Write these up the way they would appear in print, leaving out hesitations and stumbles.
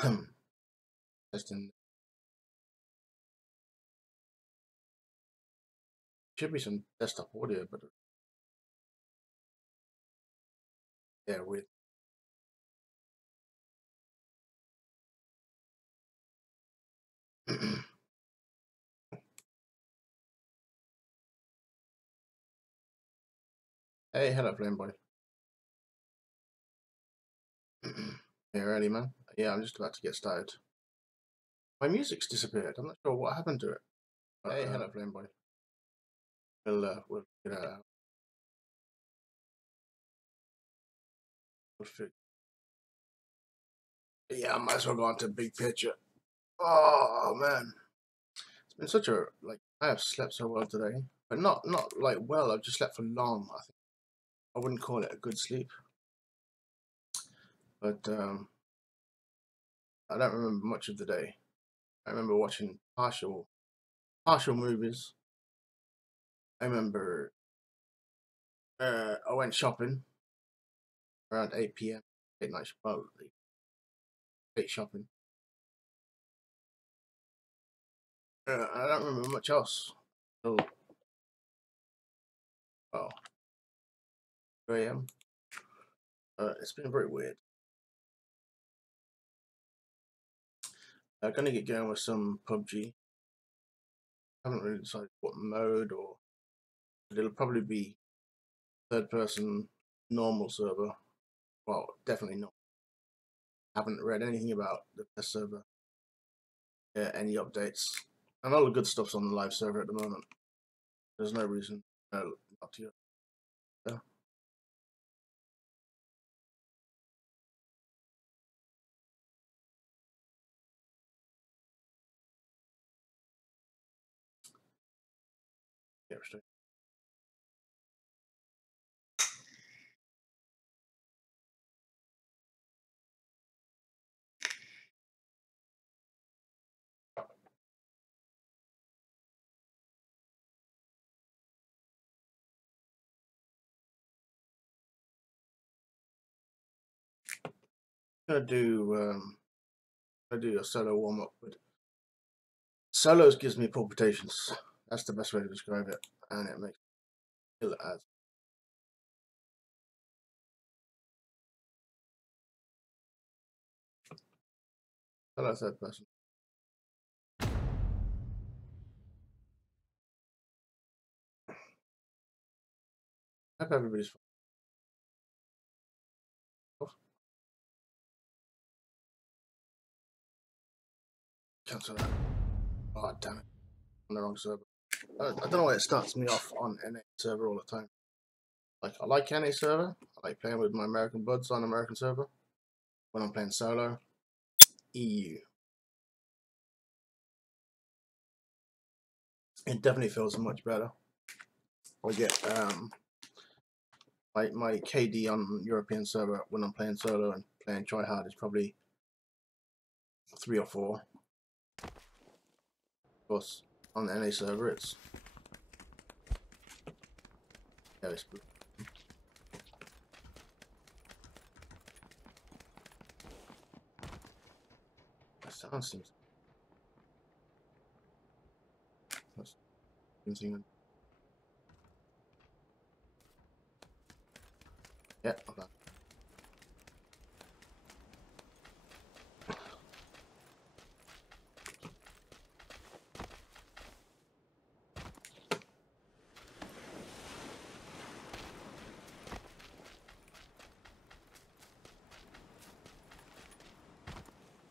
Testing. Should be some desktop audio, but yeah, weird. Hey, hello, Flame Boy. Yeah, ready, man? Yeah, I'm just about to get started. My music's disappeared. I'm not sure what happened to it. Hey, hello, Flame Boy. We'll get out. We'll figure. Yeah, I might as well go on to big picture. Oh man, it's been such a I have slept so well today, but not like well. I've just slept for long. I think I wouldn't call it a good sleep, but I don't remember much of the day. I remember watching partial movies. I remember I went shopping around 8 p.m. late night, late shopping. I don't remember much else. So, well, 2 a.m. It's been very weird. I'm gonna get going with some PUBG. I haven't really decided what mode, or it'll probably be third person normal server. Well, definitely not. Haven't read anything about the test server. Any updates. And all the good stuff's on the live server at the moment. There's no reason not to. Yeah. Get restricted. I'm gonna do a solo warm up, but solos gives me palpitations. That's the best way to describe it, and it makes me feel it as. Hello, third person. Hope everybody's fine. Cancel that. Oh, damn it. On the wrong server. I don't know why it starts me off on NA server all the time. Like, I like NA server. I like playing with my American buds on American server. When I'm playing solo, EU. It definitely feels much better. I get my KD on European server when I'm playing solo and playing try hard is probably 3 or 4. Of course, on the NA server it's that sound seems. Yeah, okay.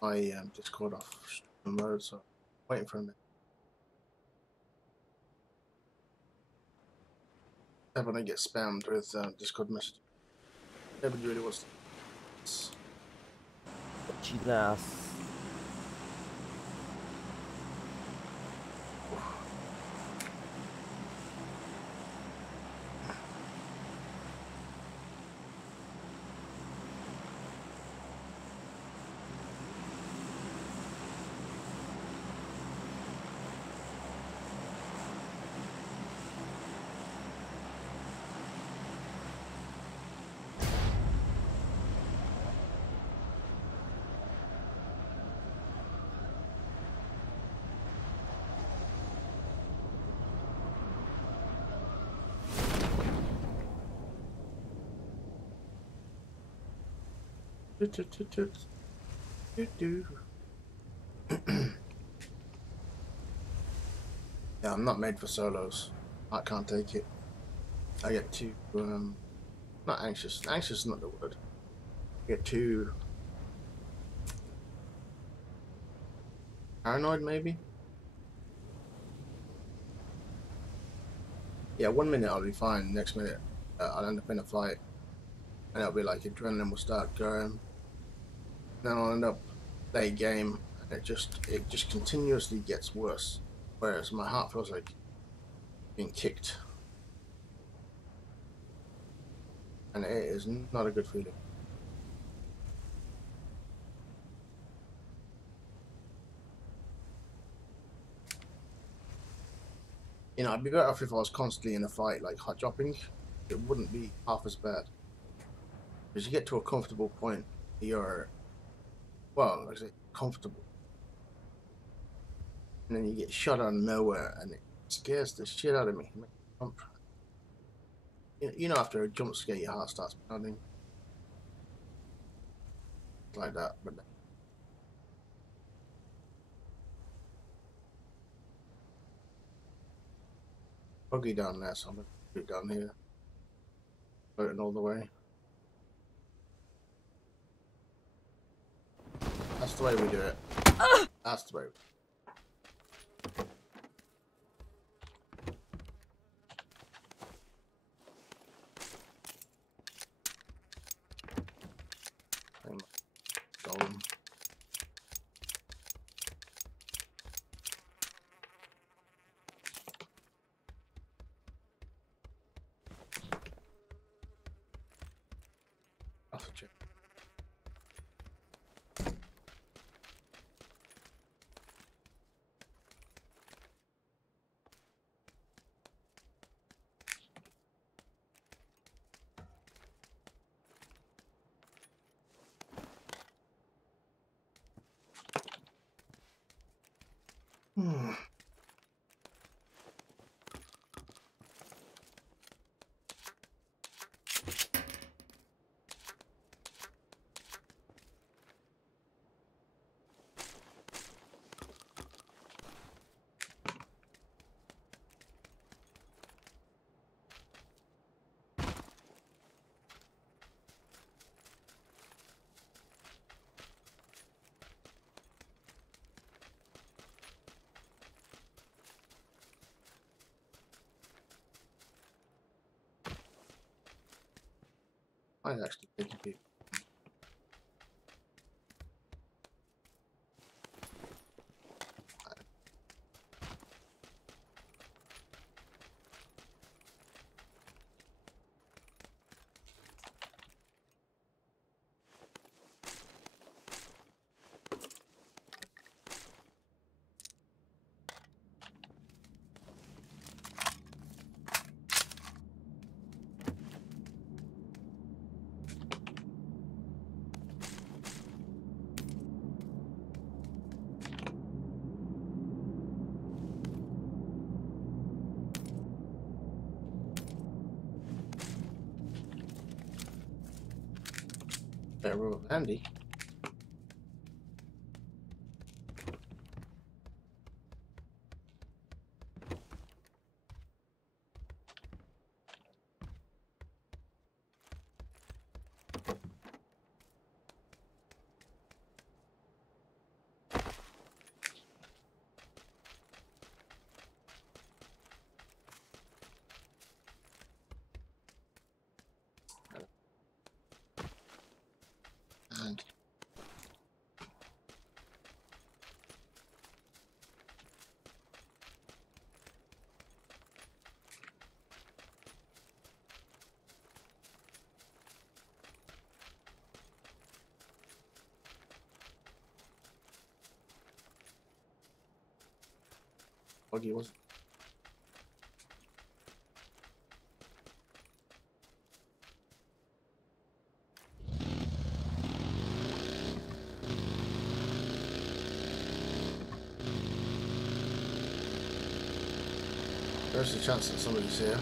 I Discord off mode, so I'm waiting for a minute. When I get spammed with Discord messages. Nobody really wants to. Chinas. Yeah, I'm not made for solos. I can't take it. I get too not anxious. Anxious is not the word. I get too paranoid, maybe. Yeah, 1 minute I'll be fine. Next minute I'll end up in a fight, and it'll be like adrenaline will start going. Then I'll end up late game, and it just continuously gets worse. Whereas my heart feels like being kicked, and it is not a good feeling. You know, I'd be better off if I was constantly in a fight, like hot dropping. It wouldn't be half as bad. Because you get to a comfortable point, you're, well, like I say, comfortable. And then you get shot out of nowhere, and it scares the shit out of me. You know, after a jump scare, your heart starts pounding. Like that, but buggy down there, so I'm going to put it down here. Floating all the way. That's the way we do it. That's the way. Golem. Off the chip. I actually think it'd be. Better rule of Andy. And buggy was. There's a chance that somebody's here.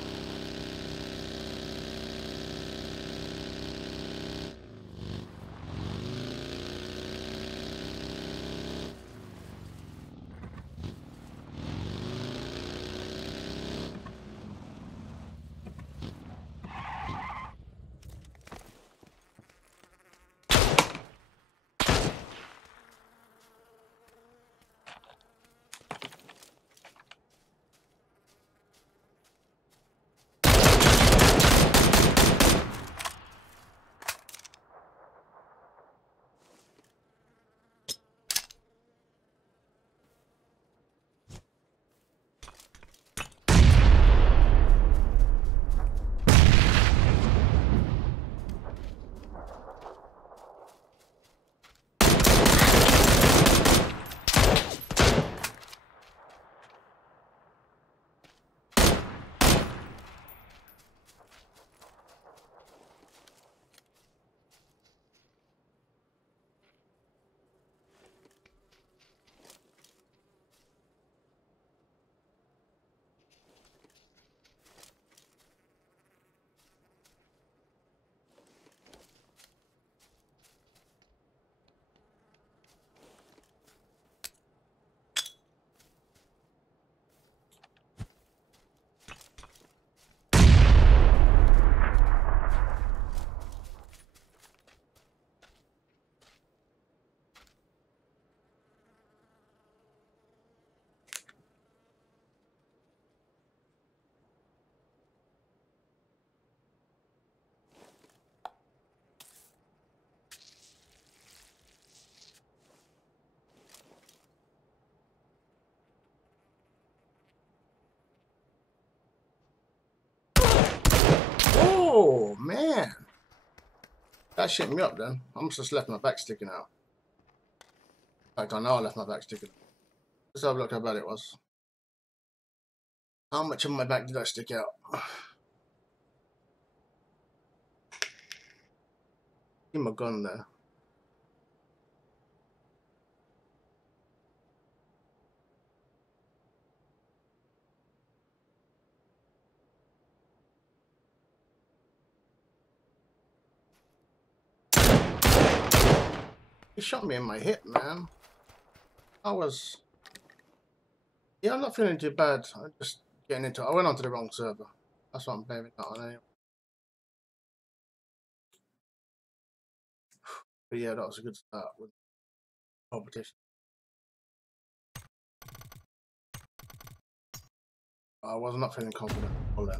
That shit me up then. I must have just left my back sticking out. In fact, I know I left my back sticking out. Let's have a look how bad it was. How much of my back did I stick out? Give my gun there. He shot me in my hip, man. Yeah, I'm not feeling too bad. I'm just getting into it. I went onto the wrong server. That's what I'm blaming that on anyway. But yeah, that was a good start with competition. I was not feeling confident all then.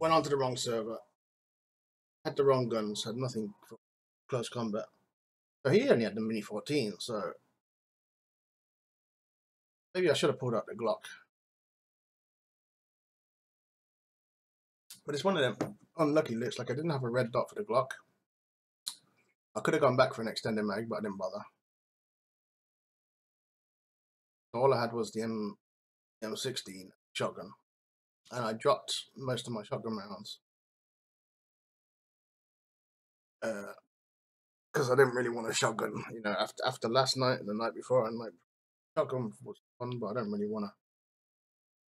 Went onto the wrong server. Had the wrong guns. Had nothing for close combat. So he only had the Mini 14, so maybe I should have pulled out the Glock. But it's one of them unlucky licks. Like I didn't have a red dot for the Glock. I could have gone back for an extended mag, but I didn't bother. So all I had was the M16 shotgun, and I dropped most of my shotgun rounds because I didn't really want a shotgun. You know, after last night and the night before, and like shotgun was fun, but I don't really want to.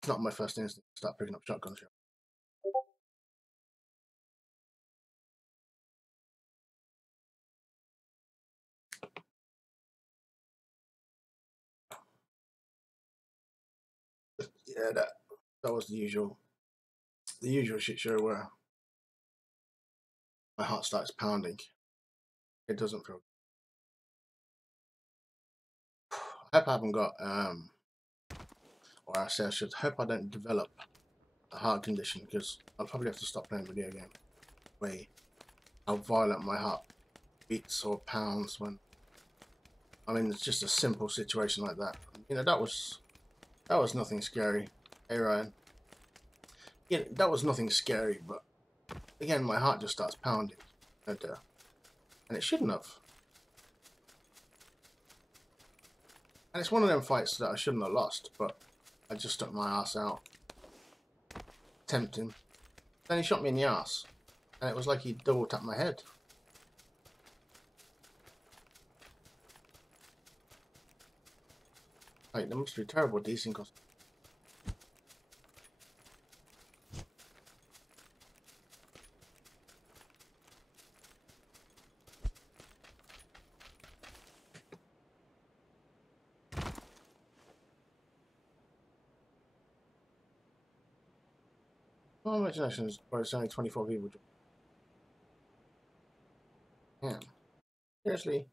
It's not my first instinct to start picking up shotguns. Yeah, that was the usual shit show where my heart starts pounding. It doesn't feel. I hope I haven't got or I say I should hope I don't develop a heart condition, because I'll probably have to stop playing video games. Way how violent my heart beats or pounds when. I mean, it's just a simple situation like that. You know, that was nothing scary. Hey Ryan. Yeah, that was nothing scary, but again, my heart just starts pounding, and it shouldn't have. And it's one of them fights that I shouldn't have lost, but I just stuck my ass out, tempting. Then he shot me in the ass, and it was like he double tapped my head. Like, there must be a terrible decent cost. My imagination is where it's only 24 people. Man, seriously.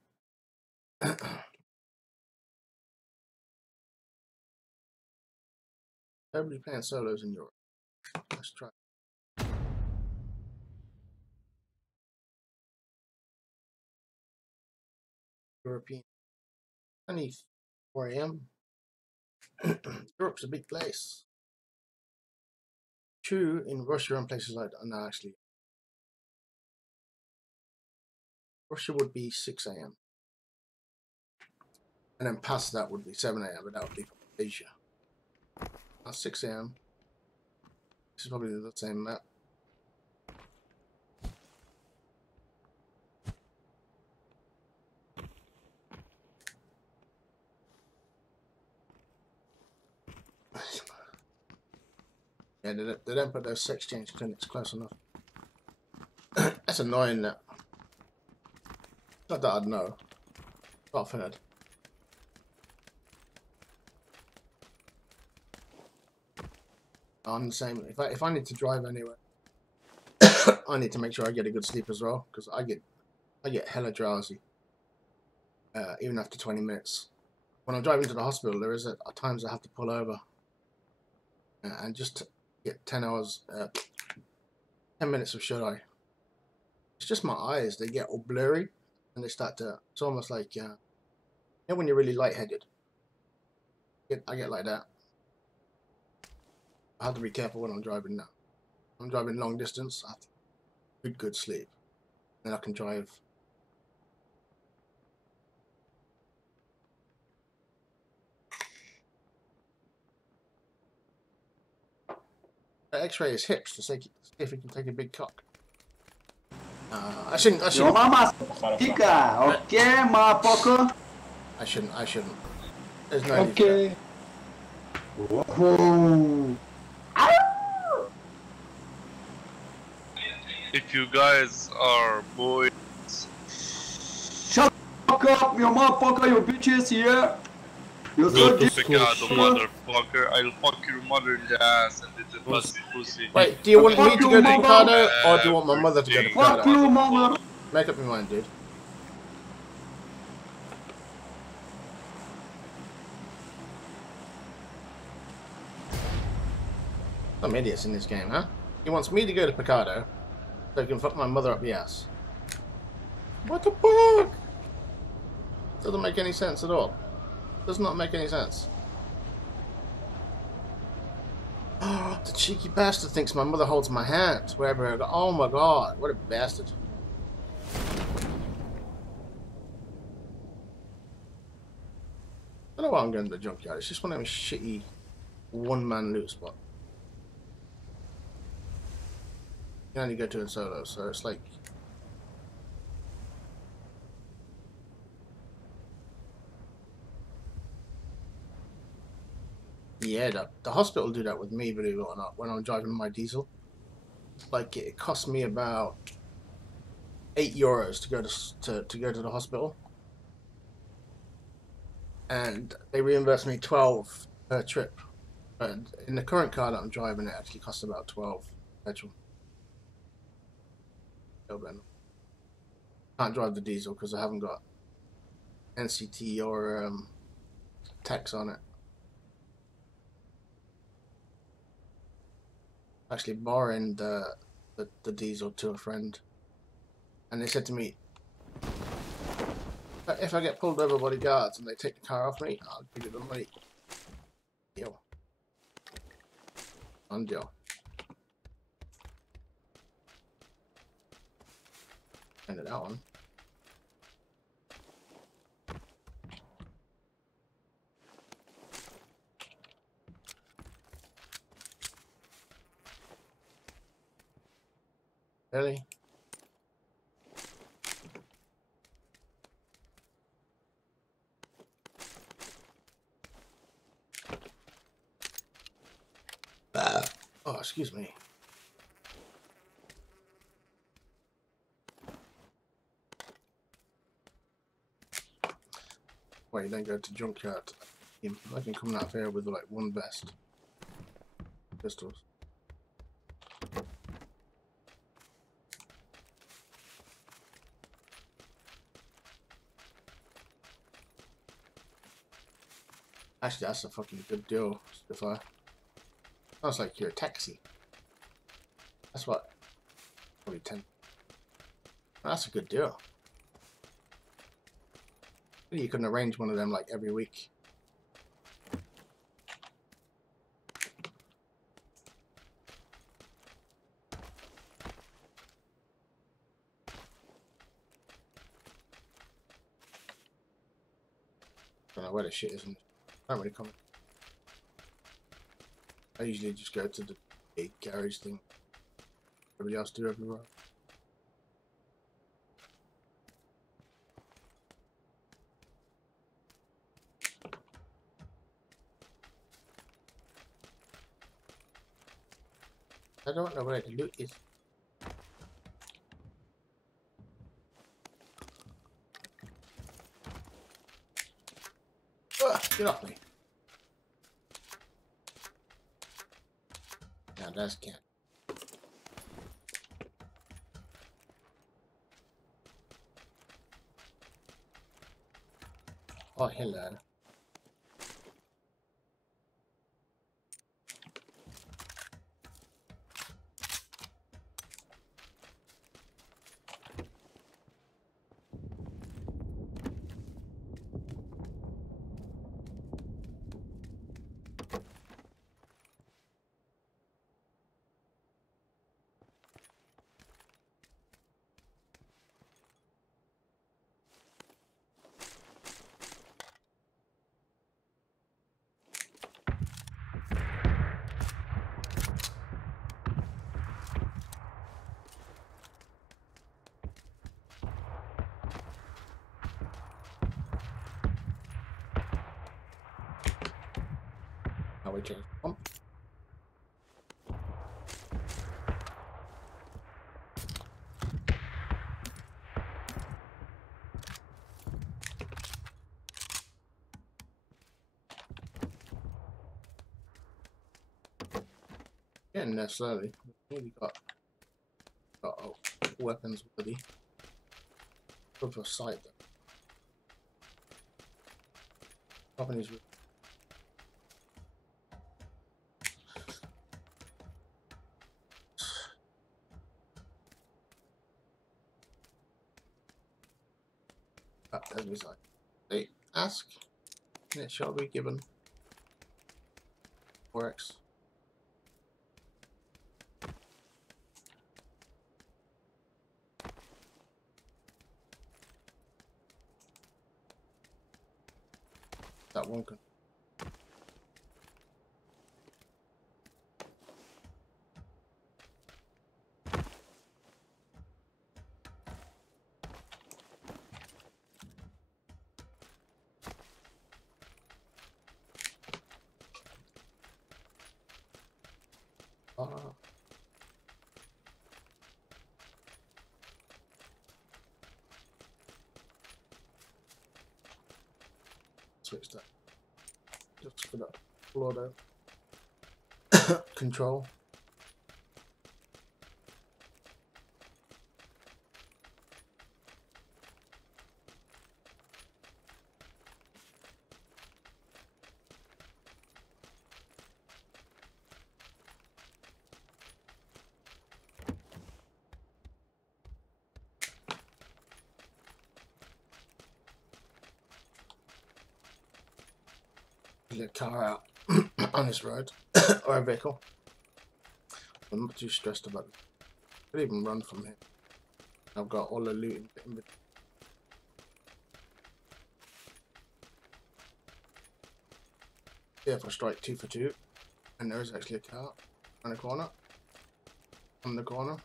Everybody playing solos in Europe. Let's try. European. Only 4 AM. Europe's a big place. True, in Russia and places like that. No, actually. Russia would be 6 AM. And then past that would be 7 AM, but that would be Asia. Now 6 AM. This is probably the same map. Yeah, they don't put those sex change clinics close enough. That's annoying, that. Not that I'd know. I've heard. I'm the same. If I need to drive anywhere, I need to make sure I get a good sleep as well, because I get hella drowsy, even after 20 minutes. When I'm driving to the hospital, there is at times I have to pull over and just get 10 hours, 10 minutes of shut eye. It's just my eyes; they get all blurry, and they start to. It's almost like you know when you're really lightheaded. I get like that. I have to be careful when I'm driving now. I'm driving long distance. I have to get good sleep. and I can drive. X-ray his hips to see if he can take a big cock. I shouldn't. Your mama's TiGGy, okay, motherfucker? I shouldn't. There's no okay. Whoa. If you guys are boys, Shut the fuck up, you motherfucker, you bitches here. You so motherfucker, I'll fuck your mother in the ass and it's a pussy. Wait, do you want me to go to Picado, or do you want my mother to go to Picado? Fuck you, mother. Make up your mind, dude. Some idiots in this game, huh? He wants me to go to Picado so he can fuck my mother up the ass. What the fuck? Doesn't make any sense at all. Does not make any sense. Oh, the cheeky bastard thinks my mother holds my hand wherever I go. Oh my god, what a bastard. I don't know why I'm going to the junkyard. It's just one of them shitty one-man loot spot. You can only go to it solo, so it's like... Yeah, the hospital do that with me, believe it or not, when I'm driving my diesel. Like, it costs me about €8 to go to the hospital. And they reimburse me 12 per trip. But in the current car that I'm driving, it actually costs about 12 petrol. Can't drive the diesel because I haven't got NCT or tax on it. Actually borrowing the diesel to a friend, and they said to me, if I get pulled over by the guards and they take the car off me, I'll give you the money. Deal. On deal. End of that one. Really? Oh, excuse me. Wait, then go to junkyard. I can come out here with like one vest. Pistols. Actually, that's a fucking good deal, Spitfire. Sounds like you're a taxi. That's what? Probably 10. That's a good deal. You can arrange one of them like every week. Don't know where the shit is. I don't really comment. I usually just go to the big garage thing. Everybody else do everywhere. I don't know where the loot is. Get off me. Now that's cat. Oh, hello. How we change the pump. Getting there slowly. We've got weapons ready. Good for sight though. Companies. There's my sight. They ask, and it shall be given. 4x. That one can. Switch that. Just for that floor down. Control. Get a car out on this road or a vehicle. I'm not too stressed about it. I could even run from here. I've got all the loot in between. Yeah, if I strike 2 for 2, and there is actually a car on the corner. On the corner.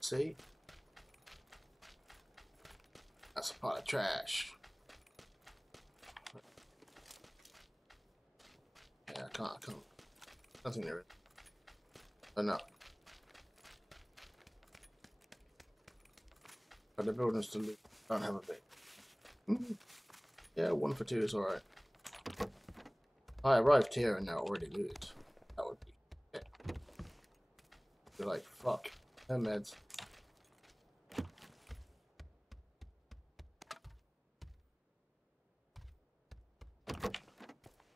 See? That's a pile of trash. Yeah, I can't. I think there is. But no. But the buildings to loot don't have a bit. Yeah, 1 for 2 is alright. I arrived here and they're already looted. That would be shit. You're like, fuck. No meds.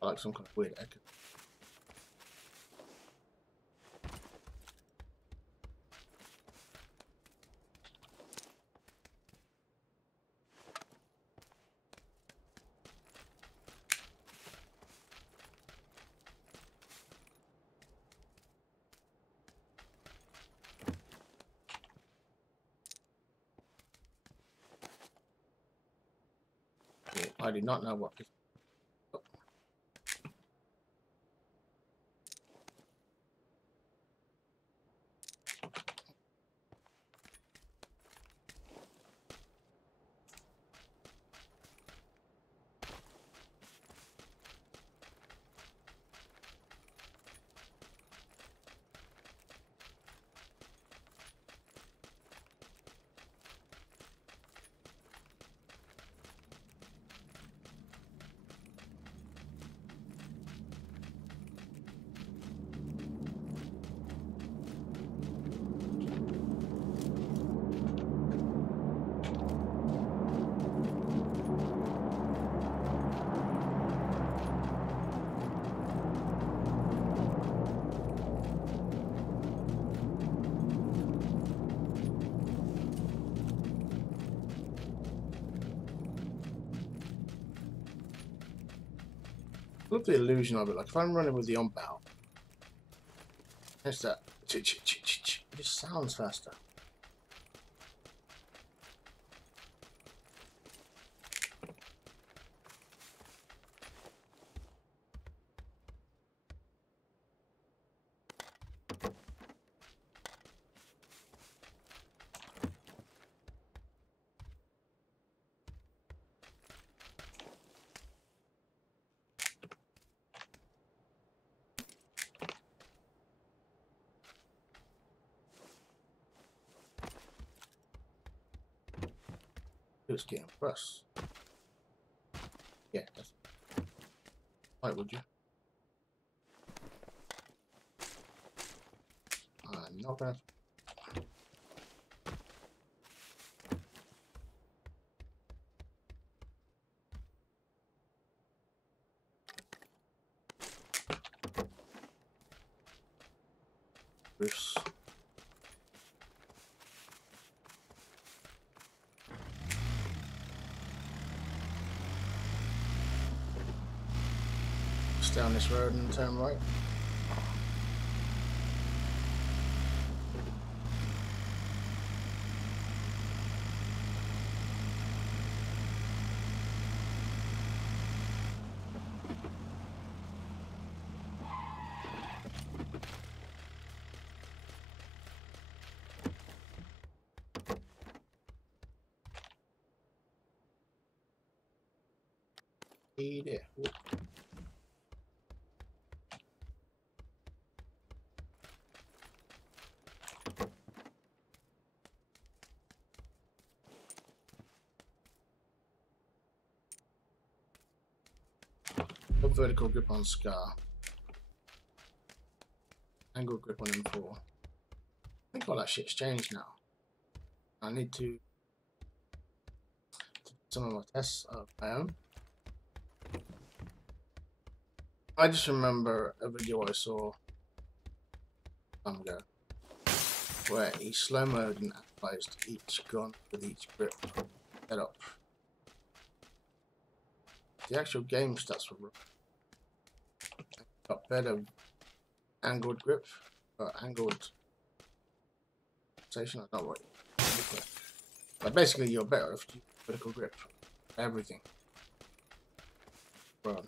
I like some kind of weird echo. I do not know what this. I love the illusion of it. Like if I'm running with the on bow, it's that it just sounds faster. It's getting press. Yeah, that's right, would you? I'm not gonna. This. Down this road and turn right. Eat it. Put vertical grip on Scar. Angle grip on M4. I think all that shit's changed now. I need to do some of my tests of my own. I just remember a video I saw time ago where he slow mode and analyzed each gun with each grip set up. The actual game stats were got better angled grip, angled station. I don't know what. But basically, you're better if you vertical grip everything. Run.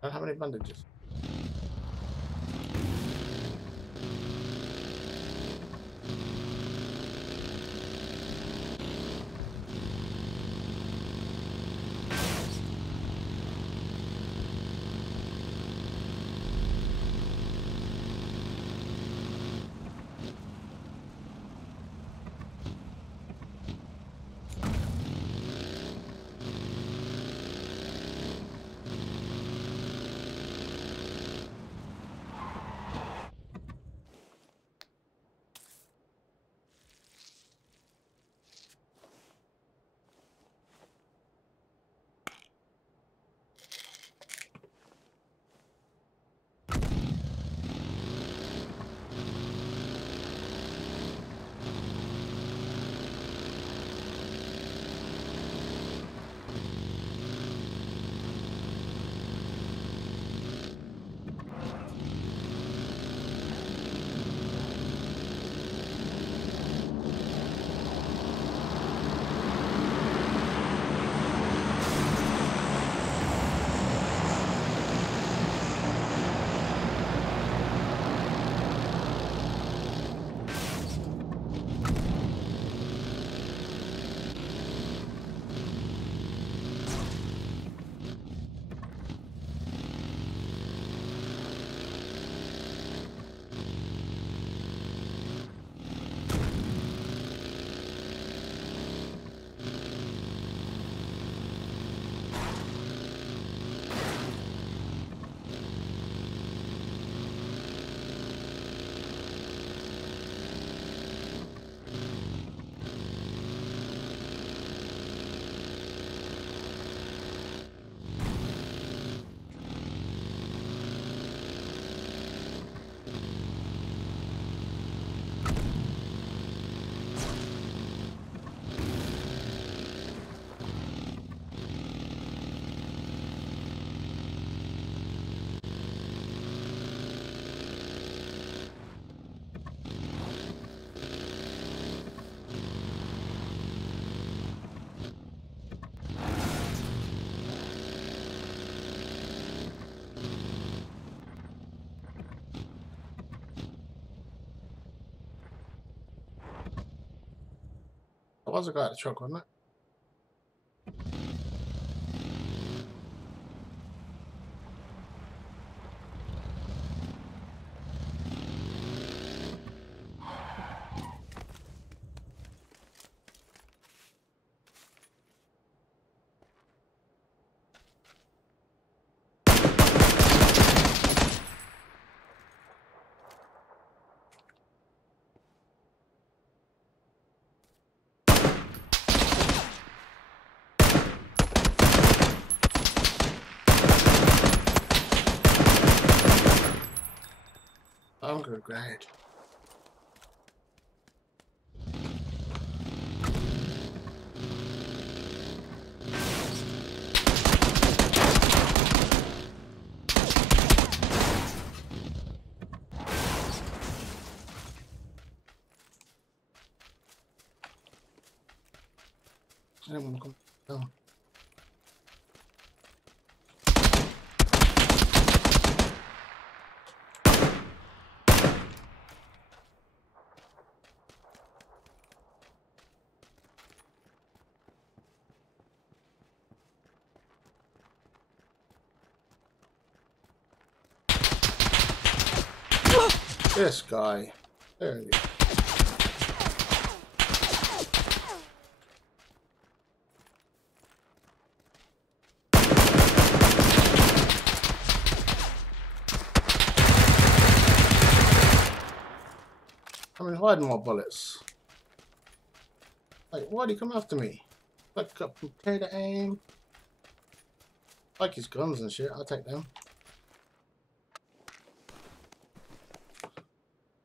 I don't have any bandages. was a guy at the truck, wasn't it? I'm good, great. Anyone come down? This guy. There he is. I mean, hiding more bullets. Like, why'd he come after me? Like, up potato aim. Like his guns and shit. I'll take them.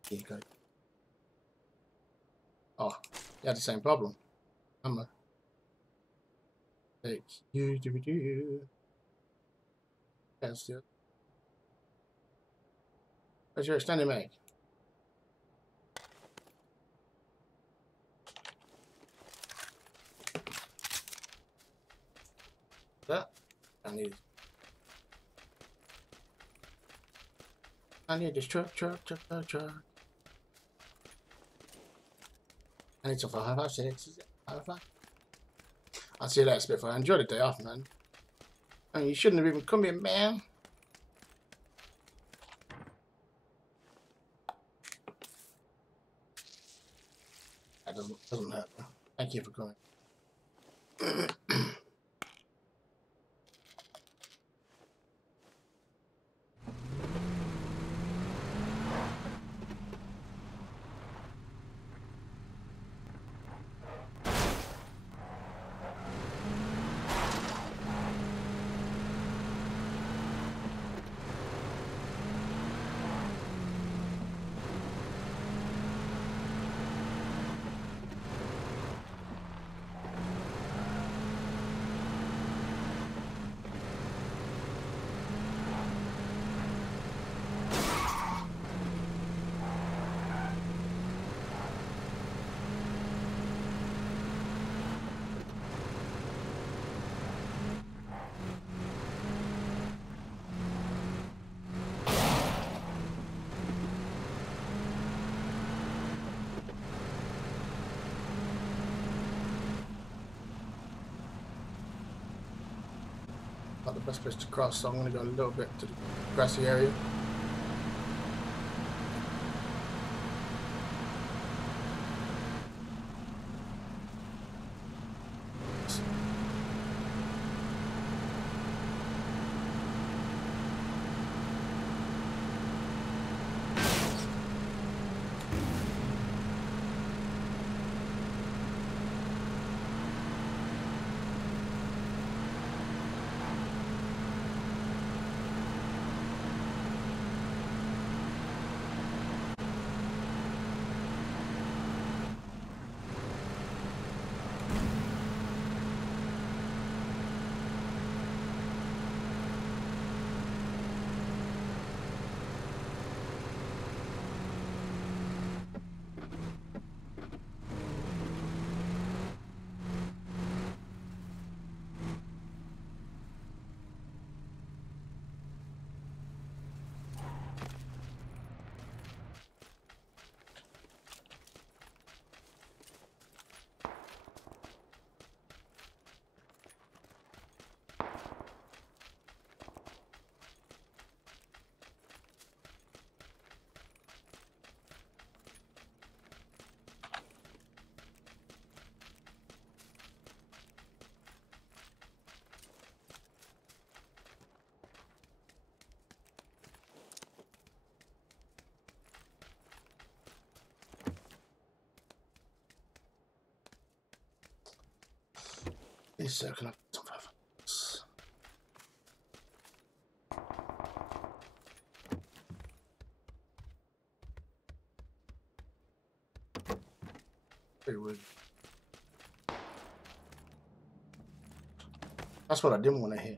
Here you go. Oh, you had the same problem. I'm take you do. Can't steal. Where's your extended mag? That I need this truck. I need some 556. I'll see you later, Spitfire. Enjoy the day off, man. I mean, you shouldn't have even come here, man. That doesn't hurt. Thank you for coming. Not the best place to cross, so I'm going to go a little bit to the grassy area. So can I put some fireworks? Pretty rude. That's what I didn't want to hear.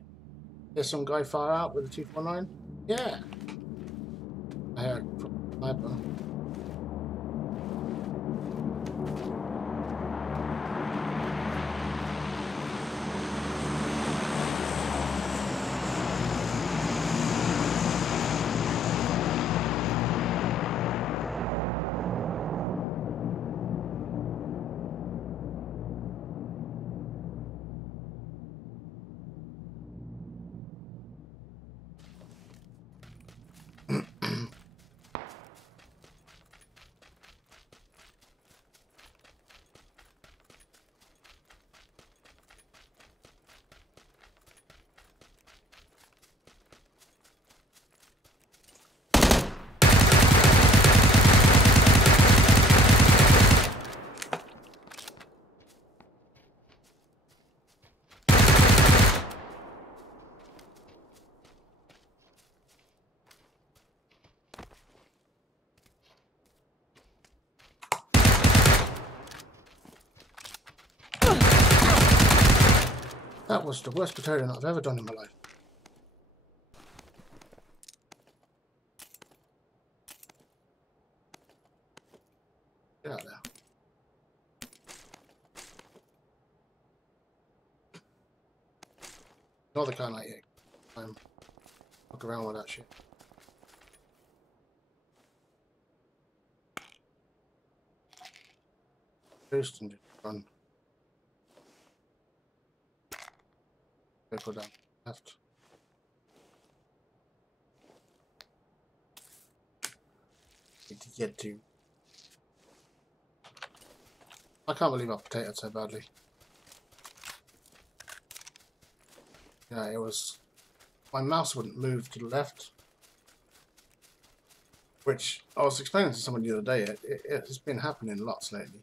There's some guy far out with a 249? Yeah. I heard from the sniper. That was the worst battalion I've ever done in my life. Get out there. Another car 98. Fuck around with that shit. Boost and just run. Go down left. Need to get to. I can't believe I potatoed so badly. Yeah, it was. My mouse wouldn't move to the left, which I was explaining to someone the other day. It has been happening lots lately.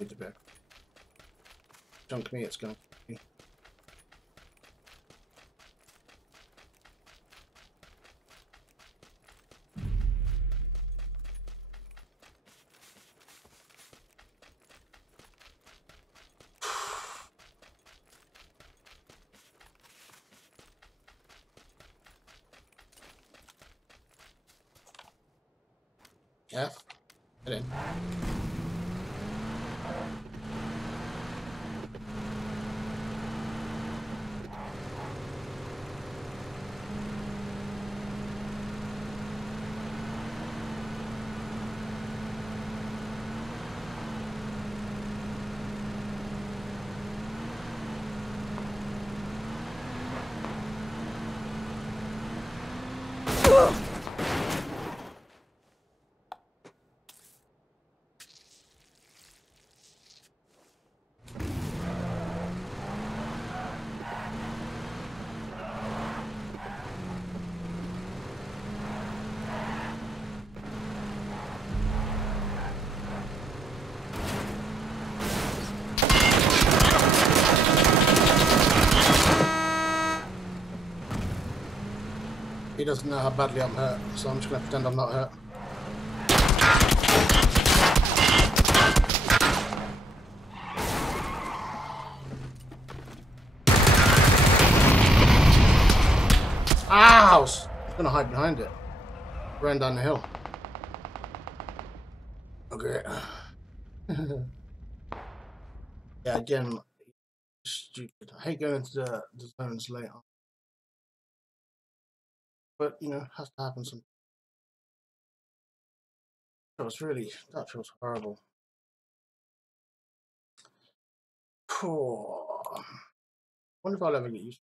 Need a bit. Junk me, it's going to be. F. Get in. He doesn't know how badly I'm hurt, so I'm just going to pretend I'm not hurt. Ow! I'm going to hide behind it. Ran down the hill. Okay. Yeah, again, stupid. I hate going into the zones later. But, you know, it has to happen sometimes. That feels horrible. I wonder if I'll ever get used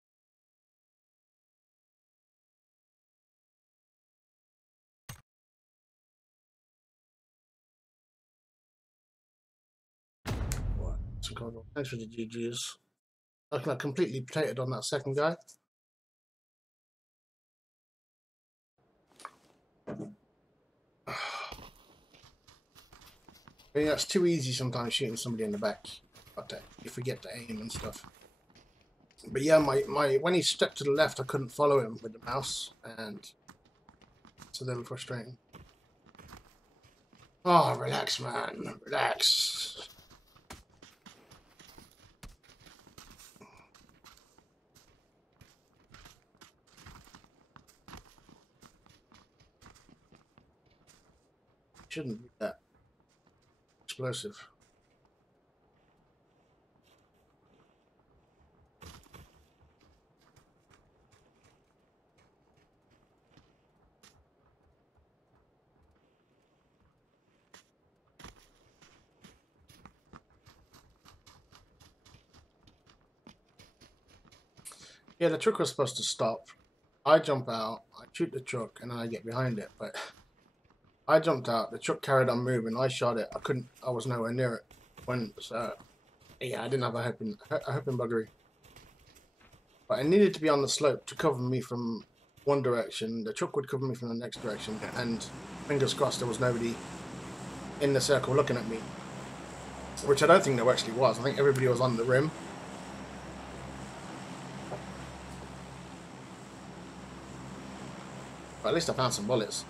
to it. Thanks for the GGs. I completely potatoed on that second guy. I mean, that's too easy sometimes shooting somebody in the back. But you forget to aim and stuff. But yeah, when he stepped to the left, I couldn't follow him with the mouse, and it's a little frustrating. Oh, relax, man. Relax. Shouldn't be that explosive. Yeah, the truck was supposed to stop. I jump out, I shoot the truck, and then I get behind it. But I jumped out, the truck carried on moving, I shot it, I was nowhere near it. So, yeah, I didn't have a hoping buggery. But I needed to be on the slope to cover me from one direction, the truck would cover me from the next direction, and fingers crossed there was nobody in the circle looking at me. Which I don't think there actually was, I think everybody was on the rim. But at least I found some bullets.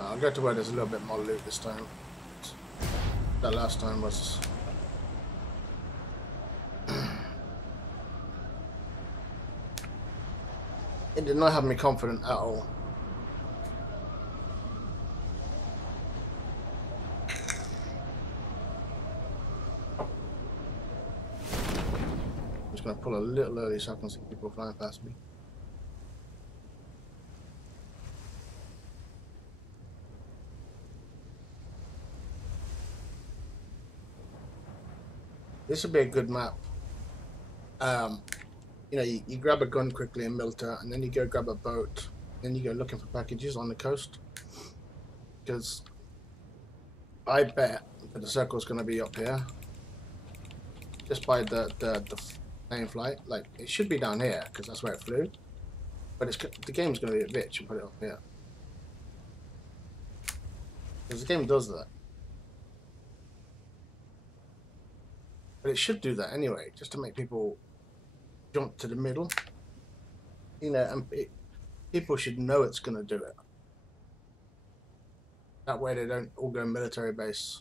I'll go to where there's a little bit more loot this time. That last time was... It did not have me confident at all. I'm just going to pull a little early so I can see people flying past me. This would be a good map. You know, you grab a gun quickly in Milta, and then you go grab a boat, then you go looking for packages on the coast. Because I bet that the circle's going to be up here, just by the plane flight. Like, it should be down here because that's where it flew. But the game's going to be a bitch and put it up here. Because the game does that. But it should do that anyway, just to make people jump to the middle. You know, and people should know it's going to do it. That way they don't all go military base.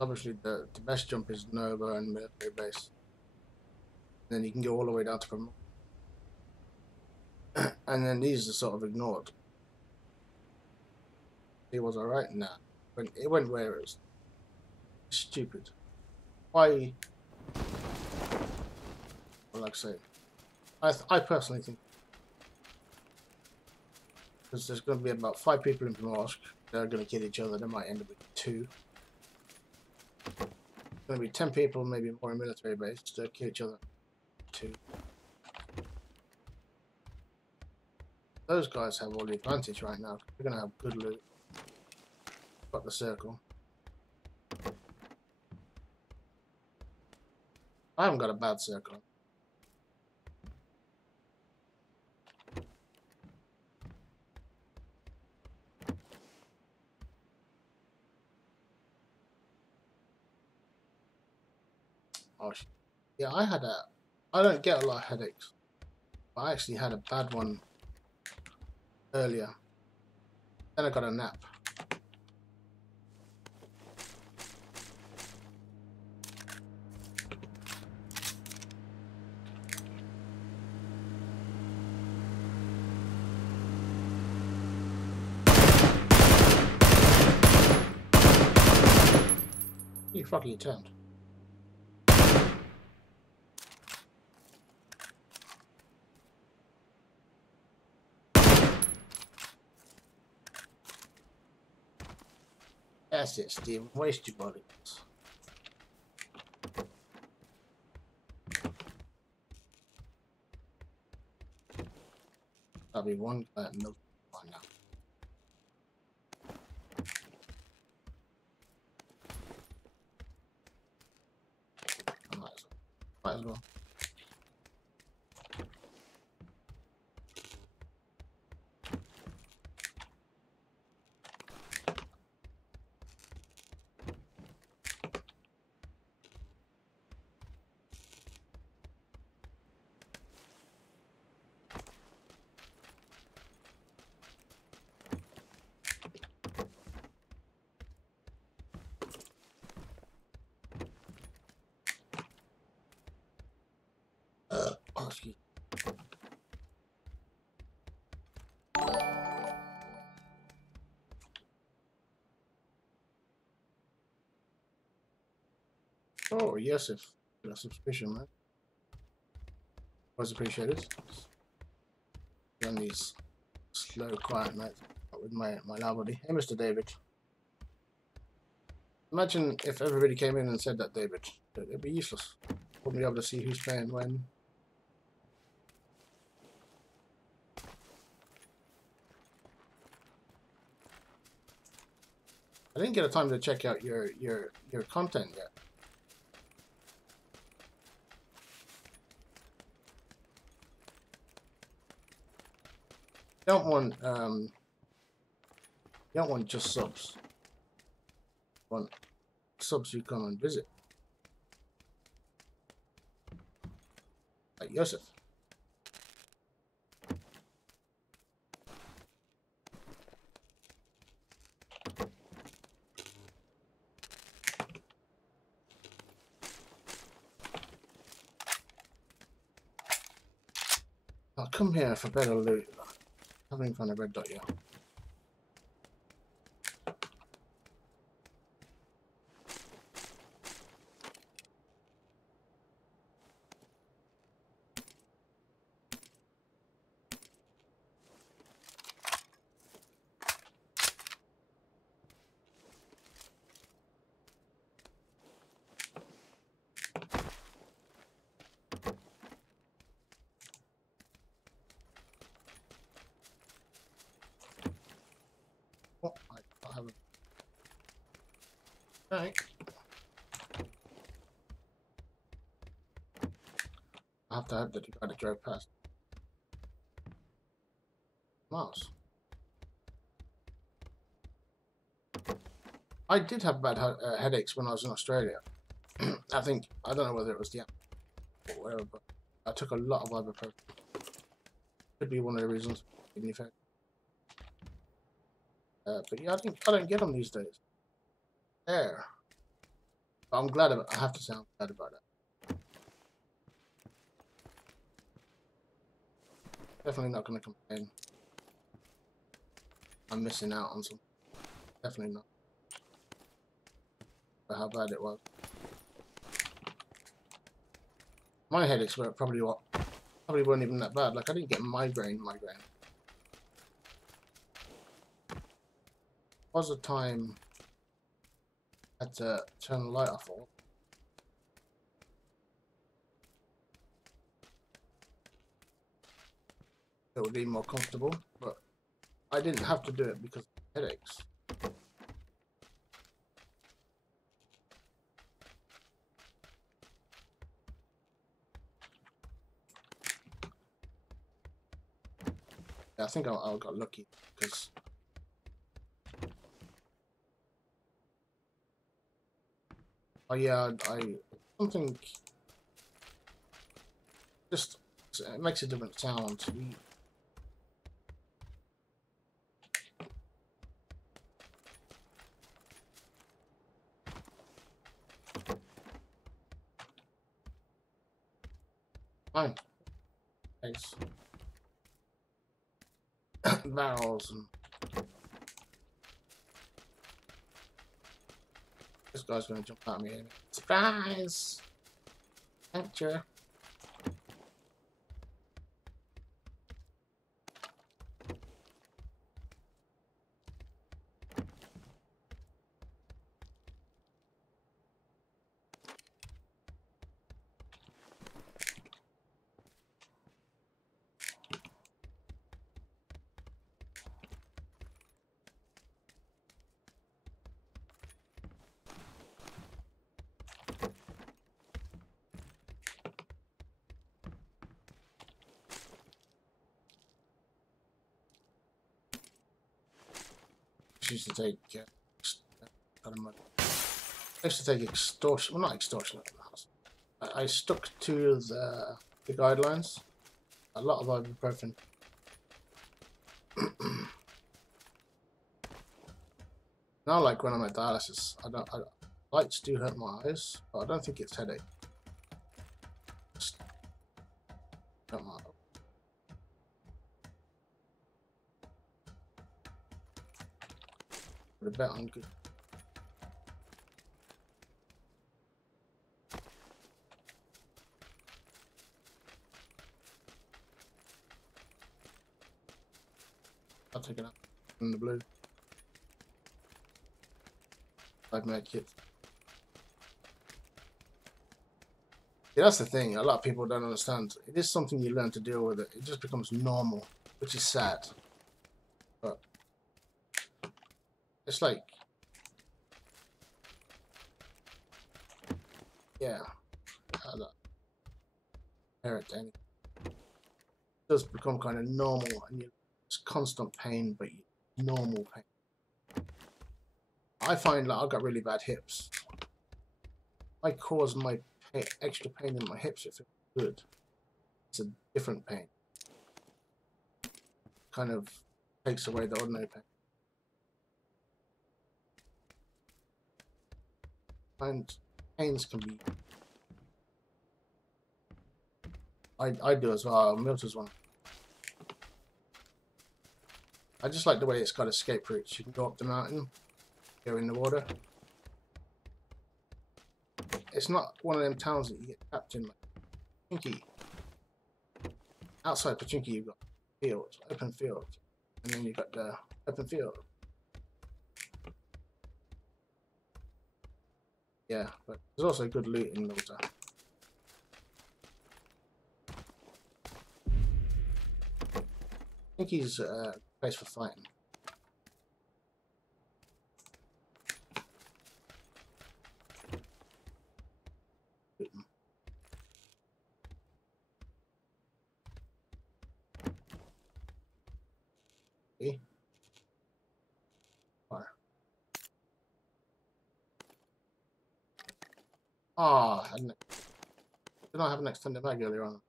Obviously, the best jump is Nova and military base. Then you can go all the way down to Vermont. And then these are sort of ignored. It was alright? Nah. It went where it was. Stupid. Why? Well, like I say, I personally think because there's going to be about 5 people in Primorsk. They're going to kill each other. They might end up with 2. Going to be 10 people, maybe more in military base. They'll kill each other. 2. Those guys have all the advantage right now. They're going to have good loot. Got the circle. I haven't got a bad circle. Oh, yeah, I don't get a lot of headaches. But I actually had a bad one earlier. Then I got a nap. You fucking attempt. That's it, Steve. Waste your bullets. That'll be one guy at milk by now. Oh, yes, if a subscription, man. Was appreciated. On these slow, quiet nights with my loud body. Hey, Mr. David. Imagine if everybody came in and said that, David. It'd be useless. Wouldn't be able to see who's playing when. I didn't get a time to check out your content yet. You don't want just subs. You want subs you come and visit. Like Joseph. I'll come here for better loot. Having fun at red dot, yeah. Oh, I haven't. Alright. I have to hope that you got to drive past. Miles. I did have bad headaches when I was in Australia. I don't know whether it was the app or whatever, but I took a lot of ibuprofen. Could be one of the reasons. But yeah, I don't get them these days. There. But I'm glad about. I have to say I'm glad about that. Definitely not going to complain. I'm missing out on some. Definitely not. But how bad it was. My headaches were probably weren't even that bad. Like I didn't get migraine. Was a time I had to turn the light off all. It would be more comfortable, but I didn't have to do it because of headaches. Yeah, I think I got lucky because oh yeah, I something just it makes a different sound. Fine. Nice. Barrels and this guy's gonna jump at me. Surprise! Capture. Used to take I used to take extortion. Well, not extortion. I stuck to the guidelines. A lot of ibuprofen. Now, like when I'm at dialysis, lights do hurt my eyes, but I don't think it's headache. Just hurt my eyes. A bet on good. I'll take it out in the blue. 5 med kits. Yeah, that's the thing. A lot of people don't understand. It is something you learn to deal with. It just becomes normal, which is sad. But it's like, yeah, I don't compare it to anything. It does become kind of normal, and it's constant pain, but normal pain. I find like I've got really bad hips. I cause my extra pain in my hips if it's good. It's a different pain. Kind of takes away the ordinary pain. And pains can be. I do as well. Milton's one. I just like the way it's got escape routes. You can go up the mountain, go in the water. It's not one of them towns that you get trapped in. Like Pachinki. Outside Pachinki, you've got fields, open fields, and then you've got the open field. Yeah, but there's also good loot in the water. Pachinki's a place for fighting. Okay. Fire. Ah, did not have an extended mag earlier on.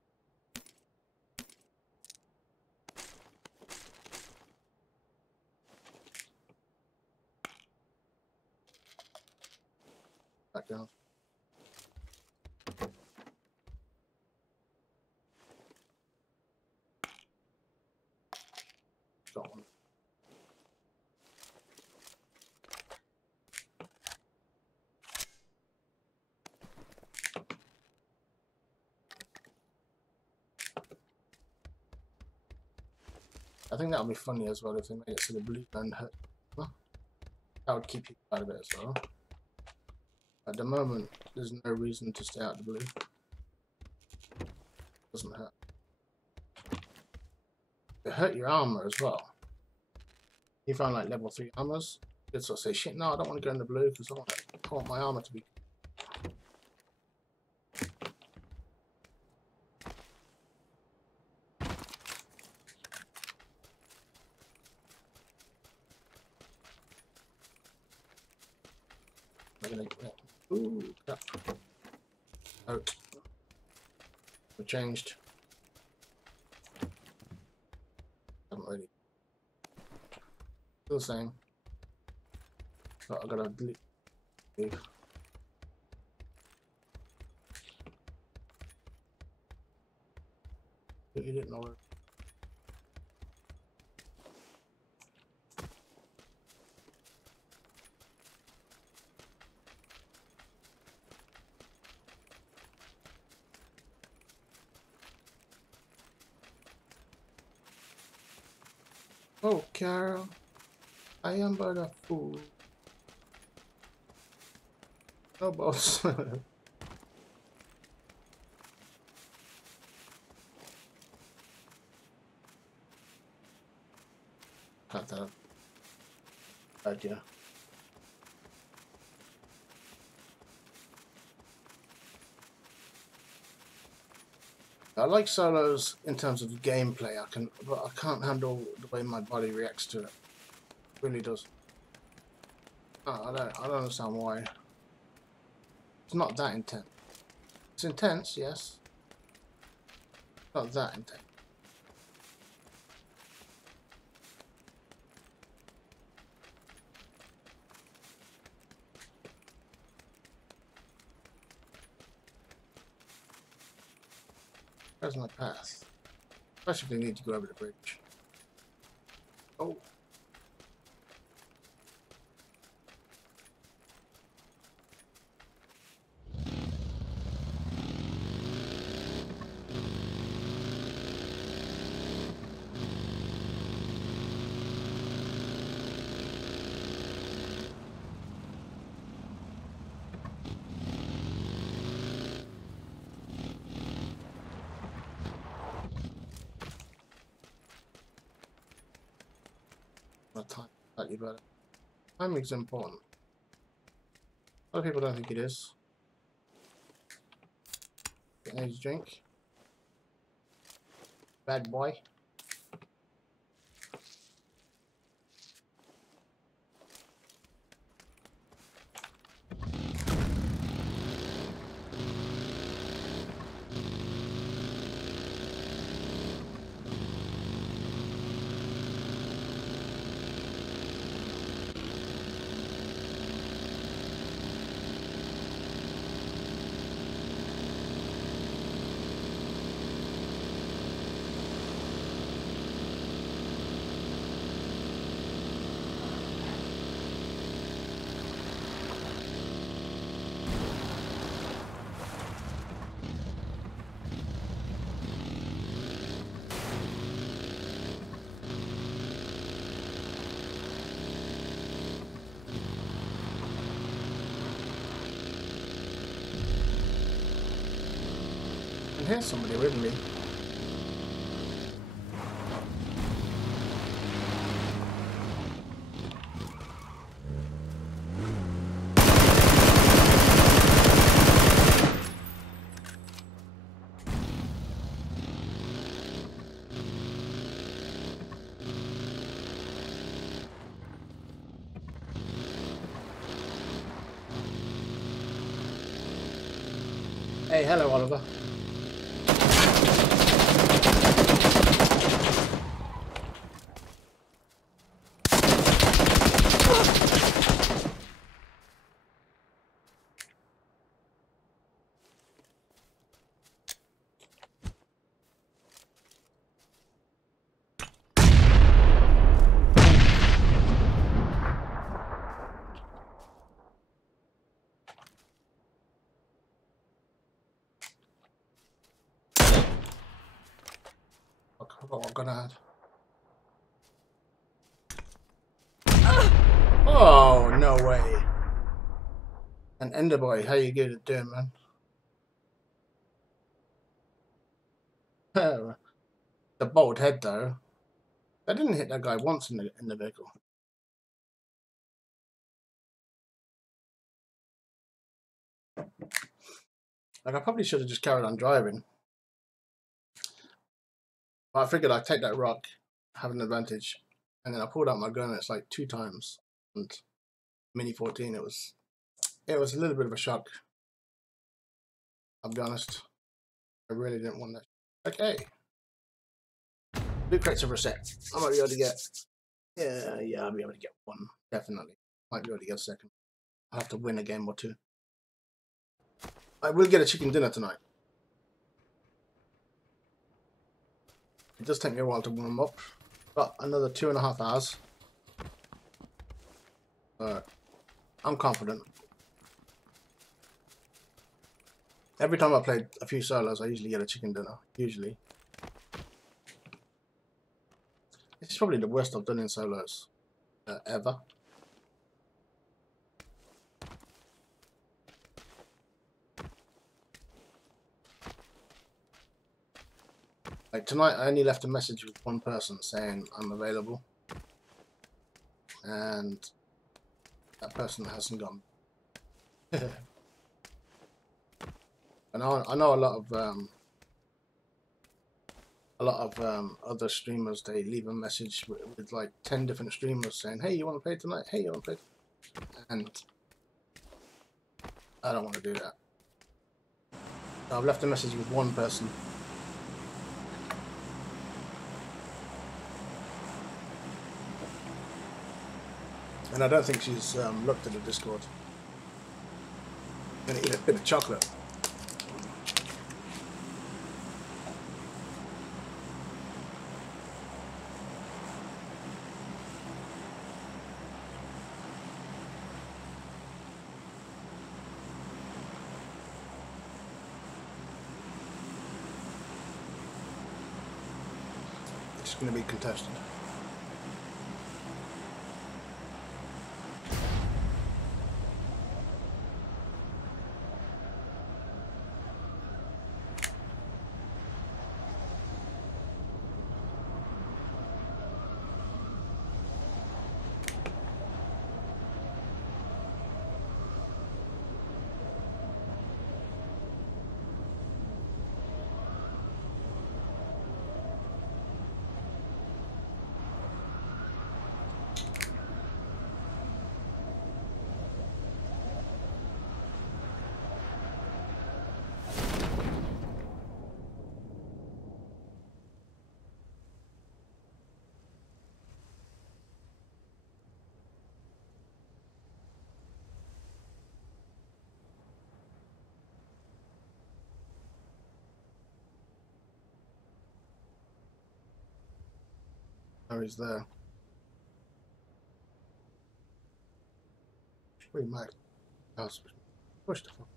Back down. Got one. I think that would be funny as well if they made it so the blue don't hurt. Huh? That would keep you out of it as well. At the moment, there's no reason to stay out the blue. Doesn't hurt. It hurt your armor as well. You found like level 3 armors. You'd sort of say, shit, no, I don't want to go in the blue because I want my armor to be. Ooh, crap. Oh. We changed. Haven't really. Still the same. But I gotta leave. You didn't know it. Oh, Carol, I am but a fool. No boss. Cut that up. Gotcha. I like solos in terms of gameplay. But I can't handle the way my body reacts to it. It really does. I don't understand why. It's not that intense. It's intense, yes. Not that intense. Where's my path? Especially if they need to go over the bridge. Oh. time slightly better. Timing is important. A lot of people don't think it is. Get an energy drink. Bad boy. Here's somebody with me. Hey, hello, Oliver. I forgot what gun I had. Oh, no way. And Enderboy, how you good at doing, man? The bald head, though. I didn't hit that guy once in the vehicle. Like, I probably should have just carried on driving. But I figured I'd take that rock, have an advantage. And then I pulled out my gun, and it's like 2 times. And Mini 14, it was a little bit of a shock. I'll be honest. I really didn't want that. Okay. Loot crates are reset. I might be able to get... Yeah, I'll be able to get 1. Definitely. Might be able to get a second. I'll have to win a game or 2. I will get a chicken dinner tonight. It does take me a while to warm up. But another 2.5 hours. I'm confident. Every time I played a few solos, I usually get a chicken dinner. Usually. This is probably the worst I've done in solos ever. Like tonight, I only left a message with 1 person saying I'm available, and that person hasn't gone. And I know a lot of other streamers. They leave a message with like 10 different streamers saying, "Hey, you want to play tonight? Hey, you want to play?" And I don't want to do that. So I've left a message with 1 person. And I don't think she's looked at the Discord. I'm gonna eat a bit of chocolate. It's gonna be contested. Oh, he's there. We might push the fuck.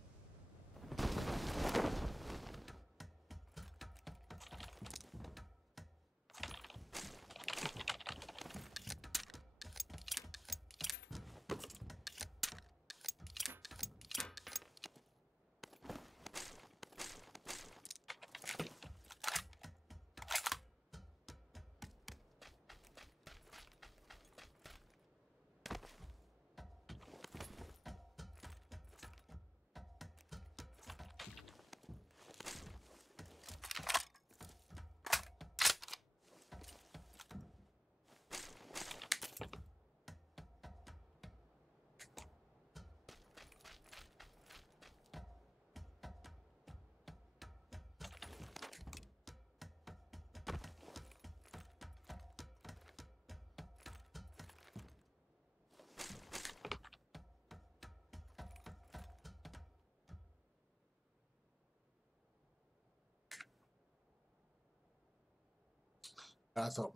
I thought.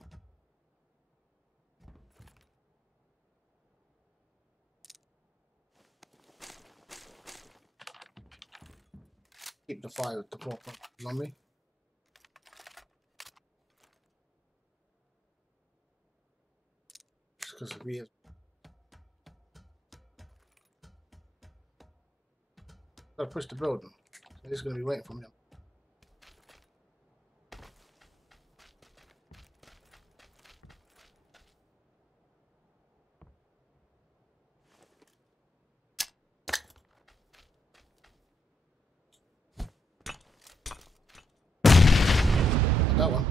Keep the fire at the top on me. Just because of weird. Gotta push the building. So he's gonna be waiting for me. That one.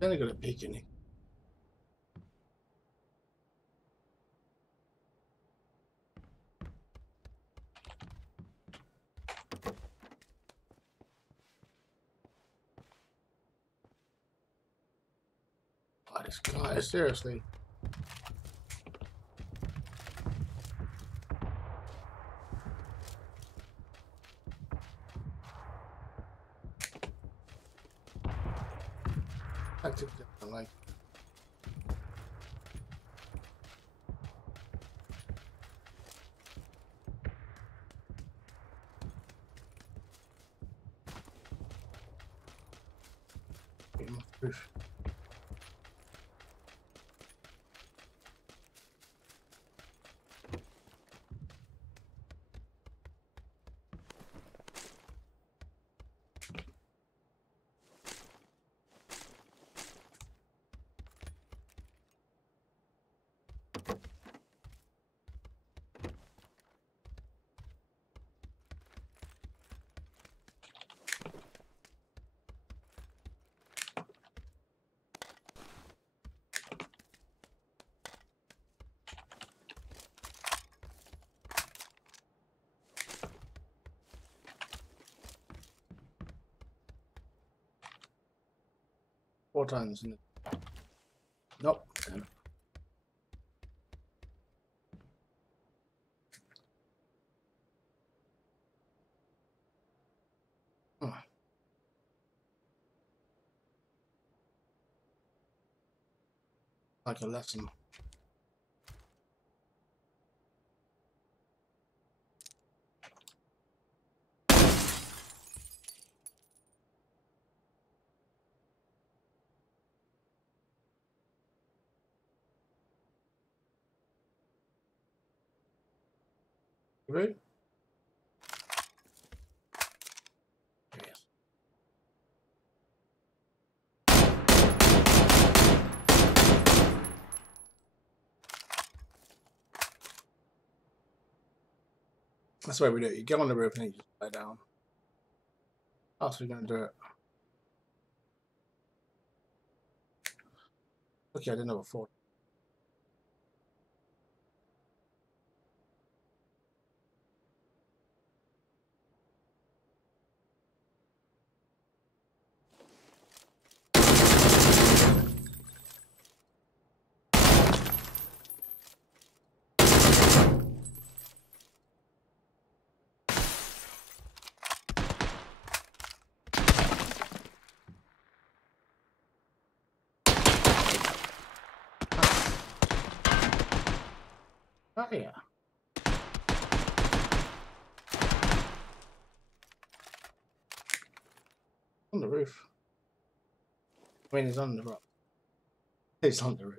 Then I got a peek in it. Oh, this guy, seriously. I took that like. Roof. Four times. Nope. Oh. Like a lesson. Right? Yes. That's the way we do it. You get on the roof and you just lie down. How else are we going to do it? Okay, I didn't know before. Oh yeah. On the roof. I mean, he's on the roof. He's on the roof.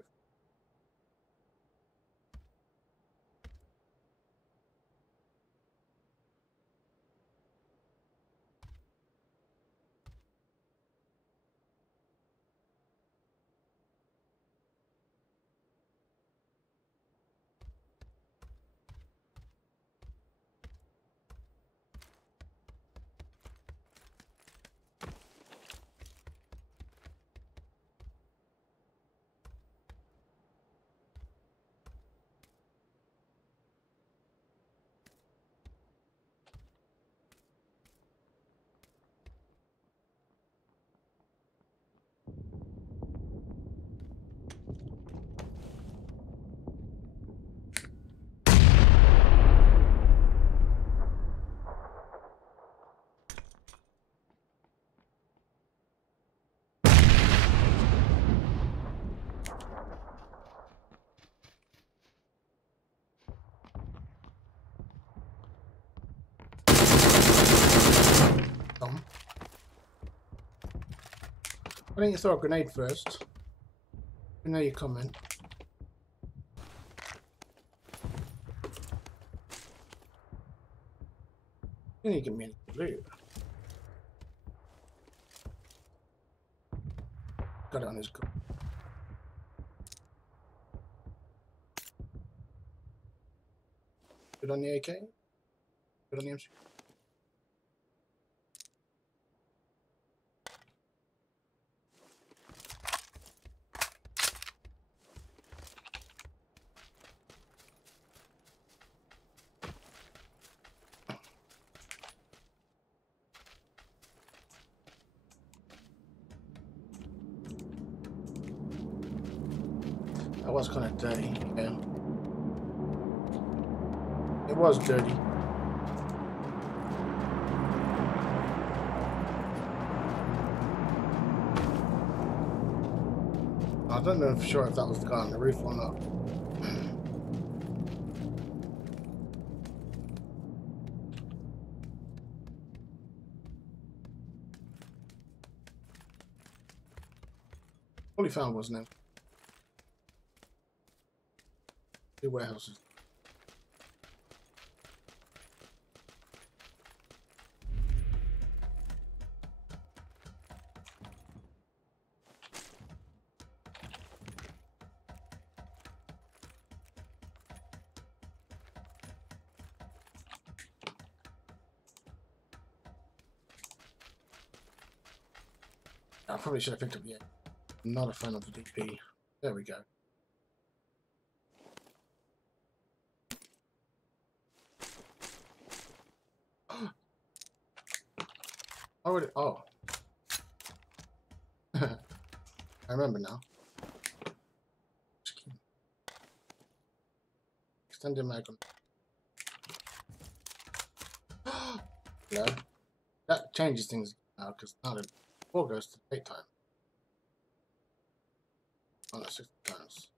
Why don't you throw a grenade first? You know you're coming. You need to get me any loot. Got it on his gun. Good on the AK? Good on the MC? That was kind of dirty, yeah. It was dirty. I don't know for sure if that was the guy on the roof or not. All he found was an empty. Two warehouses. I probably should have picked up the. Not a fan of the DP. There we go. Oh. I remember now. Extended mag on. Yeah. That changes things now because now the 4 goes to daytime. Oh, that's 60 times.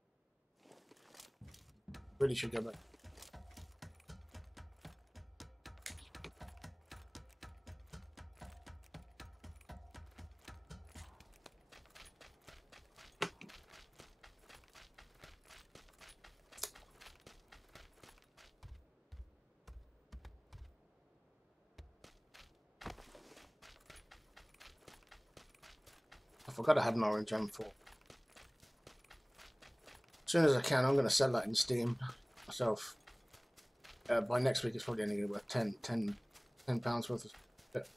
Really should go back. forgot I had an orange M4. As soon as I can, I'm going to sell that in Steam myself. By next week, it's probably only going to be worth 10 pounds worth of shit.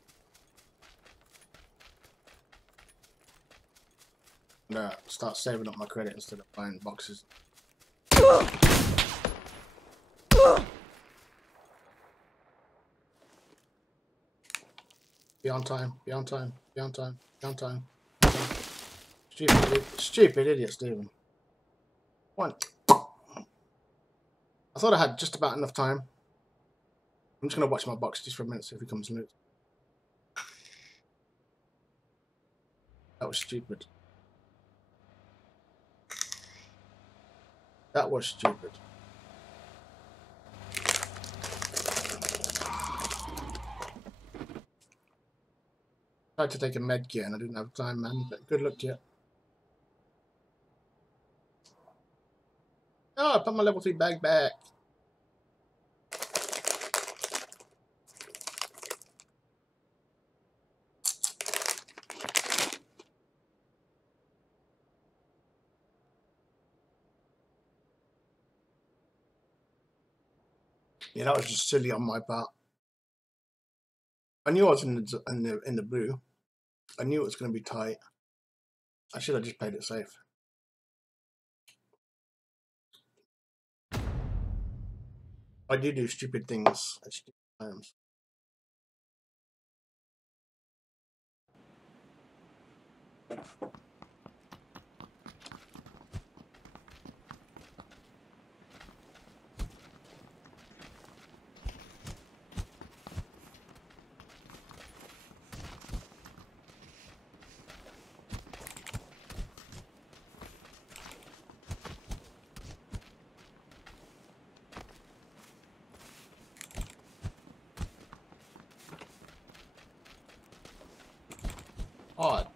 And start saving up my credit instead of buying boxes. Be on time, be on time, be on time, be on time. Stupid idiot, Stephen. One. I thought I had just about enough time. I'm just going to watch my box just for a minute, see if he comes loose. That was stupid. That was stupid. Tried to take a med kit and I didn't have time, man, but good luck to you. Oh, I put my level 3 bag back. Yeah, that was just silly on my part. I knew I was in the blue. I knew it was going to be tight. I should have just played it safe. I do stupid things at stupid times. Odd.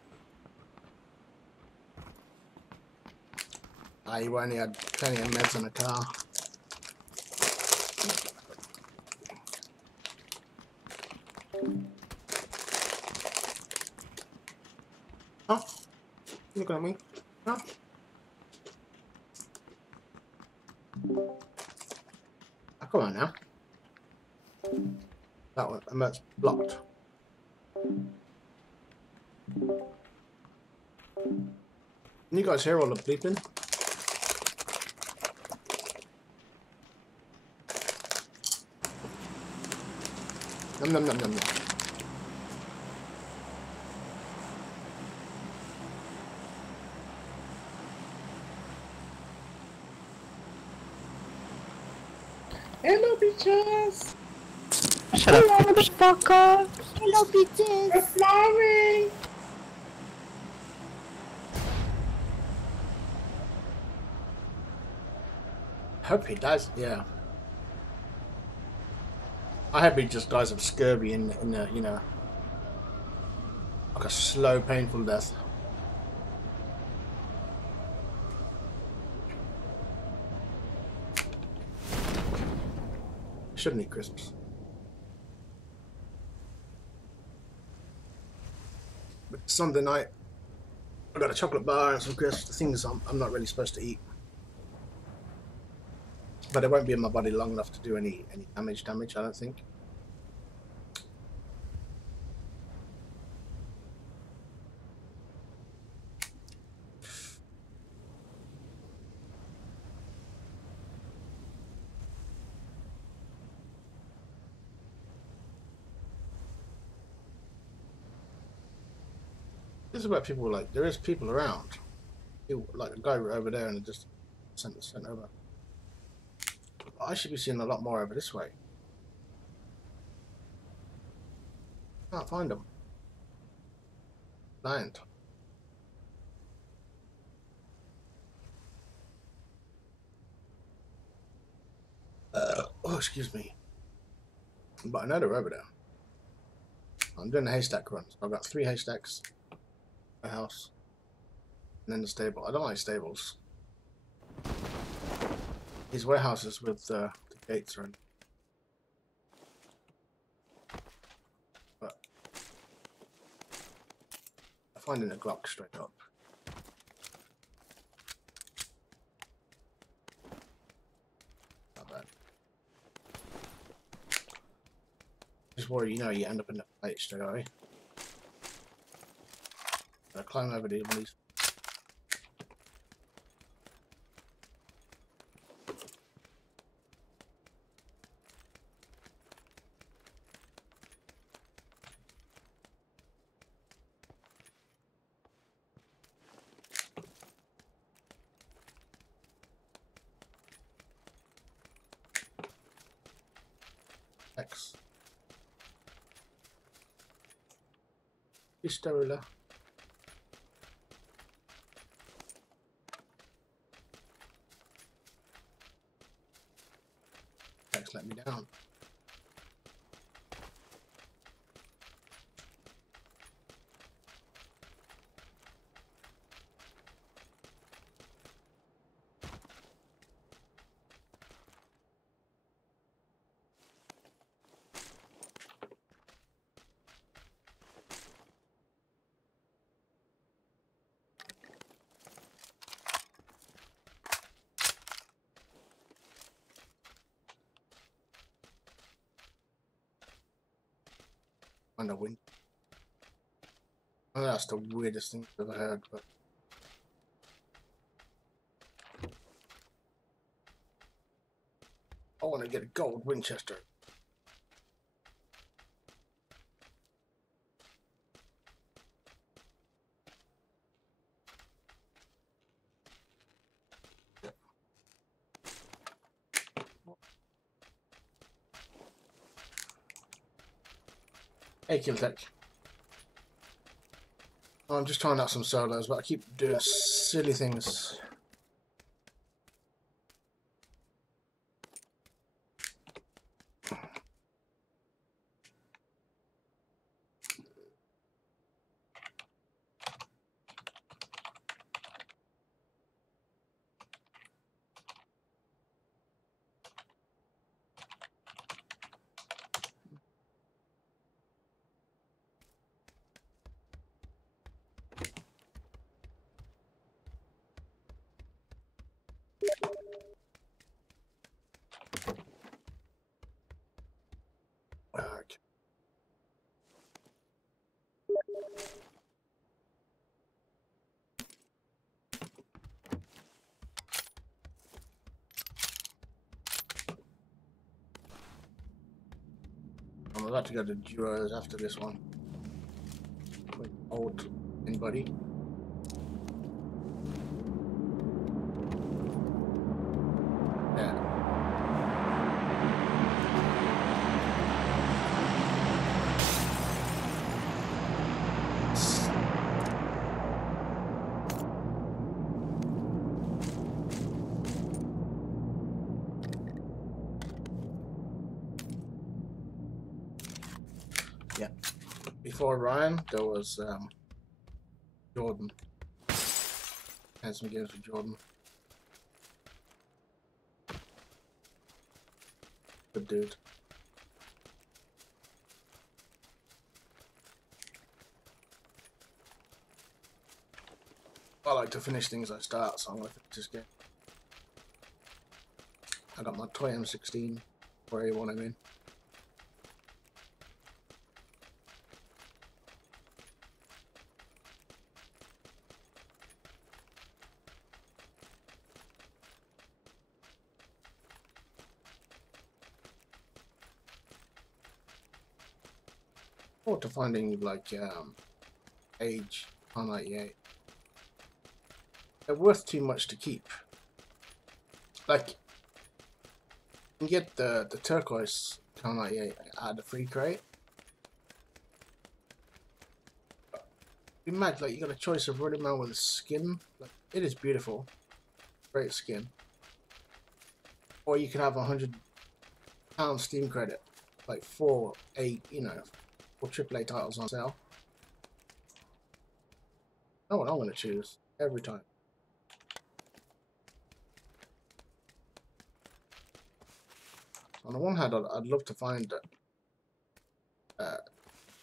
You only had plenty of meds in the car. Huh? You looking at me? Huh? Oh, come on now. That one, and that's blocked. Can you guys hear all the bleeping? Nom nom nom nom nom. Hello, bitches! Shut up. Hello, motherfucker! Hello, bitches! It's Larry! Hope he does, yeah. I hope he just dies of scurvy in the, you know, like a slow, painful death. Shouldn't eat crisps. But Sunday night, I got a chocolate bar and some crisps, the things I'm not really supposed to eat. But it won't be in my body long enough to do any damage, I don't think. This is where people like, there is people around. People, like a guy over there and just sent over. I should be seeing a lot more over this way. Can't find them. Blind. Oh, excuse me. But I know they're over there. I'm doing a haystack run. So I've got 3 haystacks, a house, and then the stable. I don't like stables. These warehouses with the gates are in. But finding a Glock straight up. Not bad. Just worry, you know, you end up in the fight straight away. Gotta climb over these ones. X. Pistola. X let me down. On the wind. Oh, that's the weirdest thing I've ever heard, but I want to get a gold Winchester. Hey, Kiltech. I'm just trying out some solos, but I keep doing silly things. Okay. I'm about to go to duos after this one. Wait, old anybody? Yeah. Yeah. Before Ryan, there was Jordan. Had some games with Jordan. Good dude. I like to finish things I start, so I'm going to finish this game. I got my toy M16 for A1 I'm in. Forward to finding like age 198. They're worth too much to keep. Like, you can get the turquoise 198 out of the free crate. Be mad, like you got a choice of running around with a skin. Like, it is beautiful, great skin. Or you can have £100 Steam credit, like for AAA titles on sale. Know what I'm going to choose every time. On the one hand, I'd love to find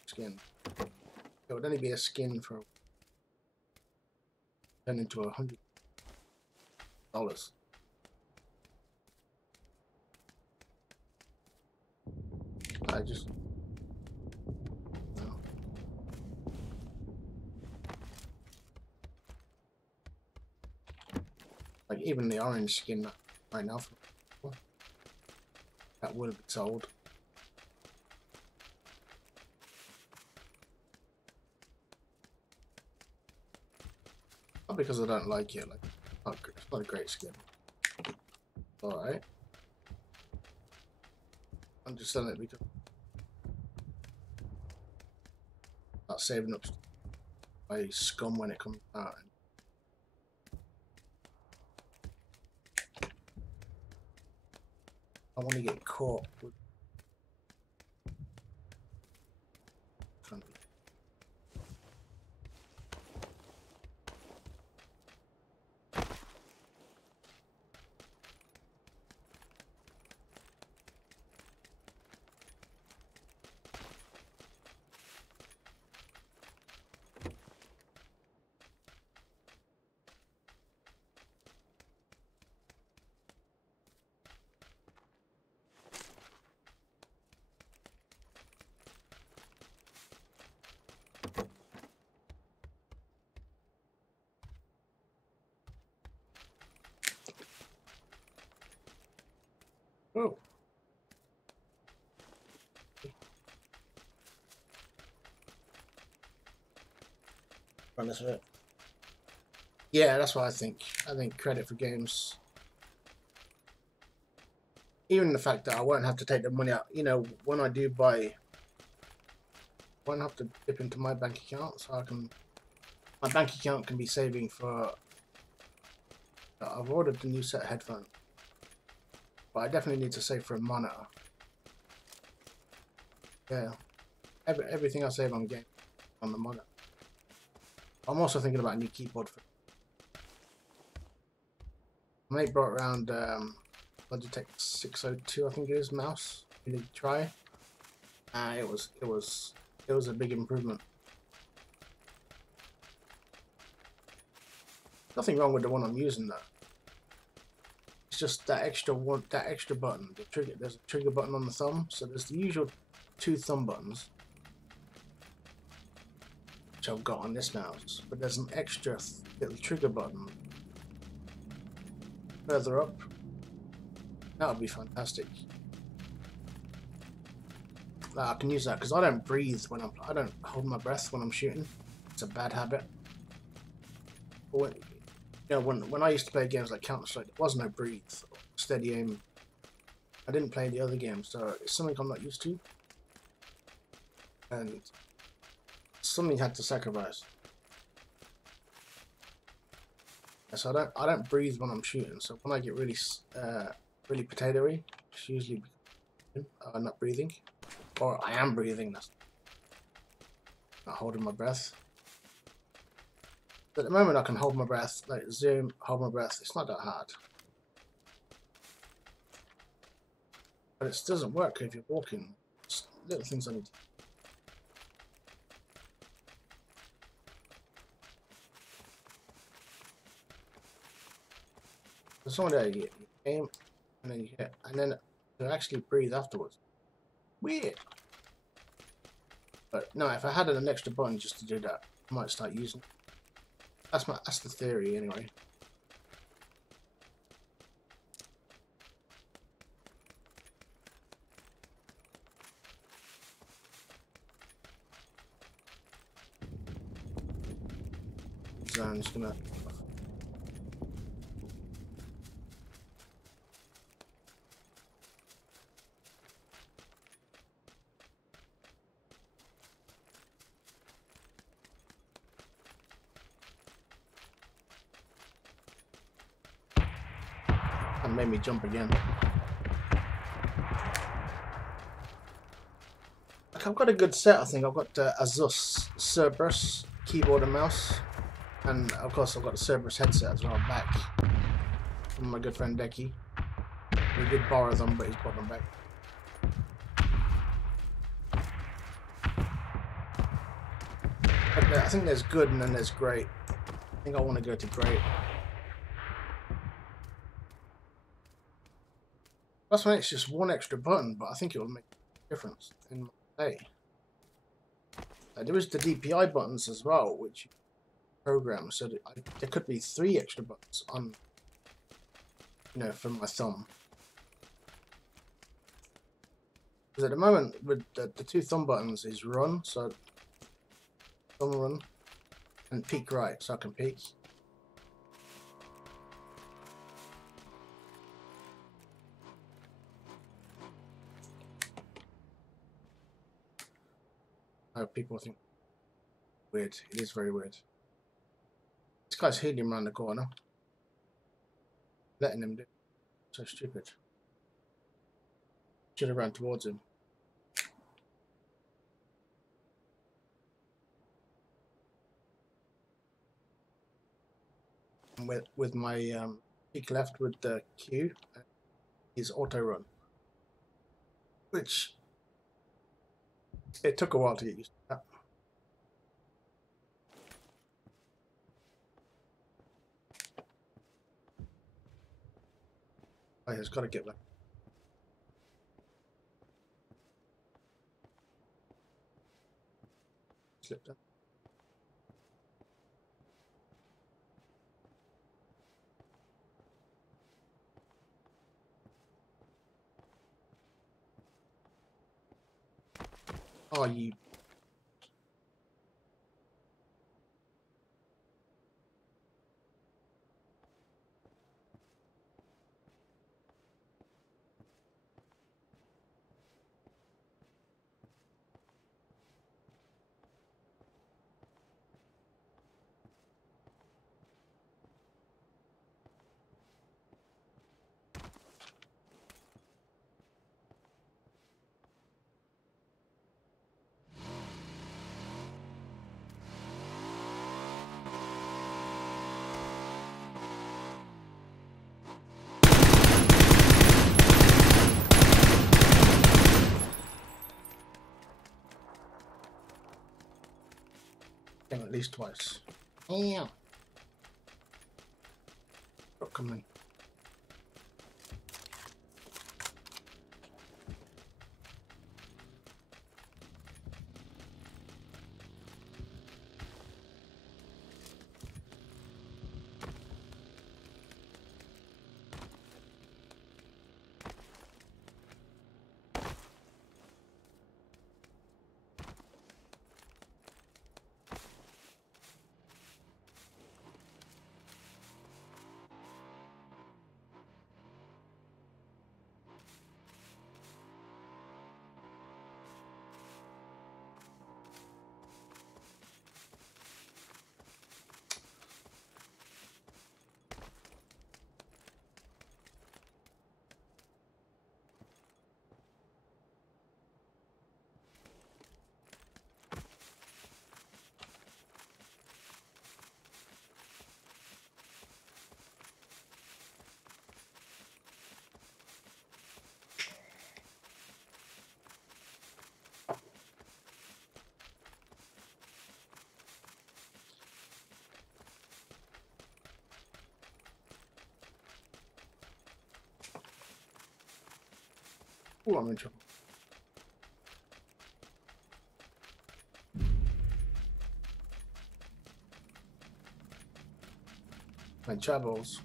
skin. It would only be a skin for turn into $100. I just no. Like even the orange skin right now, that will be sold. Not because I don't like it. Like it's not a great skin. All right. I'm just selling it because I'm not saving up my scum when it comes out. I want to get caught with oh. Run this bit. Yeah, that's what I think. I think credit for games. Even the fact that I won't have to take the money out, you know, when I do buy, I won't have to dip into my bank account, so I can, my bank account can be saving for, I've ordered the new set of headphones, but I definitely need to save for a monitor. Yeah, everything I save on game, on the monitor. I'm also thinking about a new keyboard. My mate brought around Logitech 602, I think it is, mouse. You need to try. It was a big improvement. Nothing wrong with the one I'm using though. It's just that extra button. The trigger. There's a trigger button on the thumb, so there's the usual 2 thumb buttons, which I've got on this mouse, but there's an extra little trigger button further up. That would be fantastic. I can use that because I don't breathe when I don't hold my breath when I'm shooting. It's a bad habit. But when I used to play games like Counter-Strike, there was no breathe, or steady aim. I didn't play the other games, so it's something I'm not used to, and something had to sacrifice. So I don't breathe when I'm shooting. So when I get really potatoey, it's usually I'm not breathing, or I am breathing. That's not holding my breath. But at the moment I can hold my breath, like zoom, hold my breath. It's not that hard. But it doesn't work if you're walking. Just little things I need to do. There's someone there, you aim, and then you hit, and then you actually breathe afterwards. Weird. But no, if I had an extra button just to do that, I might start using it. That's the theory anyway. So I'm just gonna made me jump again. Like, I've got a good set, I think. I've got ASUS Cerburus keyboard and mouse, and of course I've got the Cerburus headset as well back from my good friend TiGGy. We did borrow them, but he's brought them back. But I think there's good and then there's great. think I want to go to great. That's when it's just one extra button, but I think it will make a difference in my day. There is the DPI buttons as well, which you program, so that there could be 3 extra buttons on, you know, for my thumb. Because at the moment, with the 2 thumb buttons is run, so thumb run, and peek right, so I can peek. People think weird. It is very weird. This guy's healing around the corner. Letting him do it. So stupid. Should have ran towards him. And with my peek left with the Q, is auto run, which it took a while to get used to that. Oh, he's got to get back. Slipped up. Oh, you. At least twice. Yeah. Oh, come on. Oh, I'm in trouble. My troubles.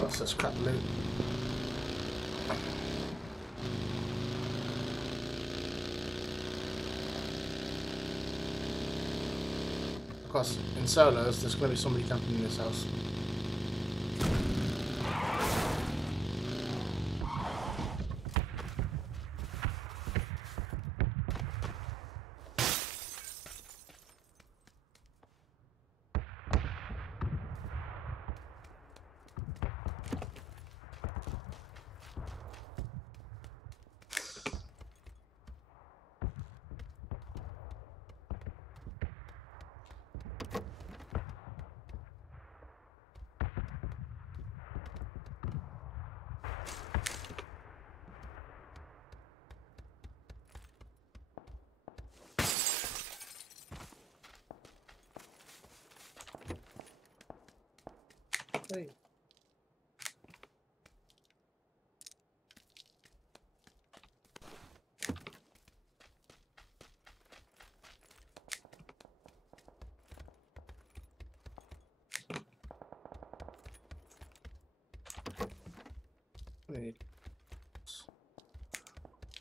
That's such crap loot. Of course, in solos, there's going to be somebody camping in this house. Hey.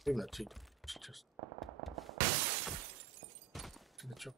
Even at 2, just to the job.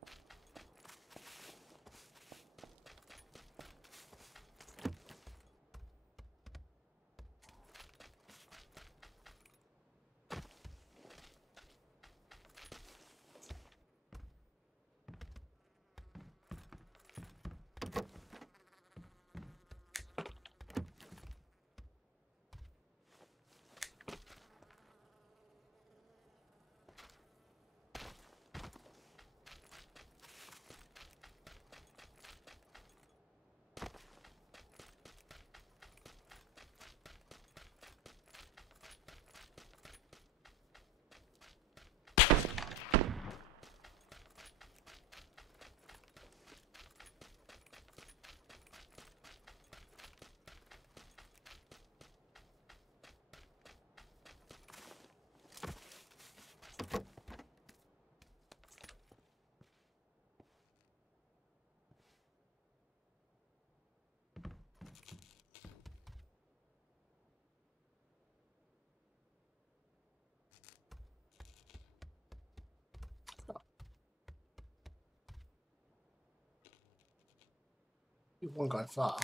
One guy far.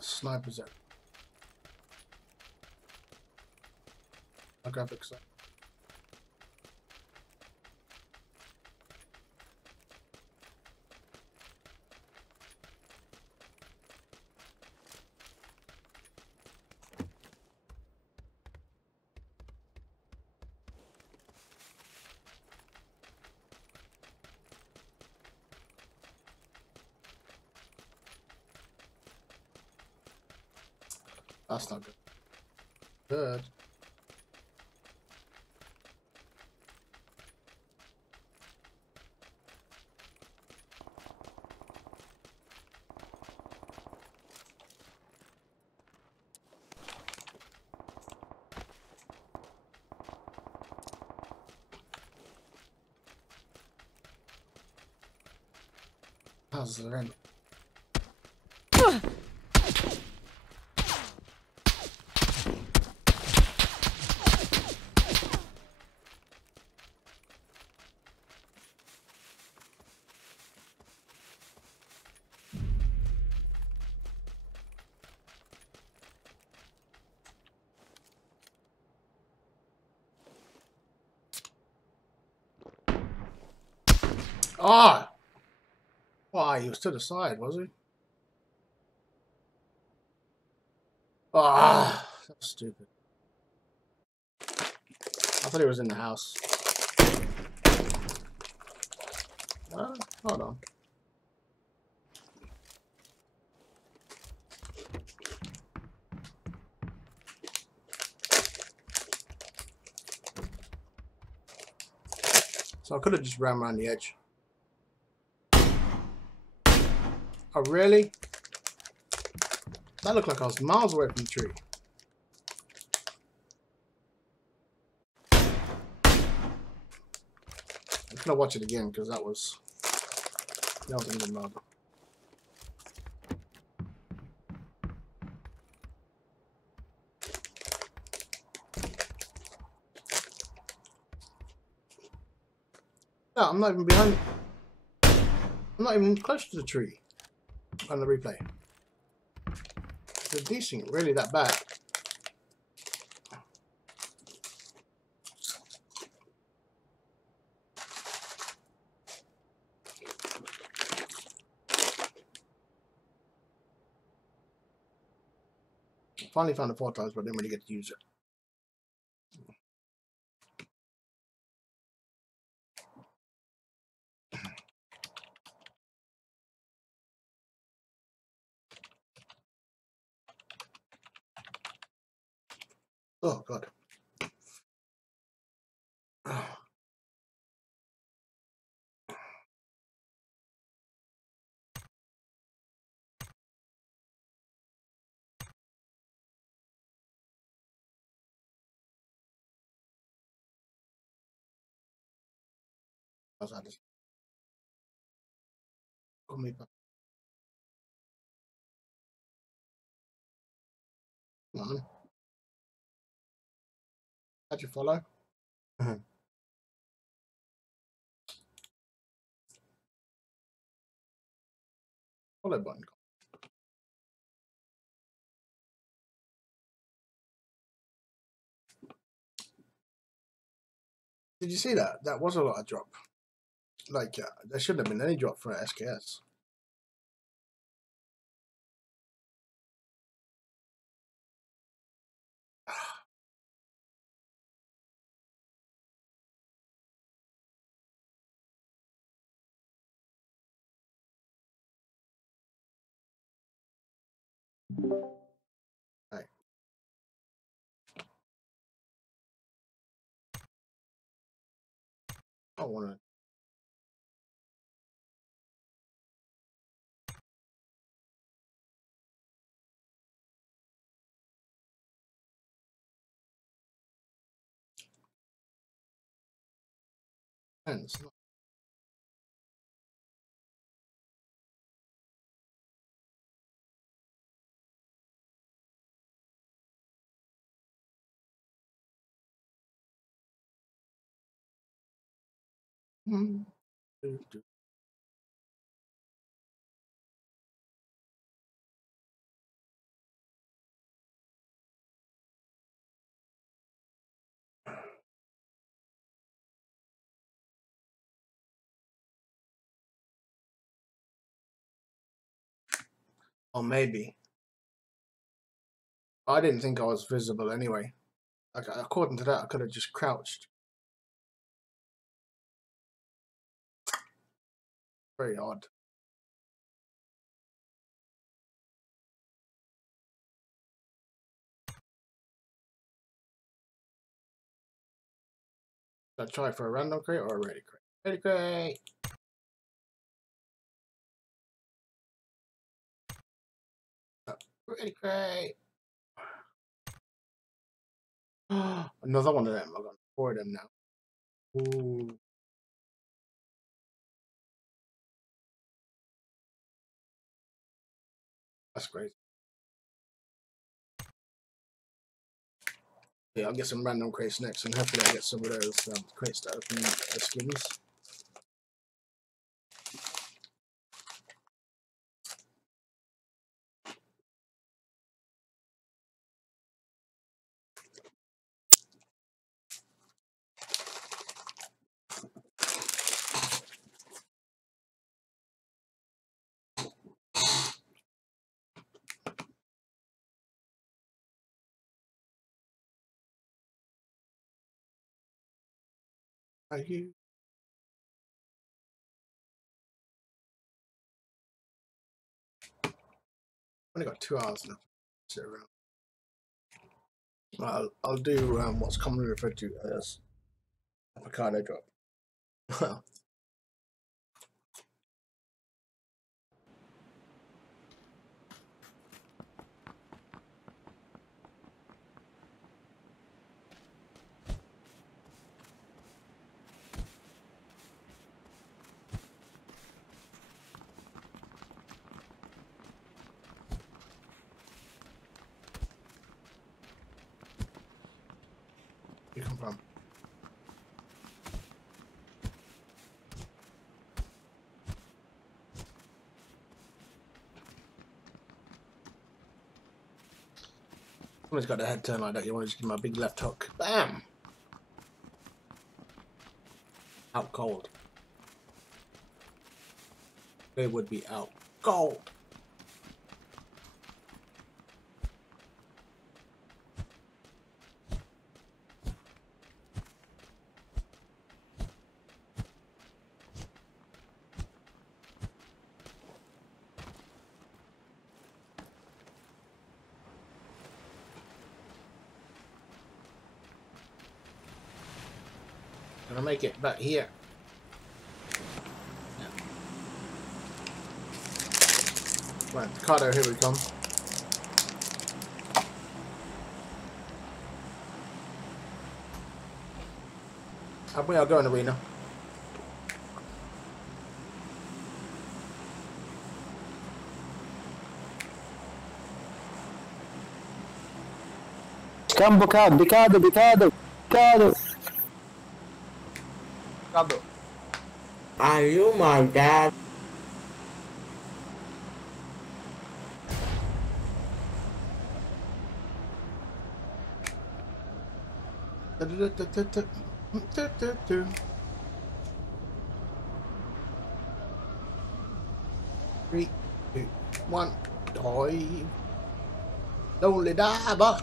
snipers there. My graphics. That's not good. Good. How's the end? Ah! Why, he was to the side, was he? Ah! That's stupid. I thought he was in the house. Hold on. So I could have just ran around the edge. Oh, really? That looked like I was miles away from the tree. I'm gonna watch it again because that was a good mod. No, I'm not even behind. I'm not even close to the tree on the replay. The desync really that bad. Finally found the 4 times, but I didn't really get to use it. Oh god. I just got me back. Come on. How'd you follow? Follow button. Did you see that? That was a lot of drop. Like, there shouldn't have been any drop for SKS. Right. I don't want to. Hmm. Or maybe. I didn't think I was visible anyway. Like, according to that, I could have just crouched. Very odd. Should I try for a random crate or a ready crate? Ready crate! Ready crate! Another one of them. I've got 4 of them now. Ooh. That's crazy. Yeah, I'll get some random crates next, and hopefully I'll get some of those crates to open as skins. Thank you. Only got 2 hours left. Sit around. I'll do what's commonly referred to as avocado drop. You come from? Someone's got their head turned like that. You want to just give him a big left hook. Bam! Out cold. They would be out cold. Gonna make it back here. Yeah. Right, Ricardo, here we come. How we are going, Arena? Scambo, Bicado. Are you my dad? Three, two, one, dive. Lonely diver.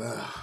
Ugh.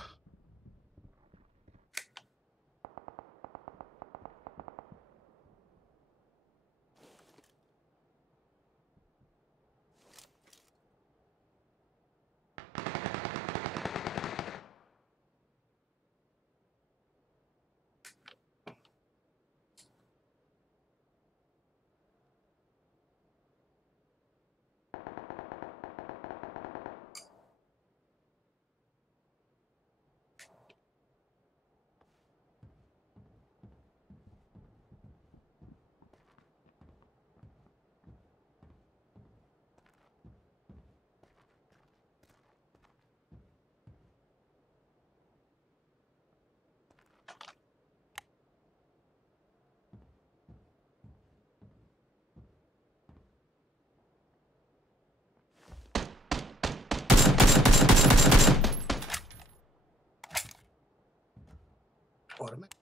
Automatic.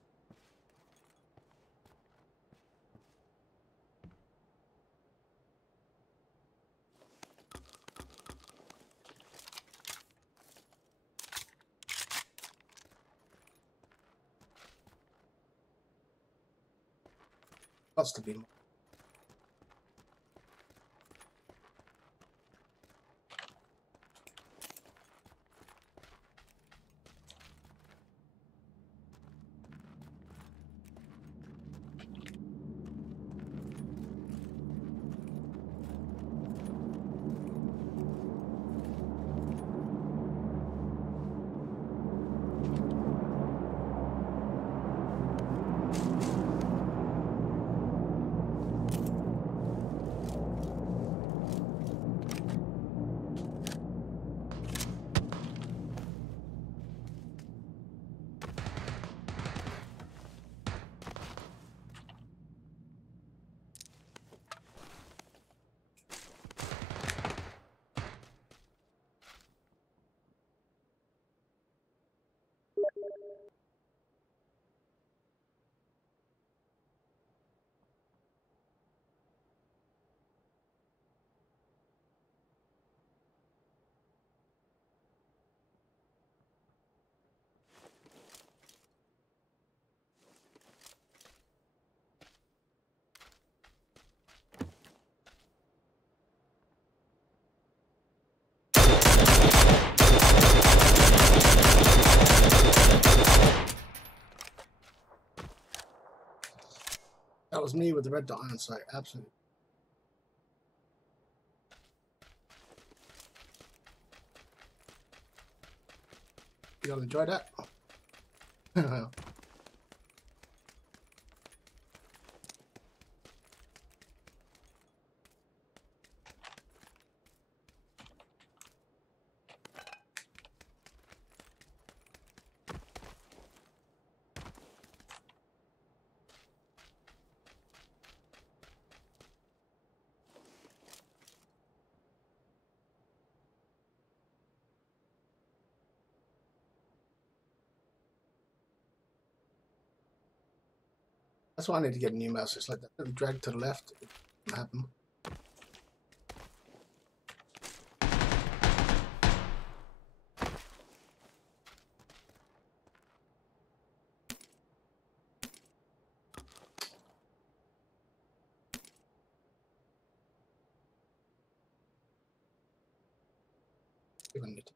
Lots to be more. That was me with the red dot iron sight, absolutely. You all enjoy that? That's why I need to get a new mouse. It's like that little drag to the left. It doesn't happen. Even need to.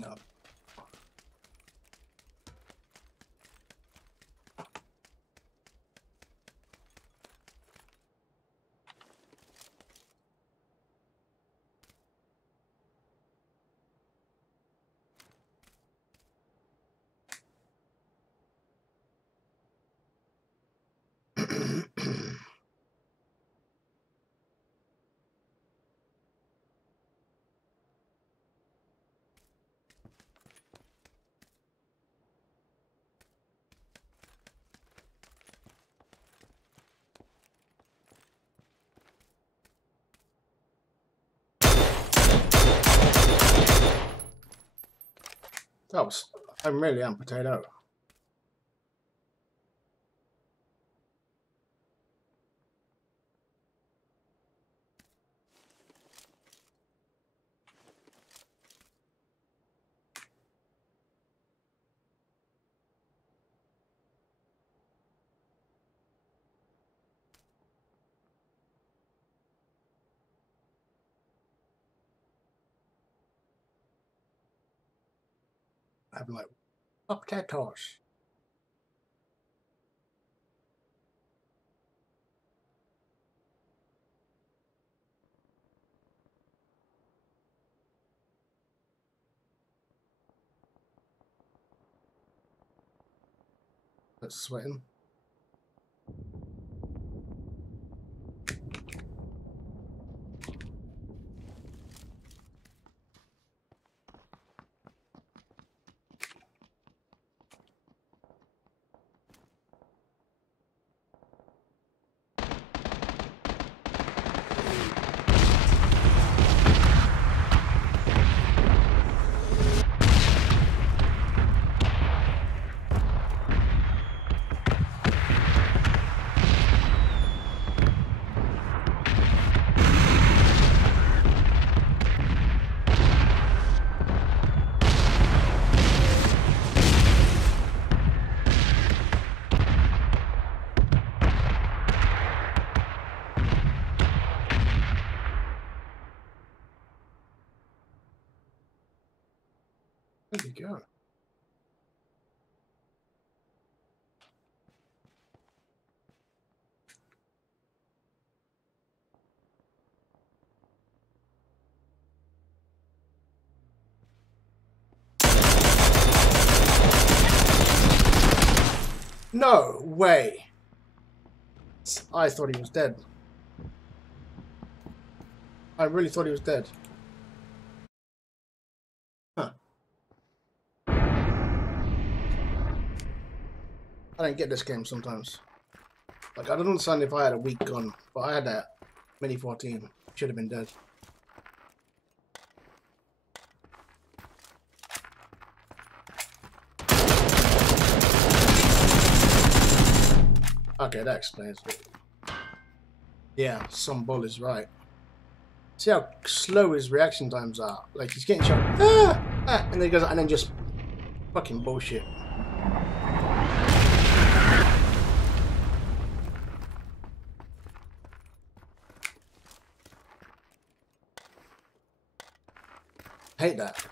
No. I really am potato. I'm like, potatoes. That's sweating. There you go. No way. I thought he was dead. I really thought he was dead. Huh. I don't get this game sometimes. Like, I don't understand if I had a weak gun, but I had that Mini 14. Should have been dead. Okay, that explains it. Yeah, some bull is right. See how slow his reaction times are. Like, he's getting shot, and then he goes, and then just fucking bullshit. Hate that.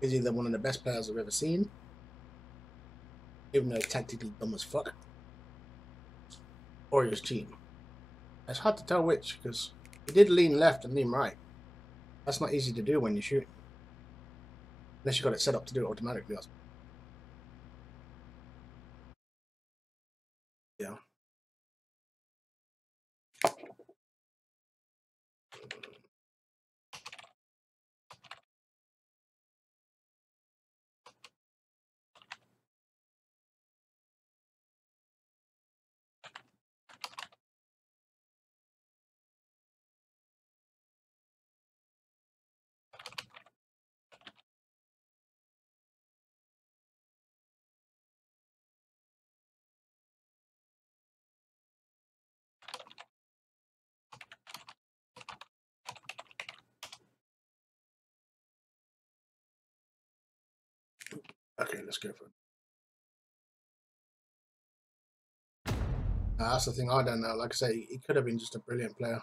He's either one of the best players I've ever seen, even though he's tactically dumb as fuck, or he's cheating. It's hard to tell which, because he did lean left and lean right. That's not easy to do when you shoot. Unless you got it set up to do it automatically. Yeah. Okay, let's go for it. That's the thing I don't know. Like I say, he could have been just a brilliant player.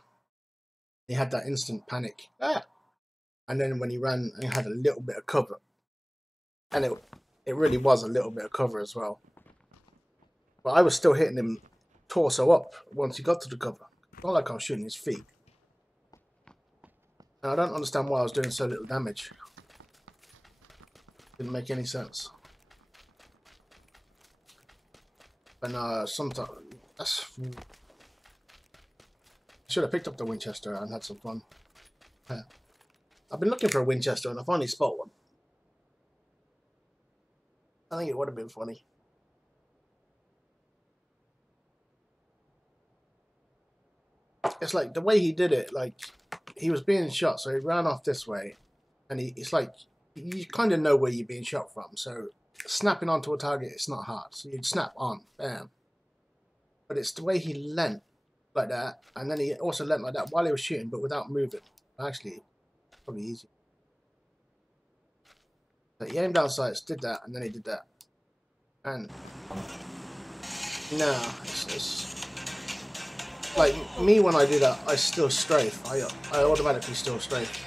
He had that instant panic. And then when he ran, he had a little bit of cover. And it really was a little bit of cover as well. But I was still hitting him torso up once he got to the cover. Not like I was shooting his feet. And I don't understand why I was doing so little damage. Didn't make any sense. And sometimes that's. I should have picked up the Winchester and had some fun. Yeah. I've been looking for a Winchester and I finally spot one. I think it would have been funny. it's like the way he did it, like he was being shot, so he ran off this way, and it's like you kind of know where you're being shot from, so snapping onto a target, it's not hard. So you'd snap on, bam. But it's the way he leant like that, and then he also leant like that while he was shooting, but without moving. Actually, probably easy. But he aimed down sights, did that, and then he did that. And no, it's like me when I do that, I still strafe. I automatically still strafe.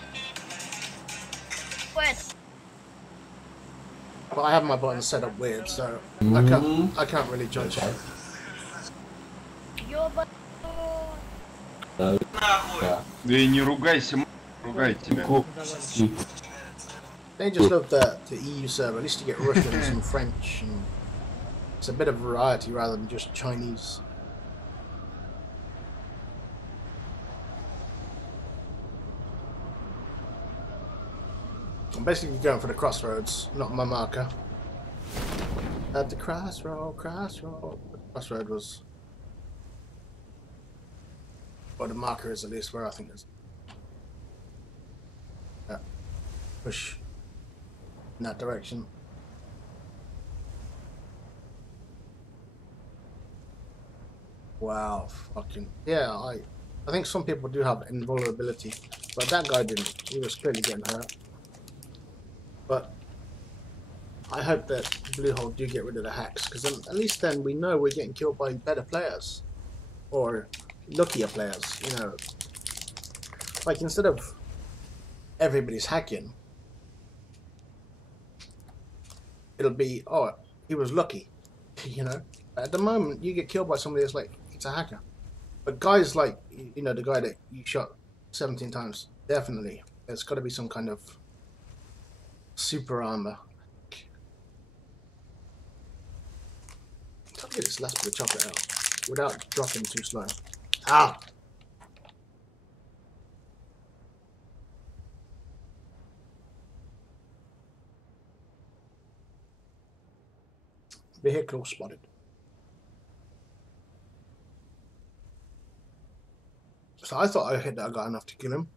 When? But I have my buttons set up weird, so I can't really judge it. Ёба. Да. Да и не ругайся, ругай тебя. They just love the EU server. At least you get Russians and French, and it's a bit of variety rather than just Chinese. I'm basically going for the crossroads, not my marker. At the crossroad. The crossroad was, or the marker is at least where I think it is. Yeah. Push in that direction. Wow, fucking yeah. I think some people do have invulnerability, but that guy didn't. He was clearly getting hurt. But I hope that Bluehole do get rid of the hacks, because at least then we know we're getting killed by better players or luckier players. You know, like instead of everybody's hacking, it'll be, oh, he was lucky. You know, at the moment you get killed by somebody that's like, it's a hacker. But guys like, you know, the guy that you shot 17 times, definitely there's got to be some kind of super armor. I'll get this last bit of chocolate out without dropping too slow. Ah! Vehicle spotted. So I thought I hit that guy enough to kill him.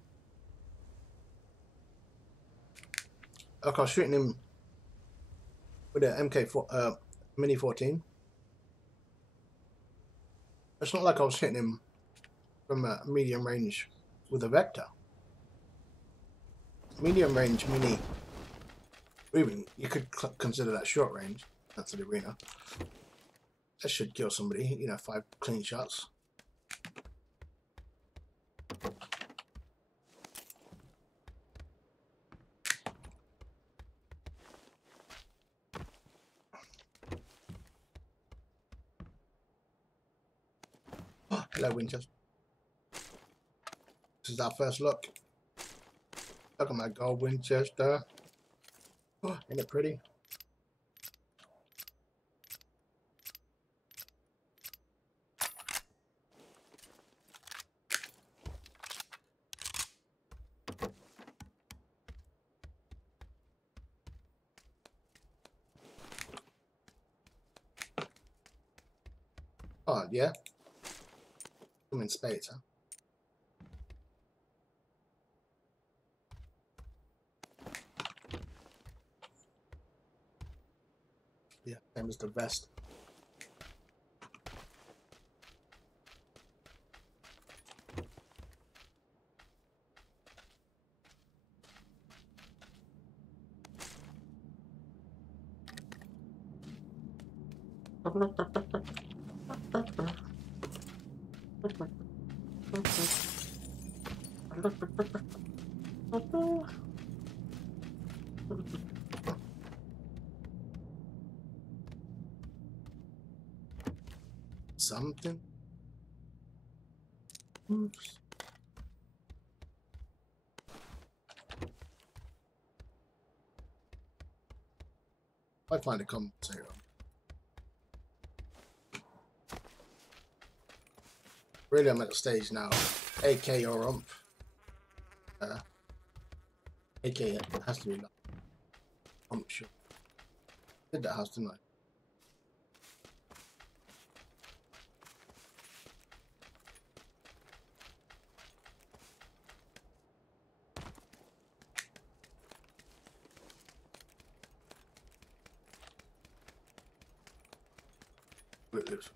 Like I was shooting him with an MK4 Mini 14. It's not like I was hitting him from a medium range with a Vector. Medium range Mini, even you could consider that short range. That's the arena. That should kill somebody. You know, 5 clean shots. Hello, Winchester. This is our first look. Look at my gold Winchester. Oh, ain't it pretty? Oh, yeah. Come in spades, huh? Yeah, same as the vest. Something. Oops. I find a compensator. Really, I'm at the stage now. AK or ump. AK has to be like ump shot. Did that house, didn't I? It looks.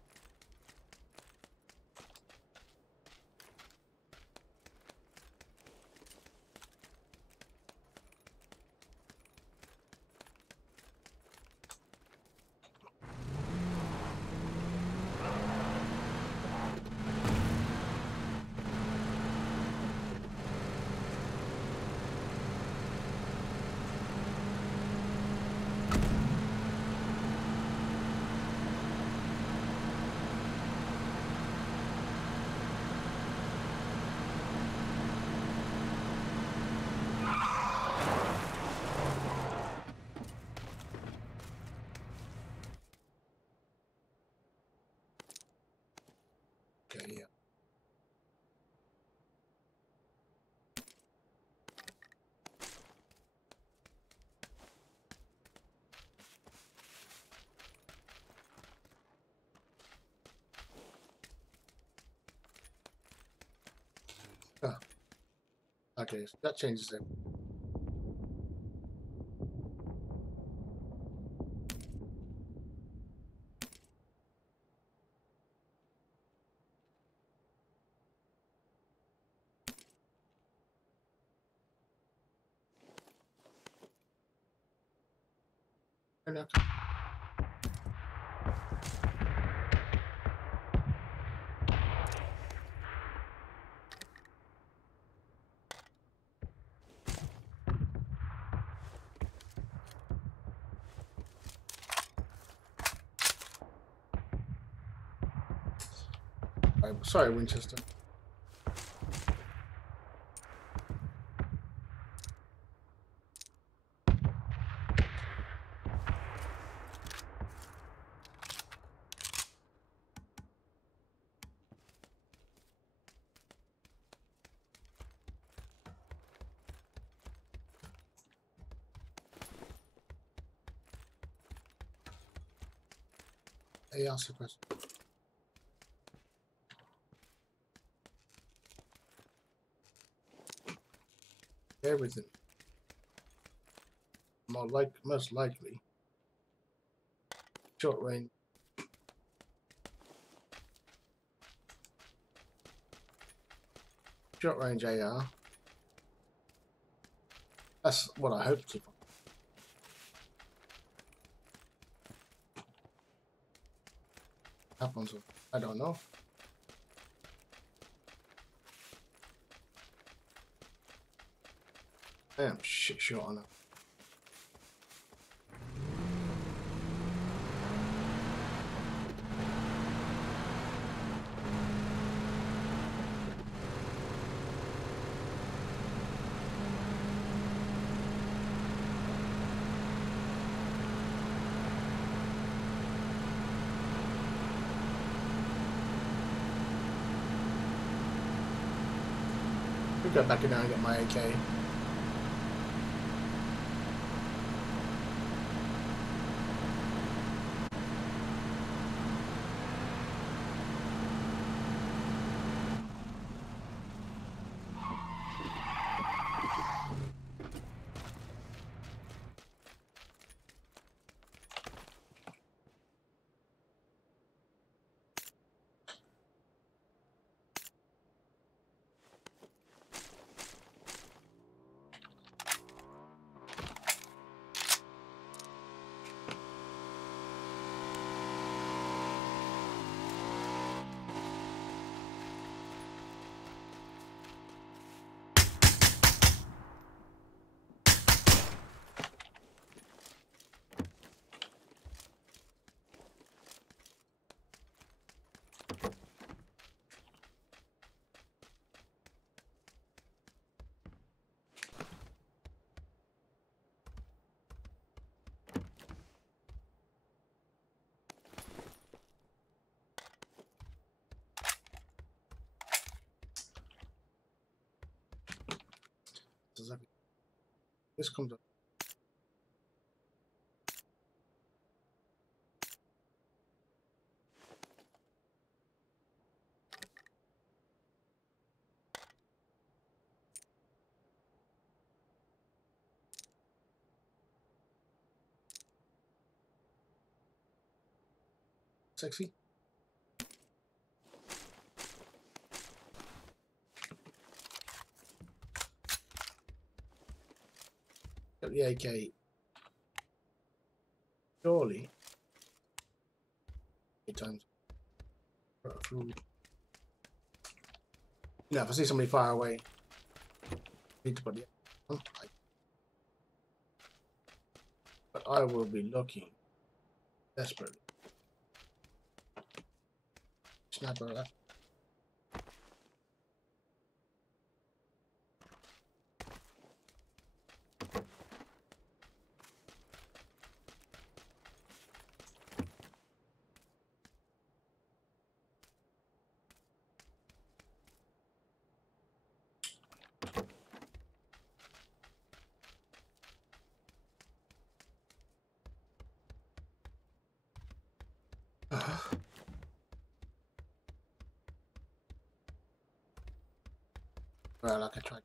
Okay, yeah. Ah, okay, so that changes it. And that- Sorry, Winchester. Hey, ask a question. Everything. Most likely. Short range. Short range AR. That's what I hope to find. Happens. I don't know. I am shit short on it. I'll go back in there and get my AK. This comes up. Sexy. the AK. Surely. 8 times. You know, if I see somebody far away, I need to put the on. But I will be looking desperately. Sniper left. Well, like I tried.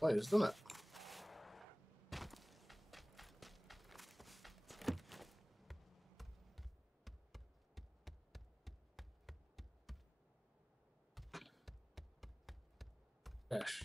Wait, it's done it. Dash.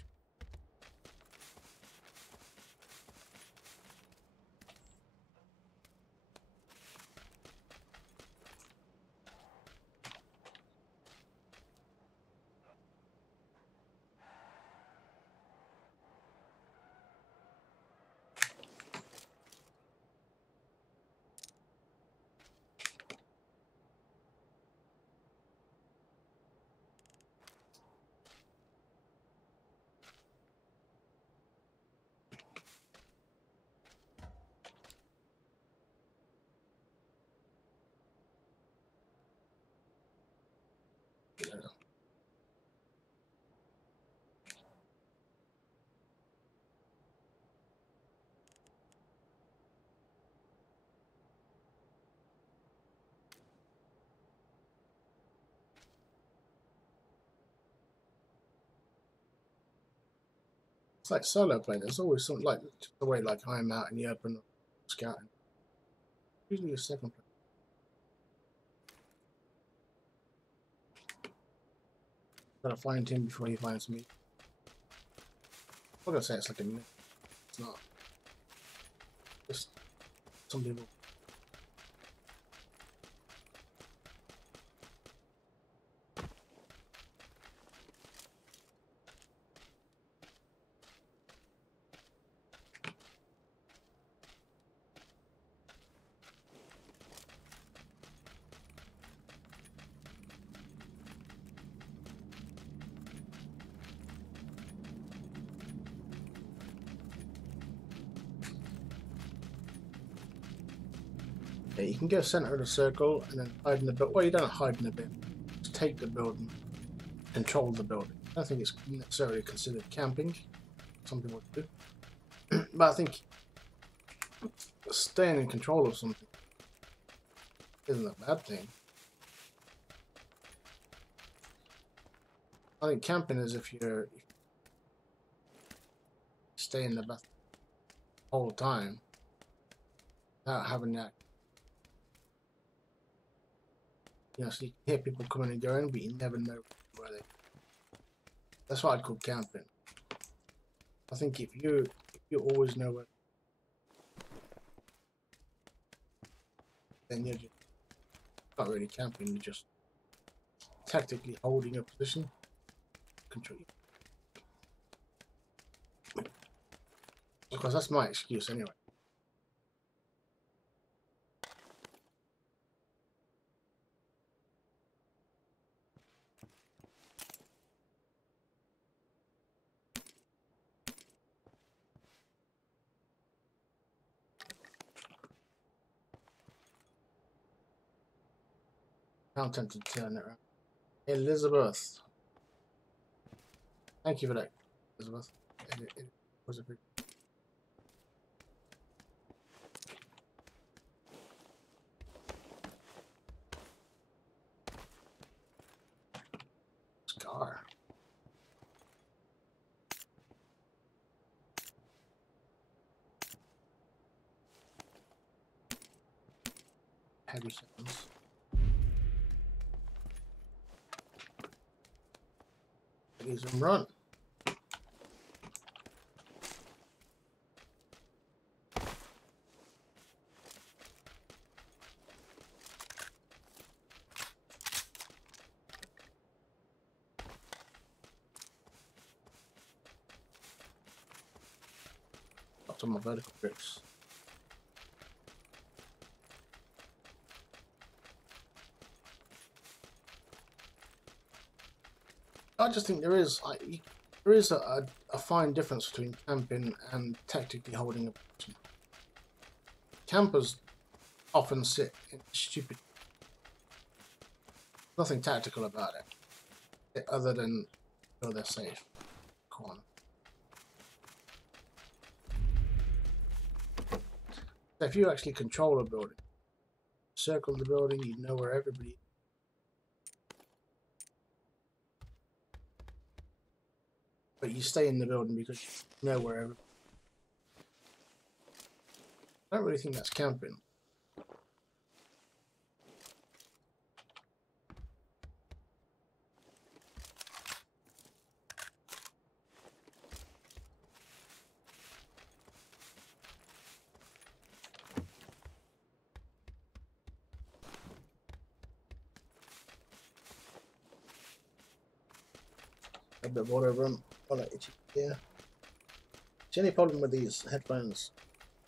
Yeah. It's like solo playing. There's always something like the way like I'm out in the open scouting. Usually a second play. Gotta find him before he finds me. I'm gonna say it's like a myth. It's not. Just some people. Yeah, you can go center of the circle and then hide in the building. Well, you don't hide in the building. Just take the building, control the building. I don't think it's necessarily considered camping. Some people do. But I think staying in control of something isn't a bad thing. I think camping is if you stay in the bath the whole time without having that. You know, so you can hear people coming and going, but you never know where they. That's what I'd call camping. I think if you always know where, then you're just not really camping. You're just tactically holding a position. Control. Because that's my excuse anyway. I'm tempted to turn it around. Elizabeth. Thank you for that, Elizabeth. It was a big. Scar. Heavy sounds. Use them run. Lots of my vertical bricks. I just think there is a fine difference between camping and tactically holding a position. Campers often sit in stupid. Nothing tactical about it, other than feel they're safe. Corner. So if you actually control a building, circle the building, you know where everybody is. But you stay in the building because you know where everybody is. I don't really think that's camping. A bit of water over them. Oh, like itchy. Yeah. The only problem with these headphones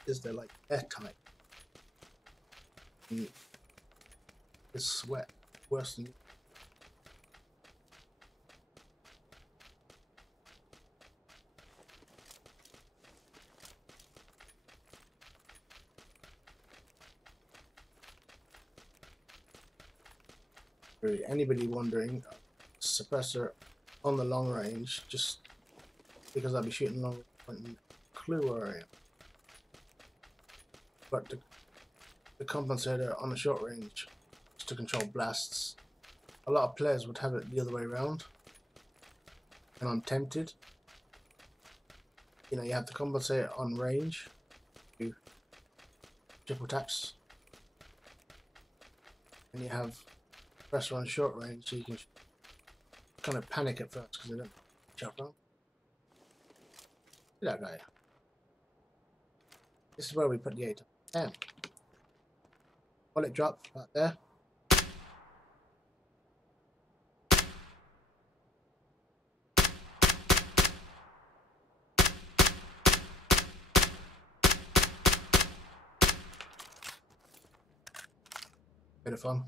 is they're like airtight. And it's sweat worse than. Really, anybody wondering, suppressor on the long range, just because I'll be shooting long range, wouldn't clue where I am. But the compensator on the short range is to control blasts. A lot of players would have it the other way around, and I'm tempted. You know, you have the compensator on range, do triple taps, and you have pressure on short range, so you can kind of panic at first because they don't jump on. Look at that guy. This is where we put the 8 10. Bullet drop right there. Bit of fun.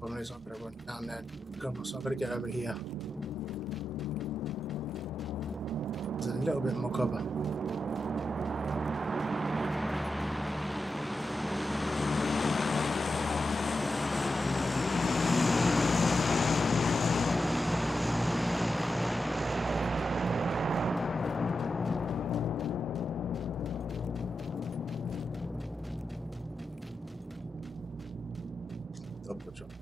Problem is I'm going to run down there, cover, so I'm going to get over here. There's a little bit more cover. double jump.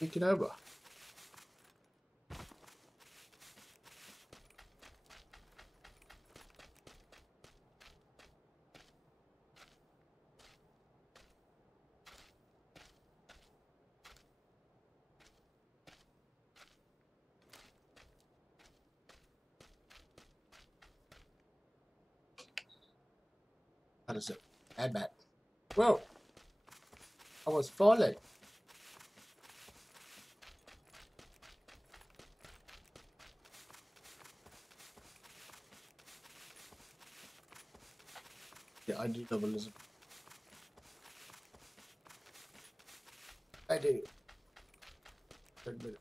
Taking over. How does it? Bad bat. Whoa! I was falling. Yeah, I do love Elizabeth. I do. Admit it.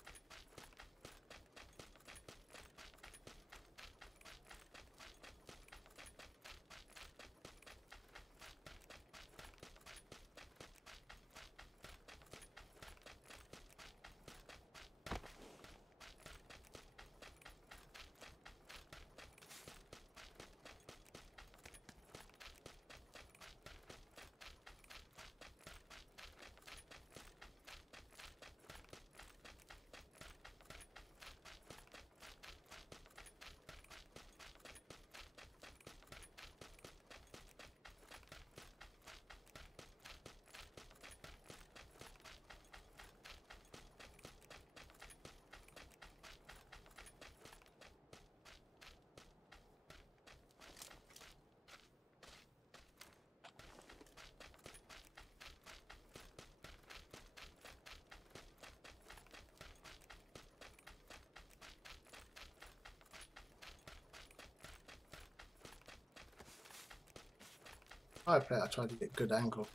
I play, I try to get good angle.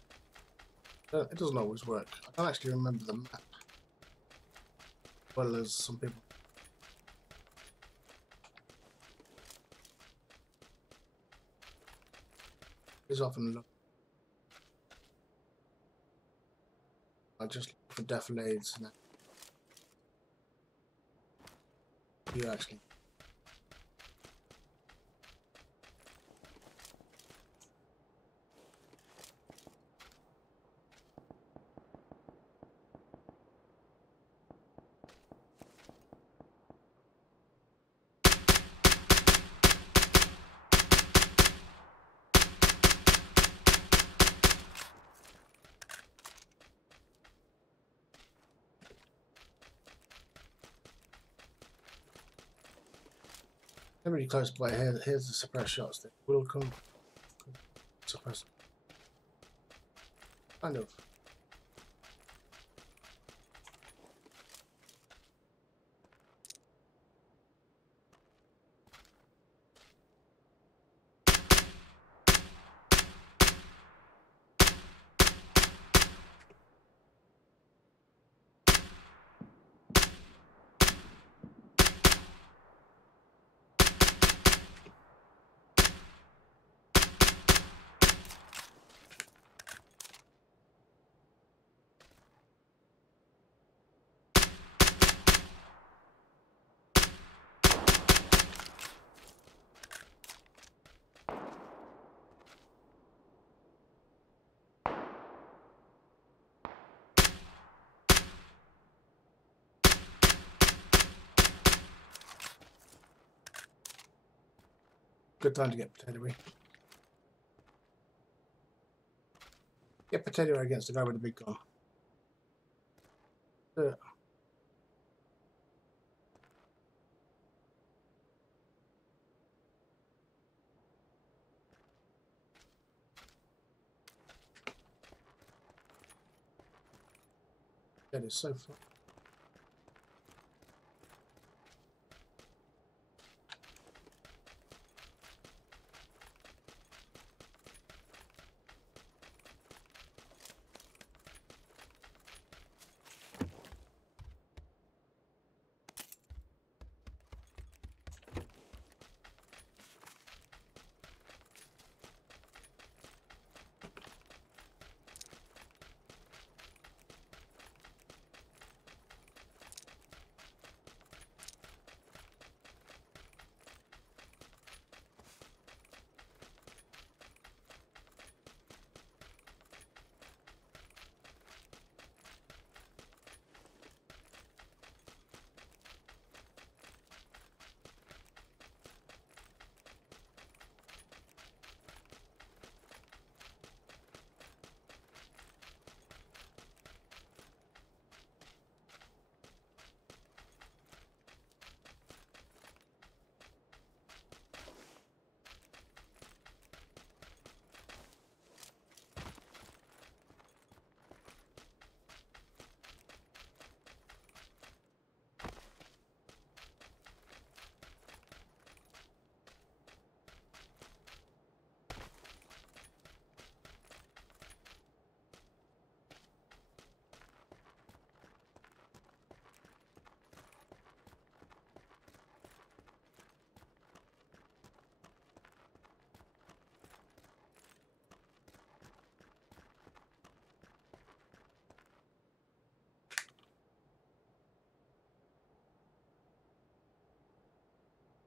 It doesn't always work. I don't actually remember the map. Well as some people. It's often look. I just look for defilades and you actually. They're really close by here. Here's the suppress shots that will come suppress. Kind of. Good time to get potato. Get potato against the guy with the big gun. That is so fun.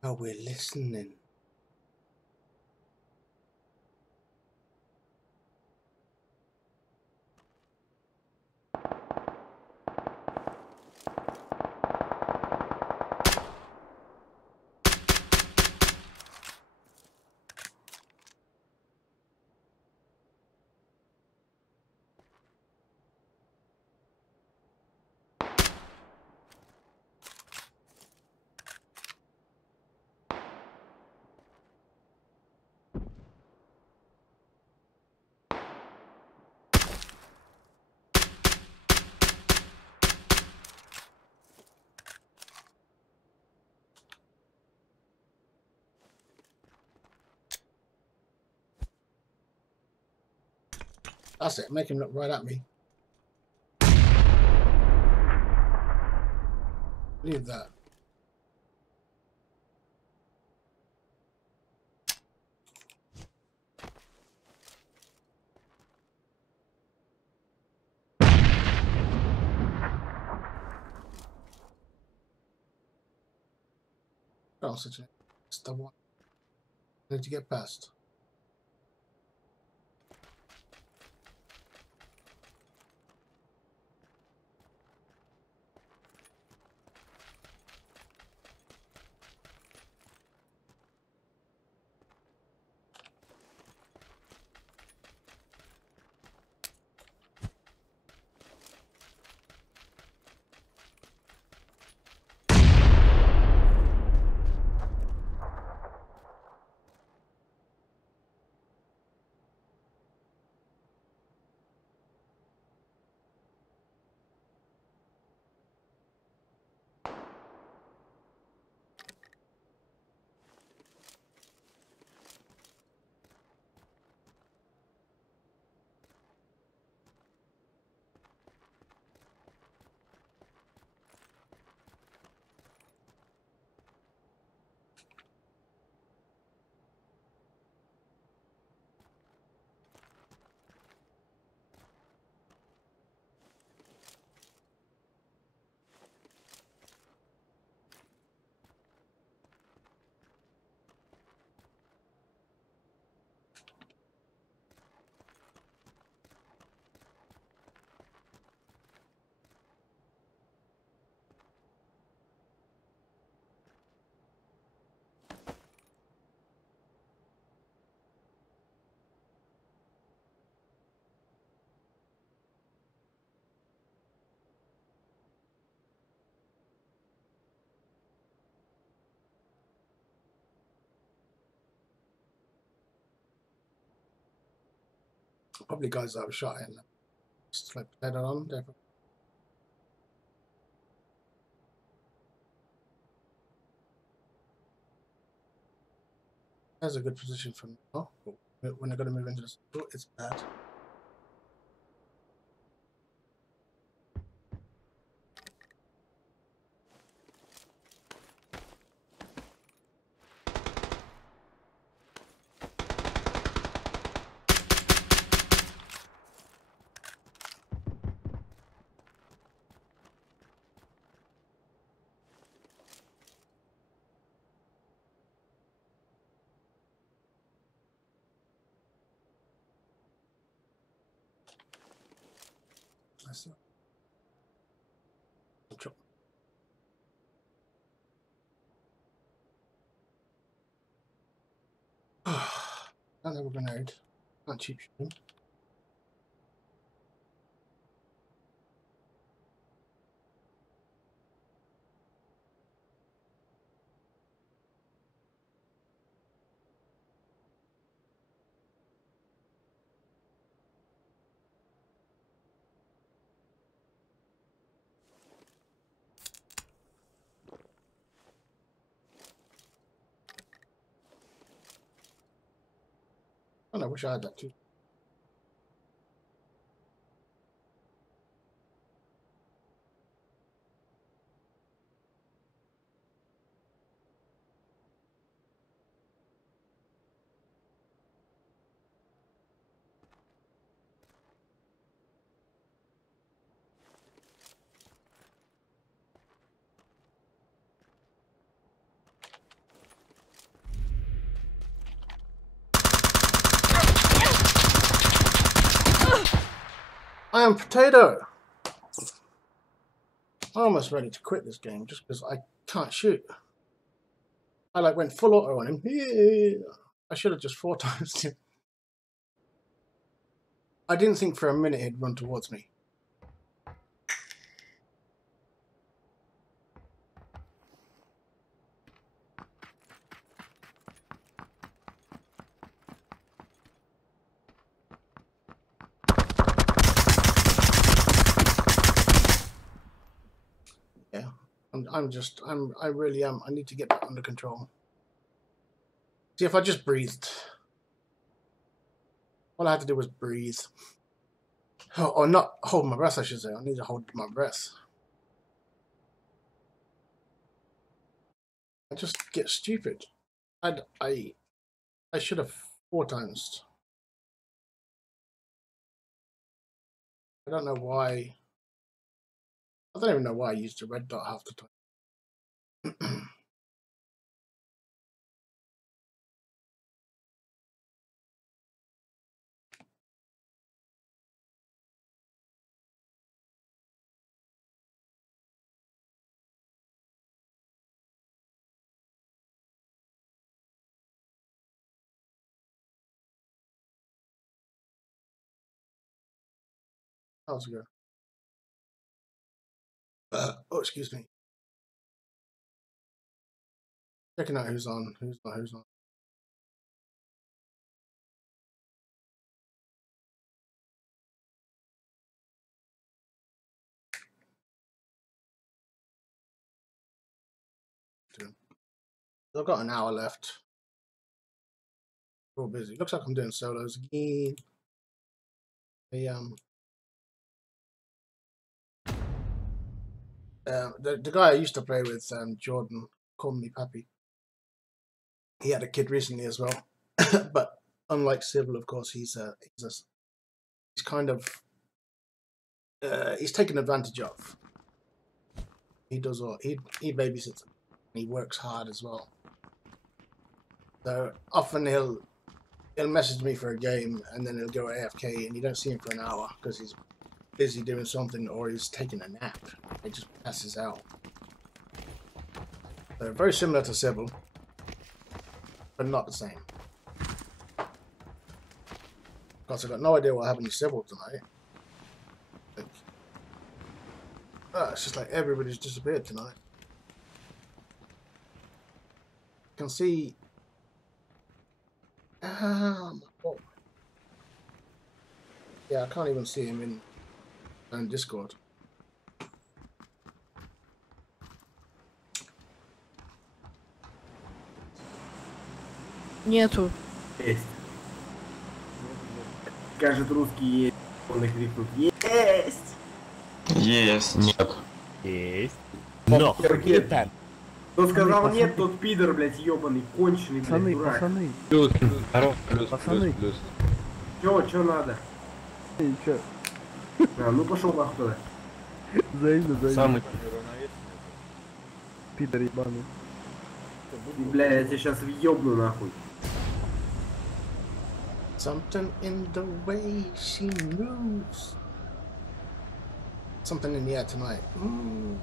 Oh, we're listening. That's it. Make him look right at me. Leave that. Oh, such a stubborn. Need to get past. Probably guys that have shot in. Just like head on. That's a good position for now. But when I got to move into the circle, it's bad. That's it. Drop. Don't have a grenade. Not cheap shooting. Oh, I wish I had that too. I am Potato. I'm almost ready to quit this game just because I can't shoot. I like went full auto on him. Yeah. I should have just 4 times. I didn't think for a minute he'd run towards me. Yeah, I really am. I need to get that under control. See, if I just breathed. All I had to do was breathe. Or not hold my breath, I should say. I need to hold my breath. I just get stupid. I should have 4 times. I don't know why. I don't even know why I used the red dot half the time. How's it go? Oh, excuse me. Checking out who's on, who's not, who's not. I've got an hour left. We're all busy. Looks like I'm doing solos again. The guy I used to play with, Jordan, called me Pappy. He had a kid recently as well, but unlike Sybil, of course, he's kind of he's taken advantage of. He does all he babysits. He works hard as well. So often he'll message me for a game and then he'll go AFK and you don't see him for an hour because he's busy doing something or he's taking a nap. He just passes out. So very similar to Sybil, but not the same. Of course, I've got no idea what happened to Sybil tonight. It's just like everybody's disappeared tonight. You can see. Yeah, I can't even see him in Discord. Нету. Есть. Скажет русский есть. Он и крикнут есть. Есть. Нет. Есть. Нахуй. Кто сказал Пацаны. нет, тот пидор, блядь, ебаный, конченый, блядь, дурак. Пацаны. Плюс. Здоров. Плюс. Пацаны. Плюс. Чё надо? Чё? А, ну пошел нахуй тогда. Взаимно. Самый. Пидор ебаный. Бля, я тебя сейчас въебну нахуй. Something in the way she moves. Something in the air tonight. Mm.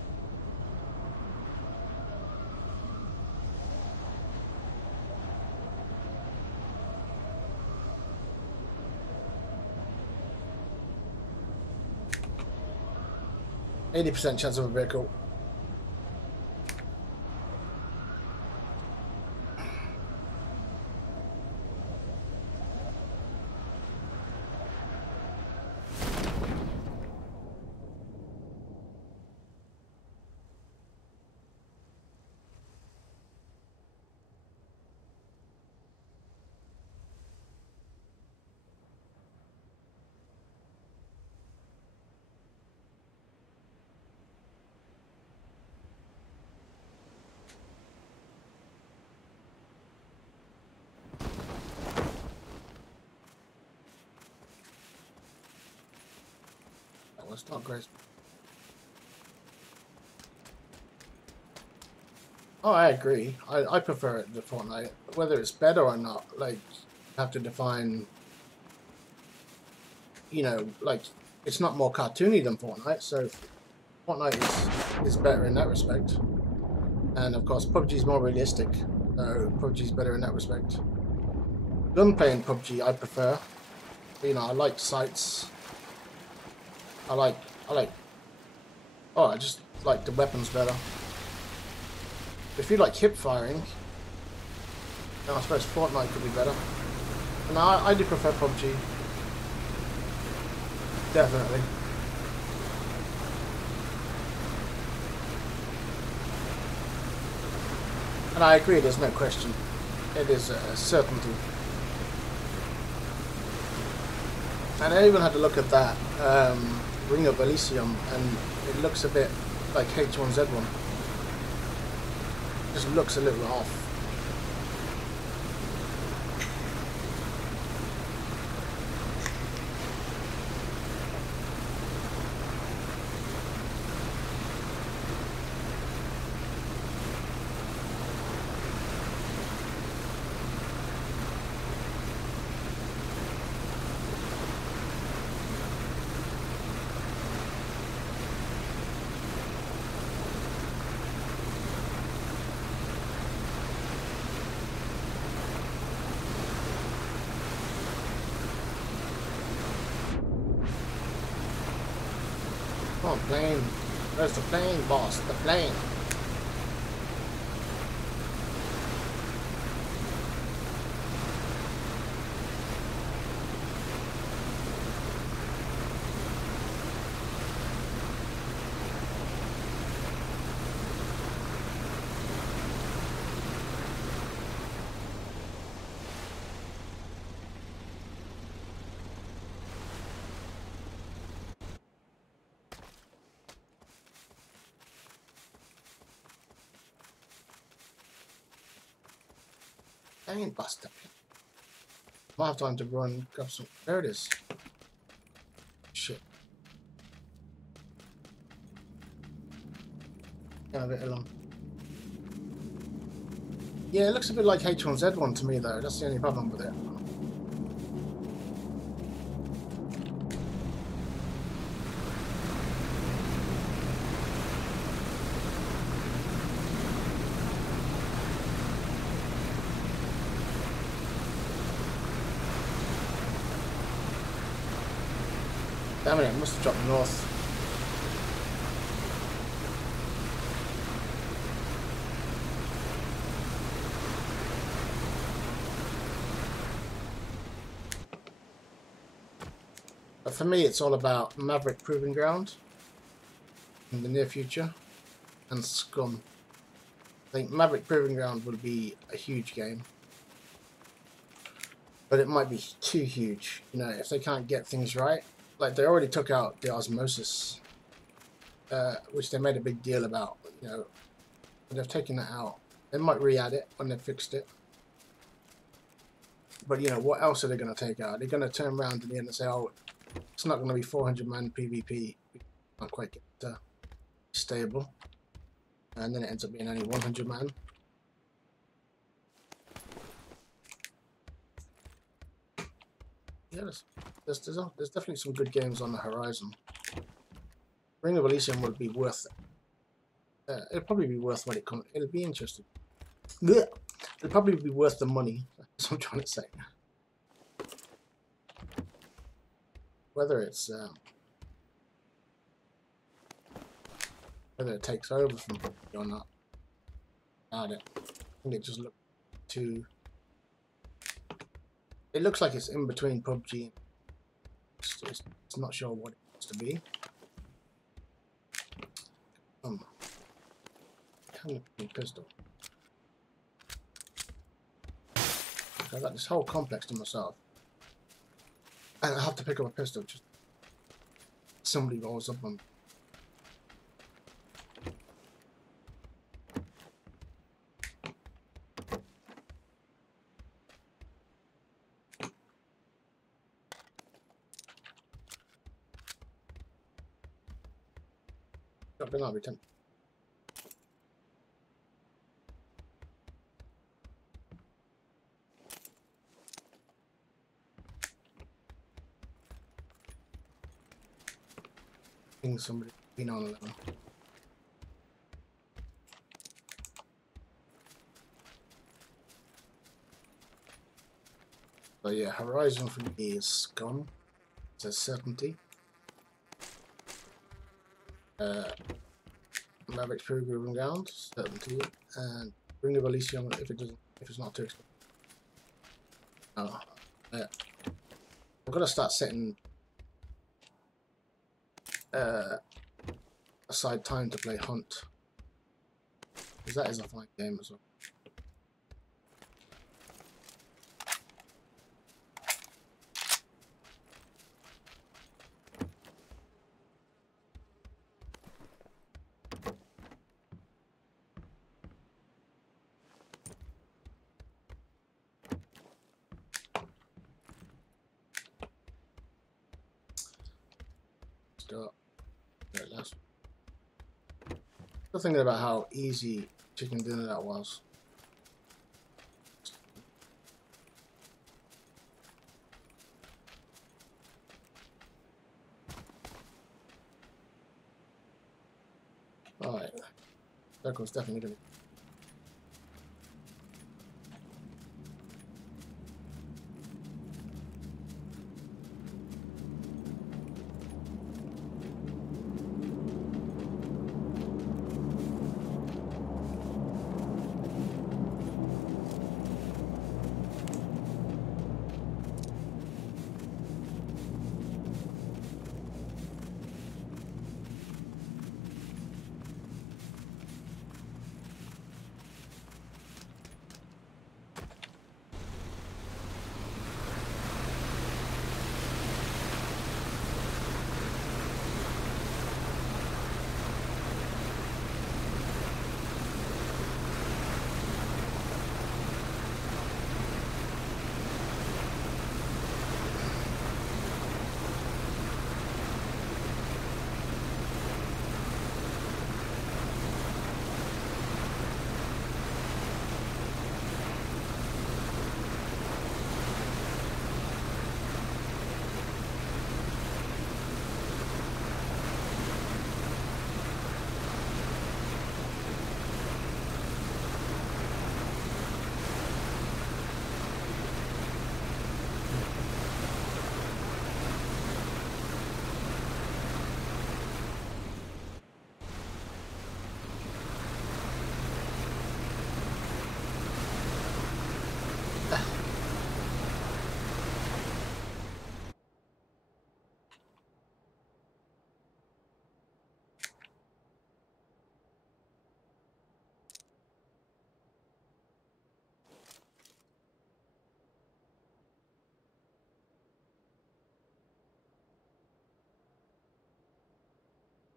%80 chance of a vehicle. It's not great. Oh, I agree. I prefer it to Fortnite. Whether it's better or not, like, you have to define, you know, like, it's not more cartoony than Fortnite, so Fortnite is better in that respect. And, of course, PUBG is more realistic, so PUBG is better in that respect. Gunplay in PUBG, I prefer. You know, I like sights. I just like the weapons better. If you like hip firing, then I suppose Fortnite could be better. And I do prefer PUBG. Definitely. And I agree, there's no question. It is a certainty. And I even had to look at that Ring of Elysium, and it looks a bit like H1Z1. Just looks a little off. Come on, plane. Where's the plane, boss? The plane. Plane buster. Might have time to run and grab some. There it is. Shit. Get a bit along. Yeah, it looks a bit like H1Z1 to me though. That's the only problem with it. Damn it, it must have dropped north. But for me, it's all about Maverick Proving Ground in the near future and Scum. I think Maverick Proving Ground will be a huge game. but it might be too huge. You know, if they can't get things right, like they already took out the osmosis, which they made a big deal about. You know, but they've taken that out. They might re-add it when they've fixed it. But you know, what else are they going to take out? They're going to turn around at the end and say, "Oh, it's not going to be 400-man PvP. We can't quite get stable," and then it ends up being only 100-man. Yeah, there's definitely some good games on the horizon. Ring of Elysium would be worth it. It'll probably be worth what it comes. It'll be interesting. Blech. It'll probably be worth the money. That's what I'm trying to say. Whether it's whether it takes over from PUBG or not, I doubt it. I think it just looks too. It looks like it's in between PUBG. It's not sure what it wants to be. Can pistol. I've got this whole complex to myself, and I have to pick up a pistol. Just somebody rolls up on me. I'll be tempted. I think somebody been on a level. So yeah, Horizon for me is gone. It's a certainty. Maverick's Proving Ground, certainty, and Ring of Elysium if it's not too expensive. Oh, yeah. I've got to start setting aside time to play Hunt, because that is a fine game as well. Still thinking about how easy chicken dinner that was. Alright, Circle's definitely gonna.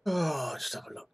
Oh, just have a look.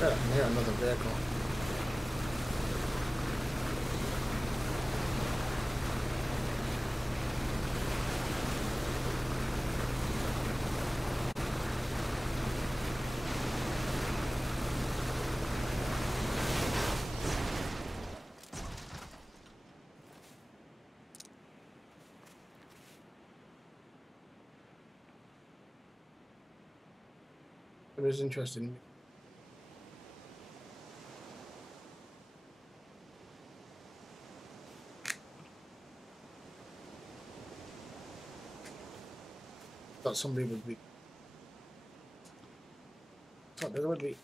Yeah, I can hear another vehicle. It was interesting. Thought somebody would be. Thought there would be.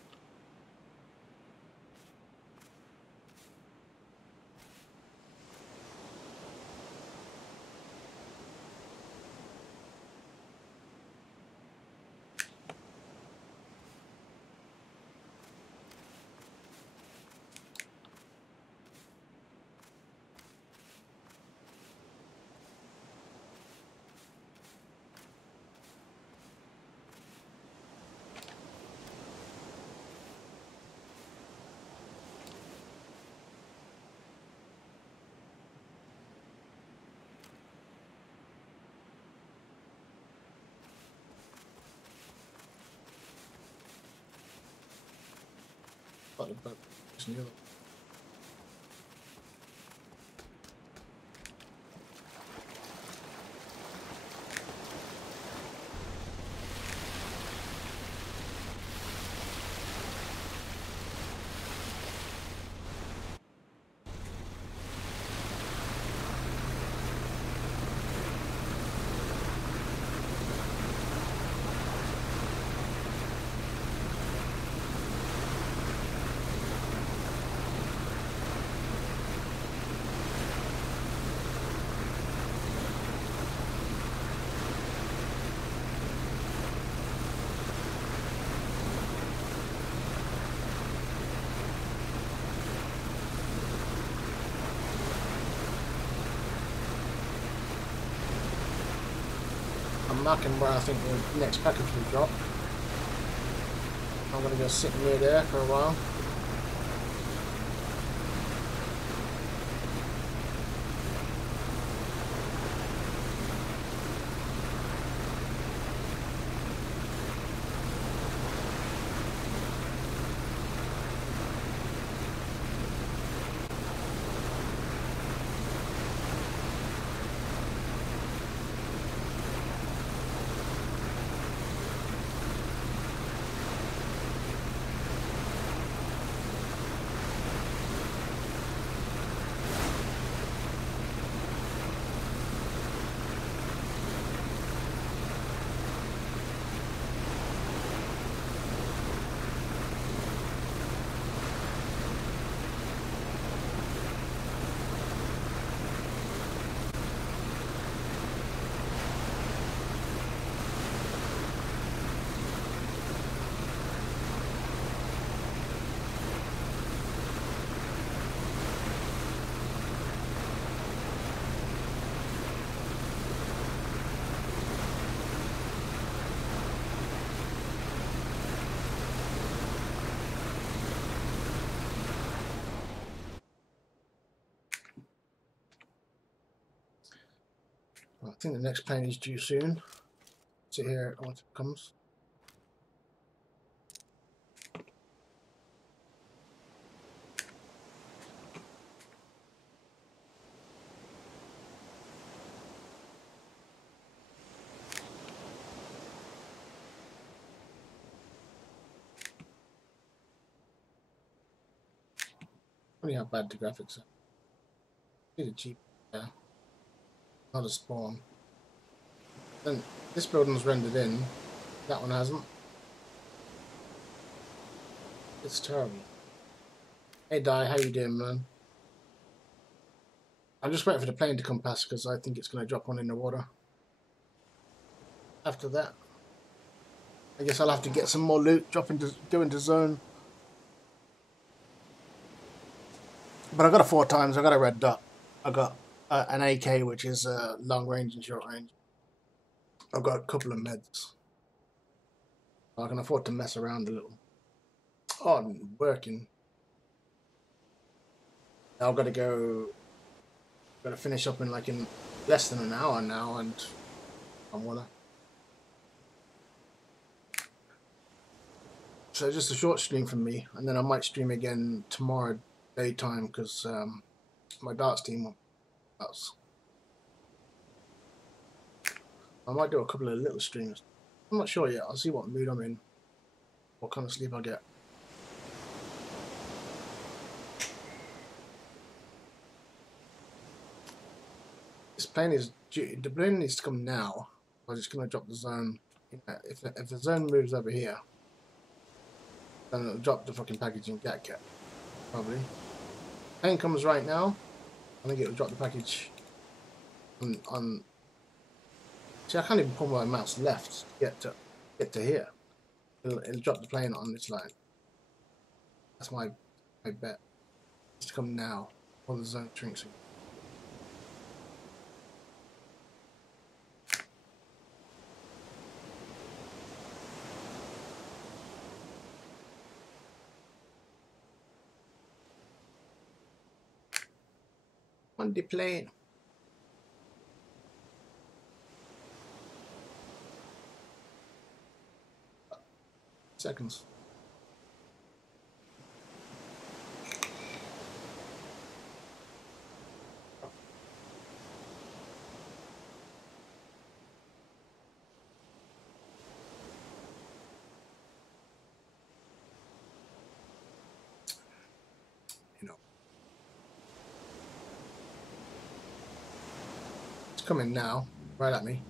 Thought about this new. I'm marking where I think the next package will drop. I'm going to go sit near there for a while. I think the next plane is due soon. See here once it comes. Funny how bad the graphics are. Pretty cheap. Yeah. Not a spawn. Then this building's rendered in. That one hasn't. It's terrible. Hey Di, how you doing, man? I'm just waiting for the plane to come past because I think it's going to drop one in the water. After that, I guess I'll have to get some more loot, go into zone. But I got a 4 times. I got a red dot. I got an AK, which is long range and short range. I've got a couple of meds. I can afford to mess around a little. Oh, I'm working. I've got to go. Got to finish up in less than an hour now, and I'm wanna. So just a short stream from me, and then I might stream again tomorrow daytime because my darts team won't. I might do a couple of little streams. I'm not sure yet. I'll see what mood I'm in, what kind of sleep I get. This plane is due. The plane needs to come now. I'm just going to drop the zone. If the zone moves over here, then it'll drop the fucking package in GatCat. Probably. Plane comes right now. I think it'll drop the package on. See, I can't even pull my mouse left to get to here. It'll drop the plane on this line. That's my bet. It's to come now, while the zone shrinks again. On the plane. Seconds. You know. It's coming now, right at me.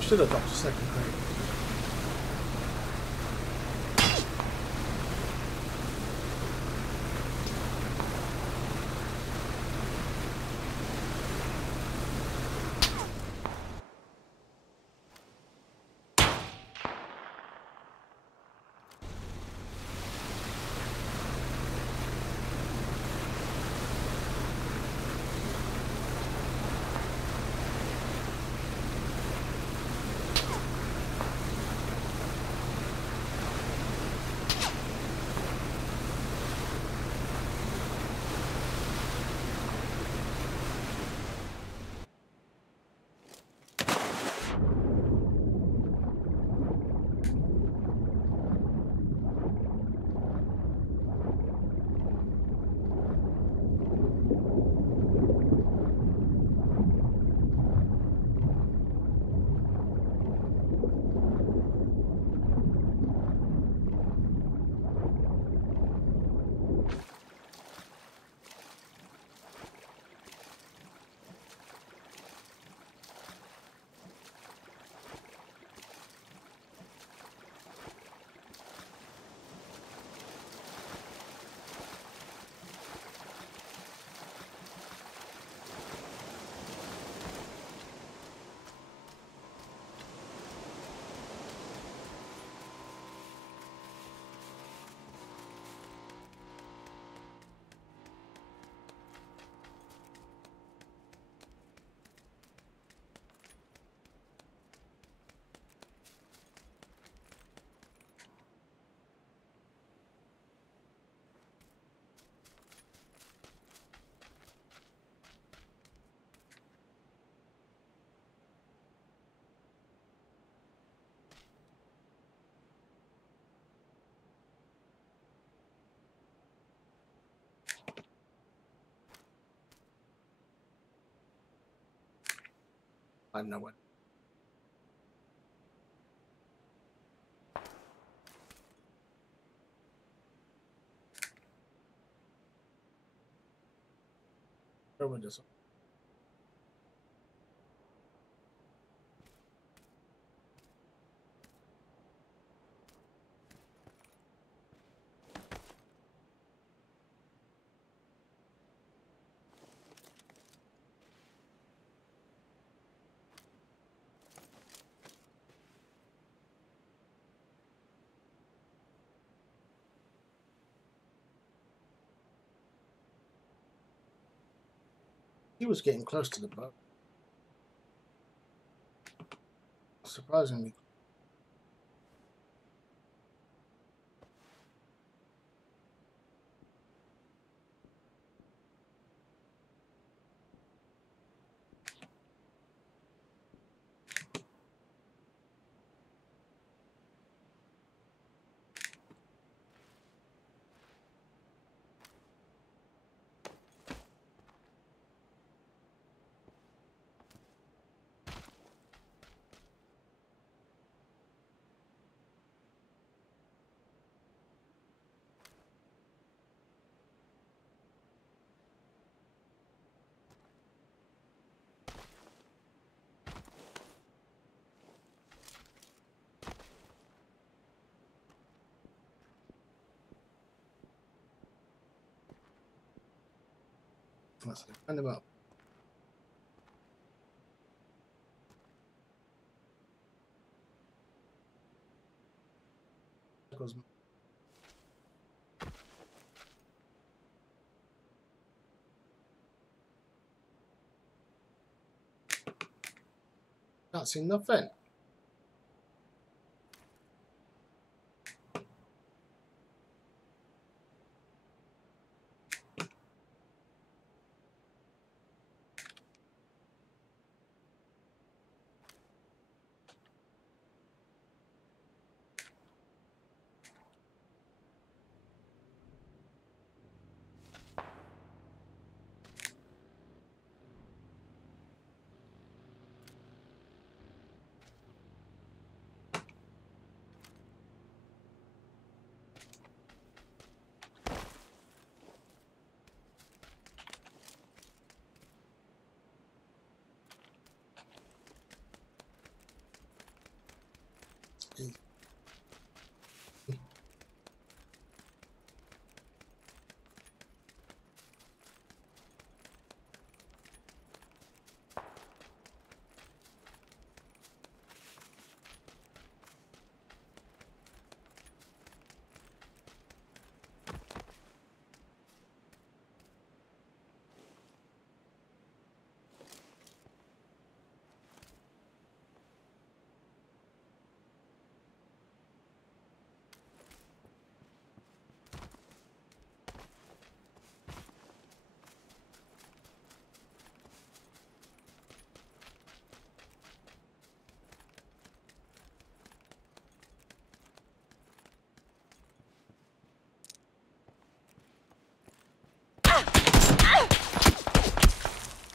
Should have dropped a second crate. I don't know what. Where would this? He was getting close to the boat. Surprisingly. Let's find him up. Can't see nothing.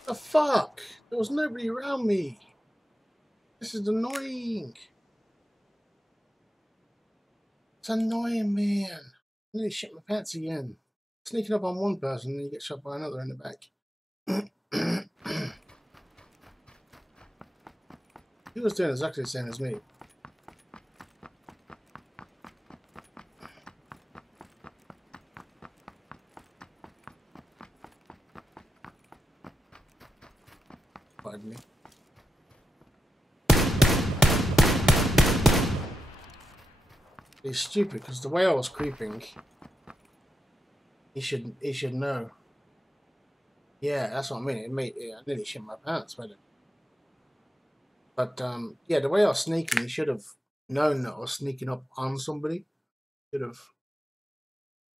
The fuck? There was nobody around me. This is annoying. It's annoying, man. I nearly shit my pants again. Sneaking up on one person and then you get shot by another in the back. He was doing exactly the same as me. Pardon me. He's stupid because the way I was creeping, he should know. Yeah, that's what I mean. I nearly shit my pants with it. But yeah, the way I was sneaking, he should have known that I was sneaking up on somebody. Should have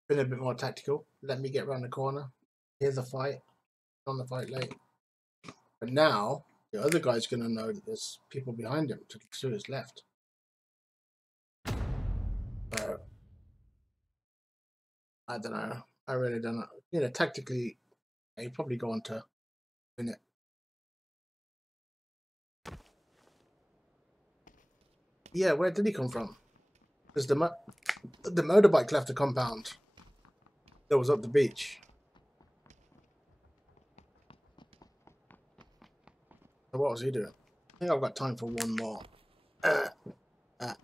been a bit more tactical. Let me get around the corner. Here's a fight. On the fight late. But now the other guy's gonna know that there's people behind him to his left. So I don't know. I really don't know. You know, tactically, he'd probably go on to win it. Yeah, where did he come from? Because the motorbike left the compound that was up the beach. So what was he doing? I think I've got time for one more.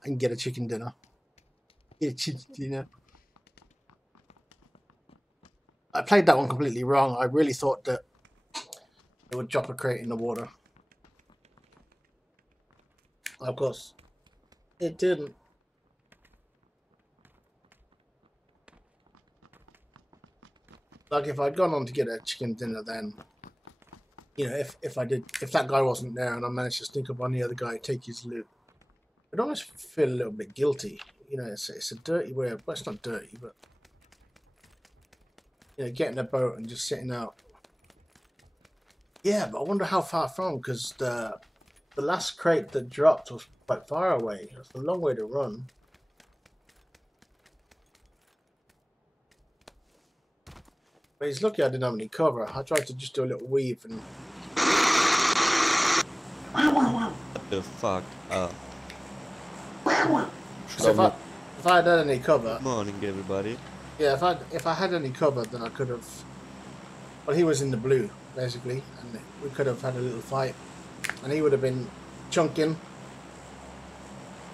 And get a chicken dinner. Get a chicken dinner. I played that one completely wrong. I really thought that it would drop a crate in the water. Of course, it didn't. Like if I'd gone on to get a chicken dinner, then you know, if that guy wasn't there and I managed to sneak up on the other guy, take his loot, I'd almost feel a little bit guilty. You know, it's a dirty way of, well, it's not dirty, but you know, getting a boat and just sitting out. Yeah, but I wonder how far from, because the last crate that dropped was quite far away. It's a long way to run. But he's lucky I didn't have any cover. I tried to just do a little weave and... What the fuck up? So if I had any cover... Good morning, everybody. Yeah, if I had any cover, then I could have... Well, he was in the blue, basically, and we could have had a little fight. And he would have been chunking.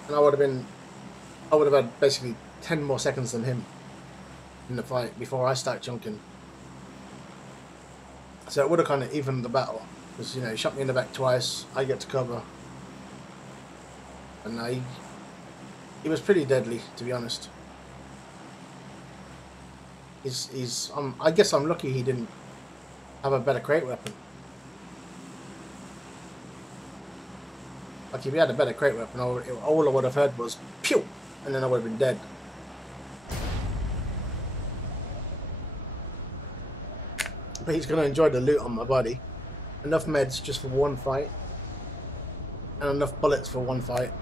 And I would have had basically 10 more seconds than him in the fight before I start chunking. So it would have kind of evened the battle. Because, you know, he shot me in the back twice, I get to cover. And he was pretty deadly, to be honest. I guess I'm lucky he didn't have a better crate weapon. Like if he had a better crate weapon, all I would have heard was pew, and then I would have been dead. But he's going to enjoy the loot on my body. Enough meds just for one fight. And enough bullets for one fight.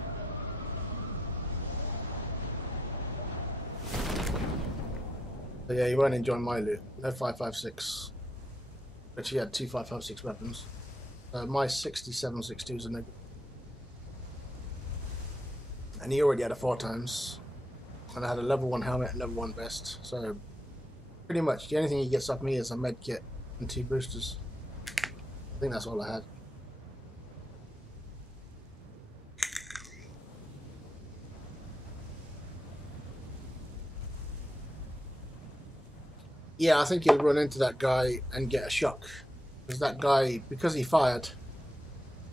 So yeah, he won't enjoy my loot. No 5.56. But he had two 5.56 weapons. My 67.62s are no good. And he already had a 4x. And I had a level 1 helmet and level 1 vest. So pretty much the only thing he gets off me is a med kit and 2 boosters. I think that's all I had. Yeah, I think he'll run into that guy and get a shock. Because that guy, because he fired,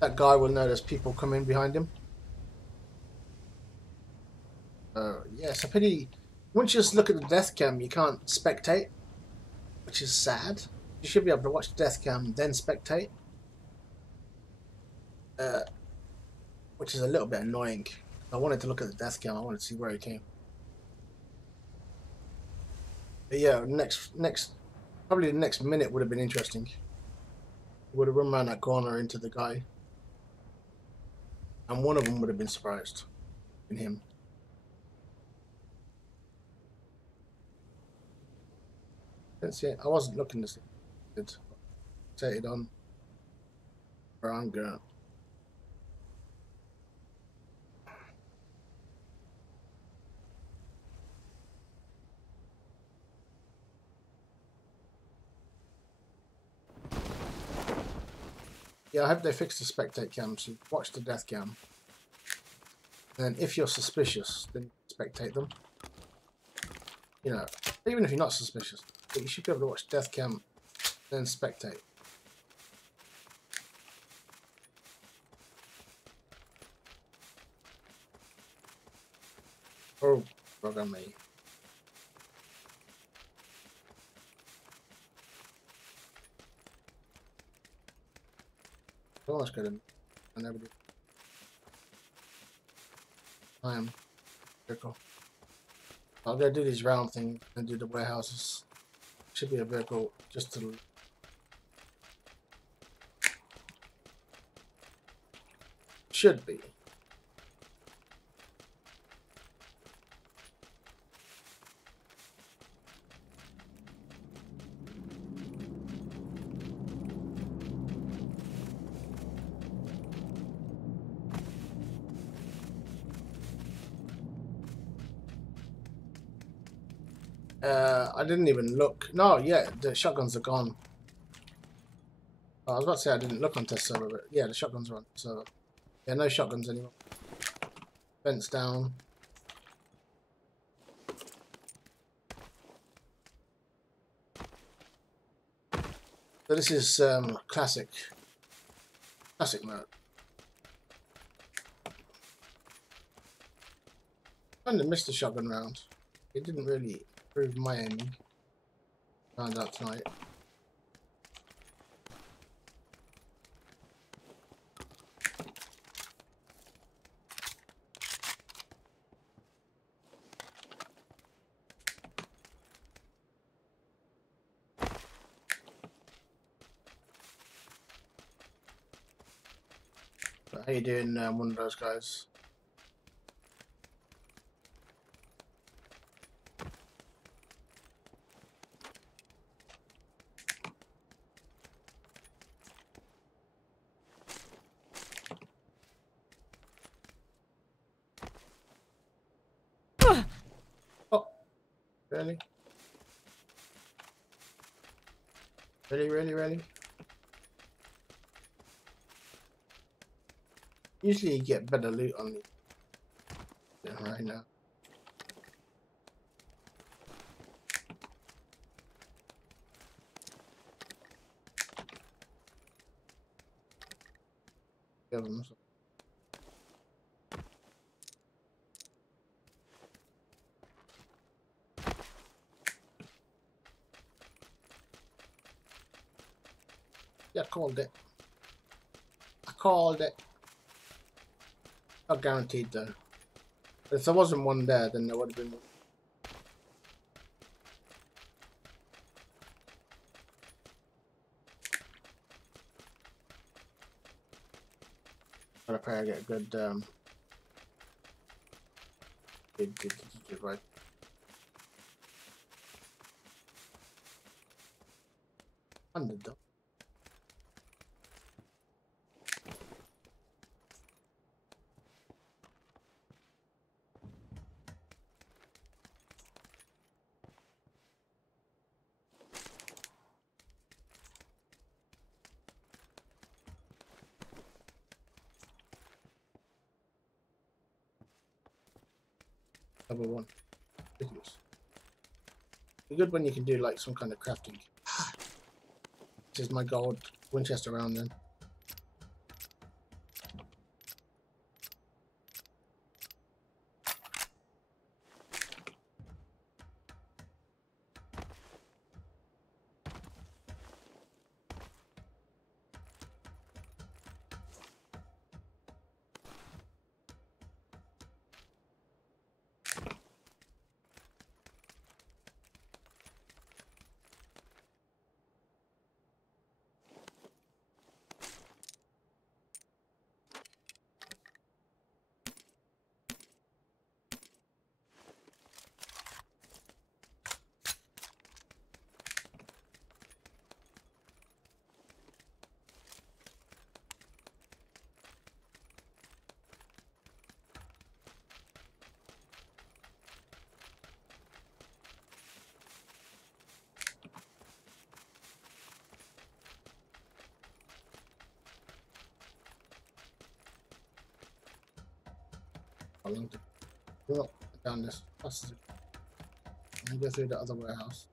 that guy will know there's people coming behind him. Yeah, it's a pity. Once you just look at the death cam, you can't spectate, which is sad. You should be able to watch the death cam, then spectate. Which is a little bit annoying. I wanted to look at the death cam, I wanted to see where he came. But yeah, probably the next minute would have been interesting. Would have run around that corner into the guy. And one of them would have been surprised in him. Let's see, I wasn't looking to see it. Set it on where I'm going. Yeah, I hope they fix the spectate cam, so you watch the death cam. And then if you're suspicious, then spectate them. You know, even if you're not suspicious, but you should be able to watch death cam, then spectate. Oh, bugger me. Oh, that's good. I never did. I am. Vehicle. I'll go do these round things and do the warehouses. Should be a vehicle just to. Should be. I didn't even look. No, yeah, the shotguns are gone. Oh, I was about to say I didn't look on test server, but yeah, the shotguns are on. So yeah, no shotguns anymore. Fence down. So this is classic mode. Kind of missed the shotgun round. It didn't really improve my aiming. Found out tonight. But how you doing, one of those guys? Oh, really? Really? Usually you get better loot on the right now. Give them some. Yeah, I called it. Not guaranteed though. If there wasn't one there, then there would have been one. Gotta pray I get a good good right. $100 though. Level 1. Ridiculous. Be good when you can do like some kind of crafting. This is my gold Winchester round then. How long to go down this passage and go through the other warehouse.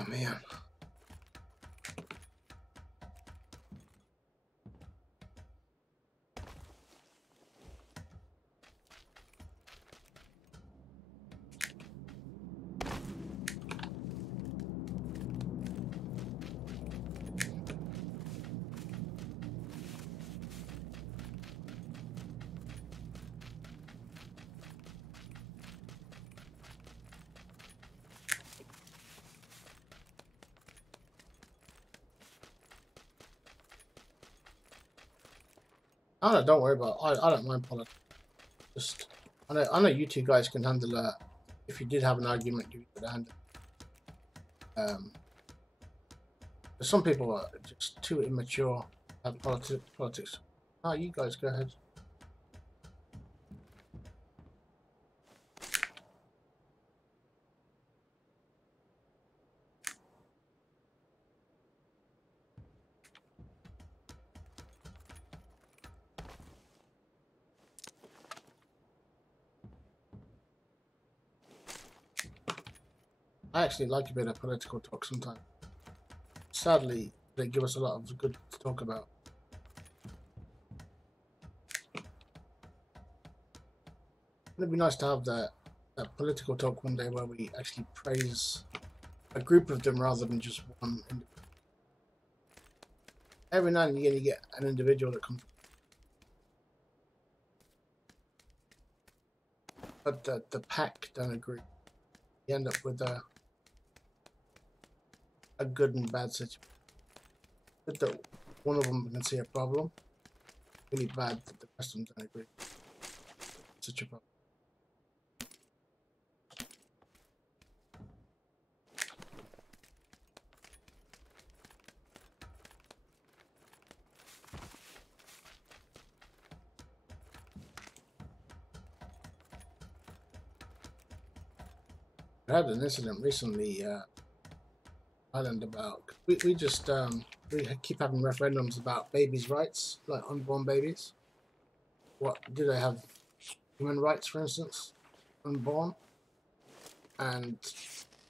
Oh man. Oh, don't worry about it. I don't mind politics. Just I know you two guys can handle that. If you did have an argument, you could handle it. Some people are just too immature to have politics. Oh, you guys go ahead. I actually like a bit of political talk sometimes. Sadly, they give us a lot of good to talk about. It'd be nice to have that political talk one day where we actually praise a group of them rather than just one. Every now and again you get an individual that comes. But the pack don't agree. You end up with a good and bad situation. Good that one of them can see a problem. Really bad that the rest of them don't agree. Such a problem. I had an incident recently, Ireland, about we just we keep having referendums about babies' rights, like unborn babies. What do they have? Human rights, for instance, unborn, and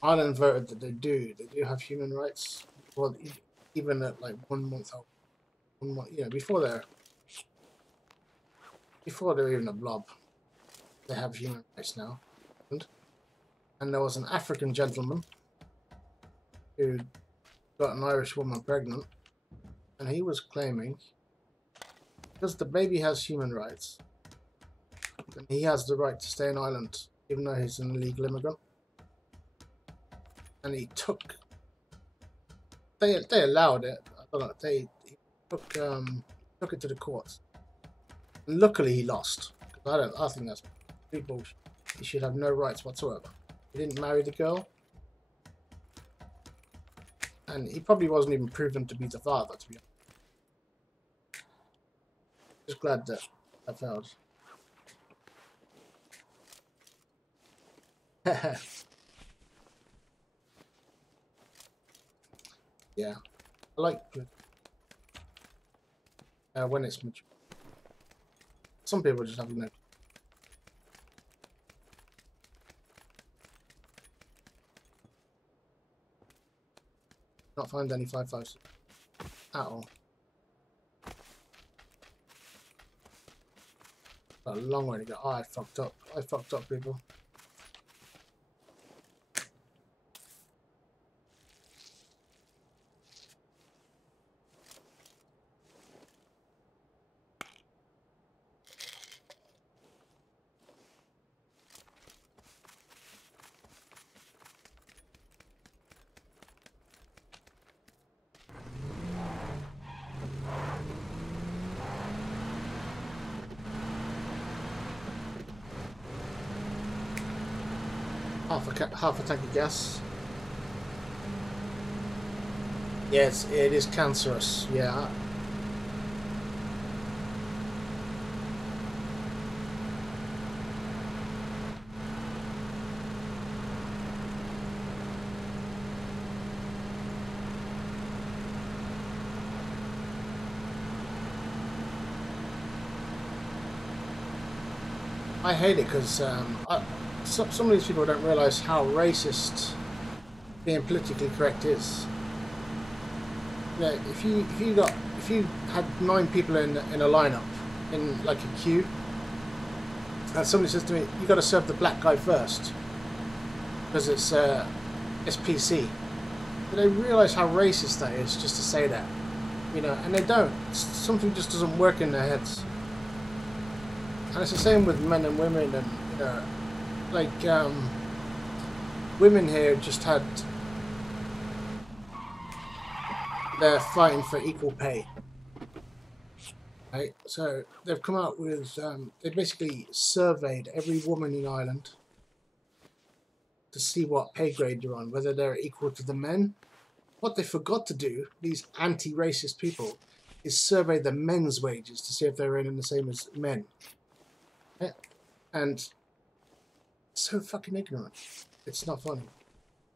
Ireland voted that they do. They do have human rights. Well, even at like 1 month old, 1 month, you know, before they're even a blob, they have human rights now. And there was an African gentleman who got an Irish woman pregnant, and he was claiming because the baby has human rights, then he has the right to stay in Ireland even though he's an illegal immigrant. And he took, they allowed it. I don't know, he took it to the courts. And luckily he lost. I think that's people. He should have no rights whatsoever. He didn't marry the girl, and he probably wasn't even proven to be the father, to be honest. Just glad that I failed. Yeah, I like when it's mature. Some people just have no. Not find any 5.56 at all. Got a long way to go. Oh, I fucked up. I fucked up, people. Half a tank of gas. Yes, it is cancerous. Yeah. I hate it because some of these people don't realise how racist being politically correct is. Yeah, if you had 9 people in a lineup in like a queue, and somebody says to me, "You got to serve the black guy first because it's PC." Do they realise how racist that is just to say that? You know, and they don't. Something just doesn't work in their heads. And it's the same with men and women, and you know, like women here just had. They're fighting for equal pay. Right? So they've come out with, they basically surveyed every woman in Ireland to see what pay grade you're on, whether they're equal to the men. What they forgot to do, these anti-racist people, is survey the men's wages to see if they're earning the same as men. Yeah. And so fucking ignorant. It's not funny.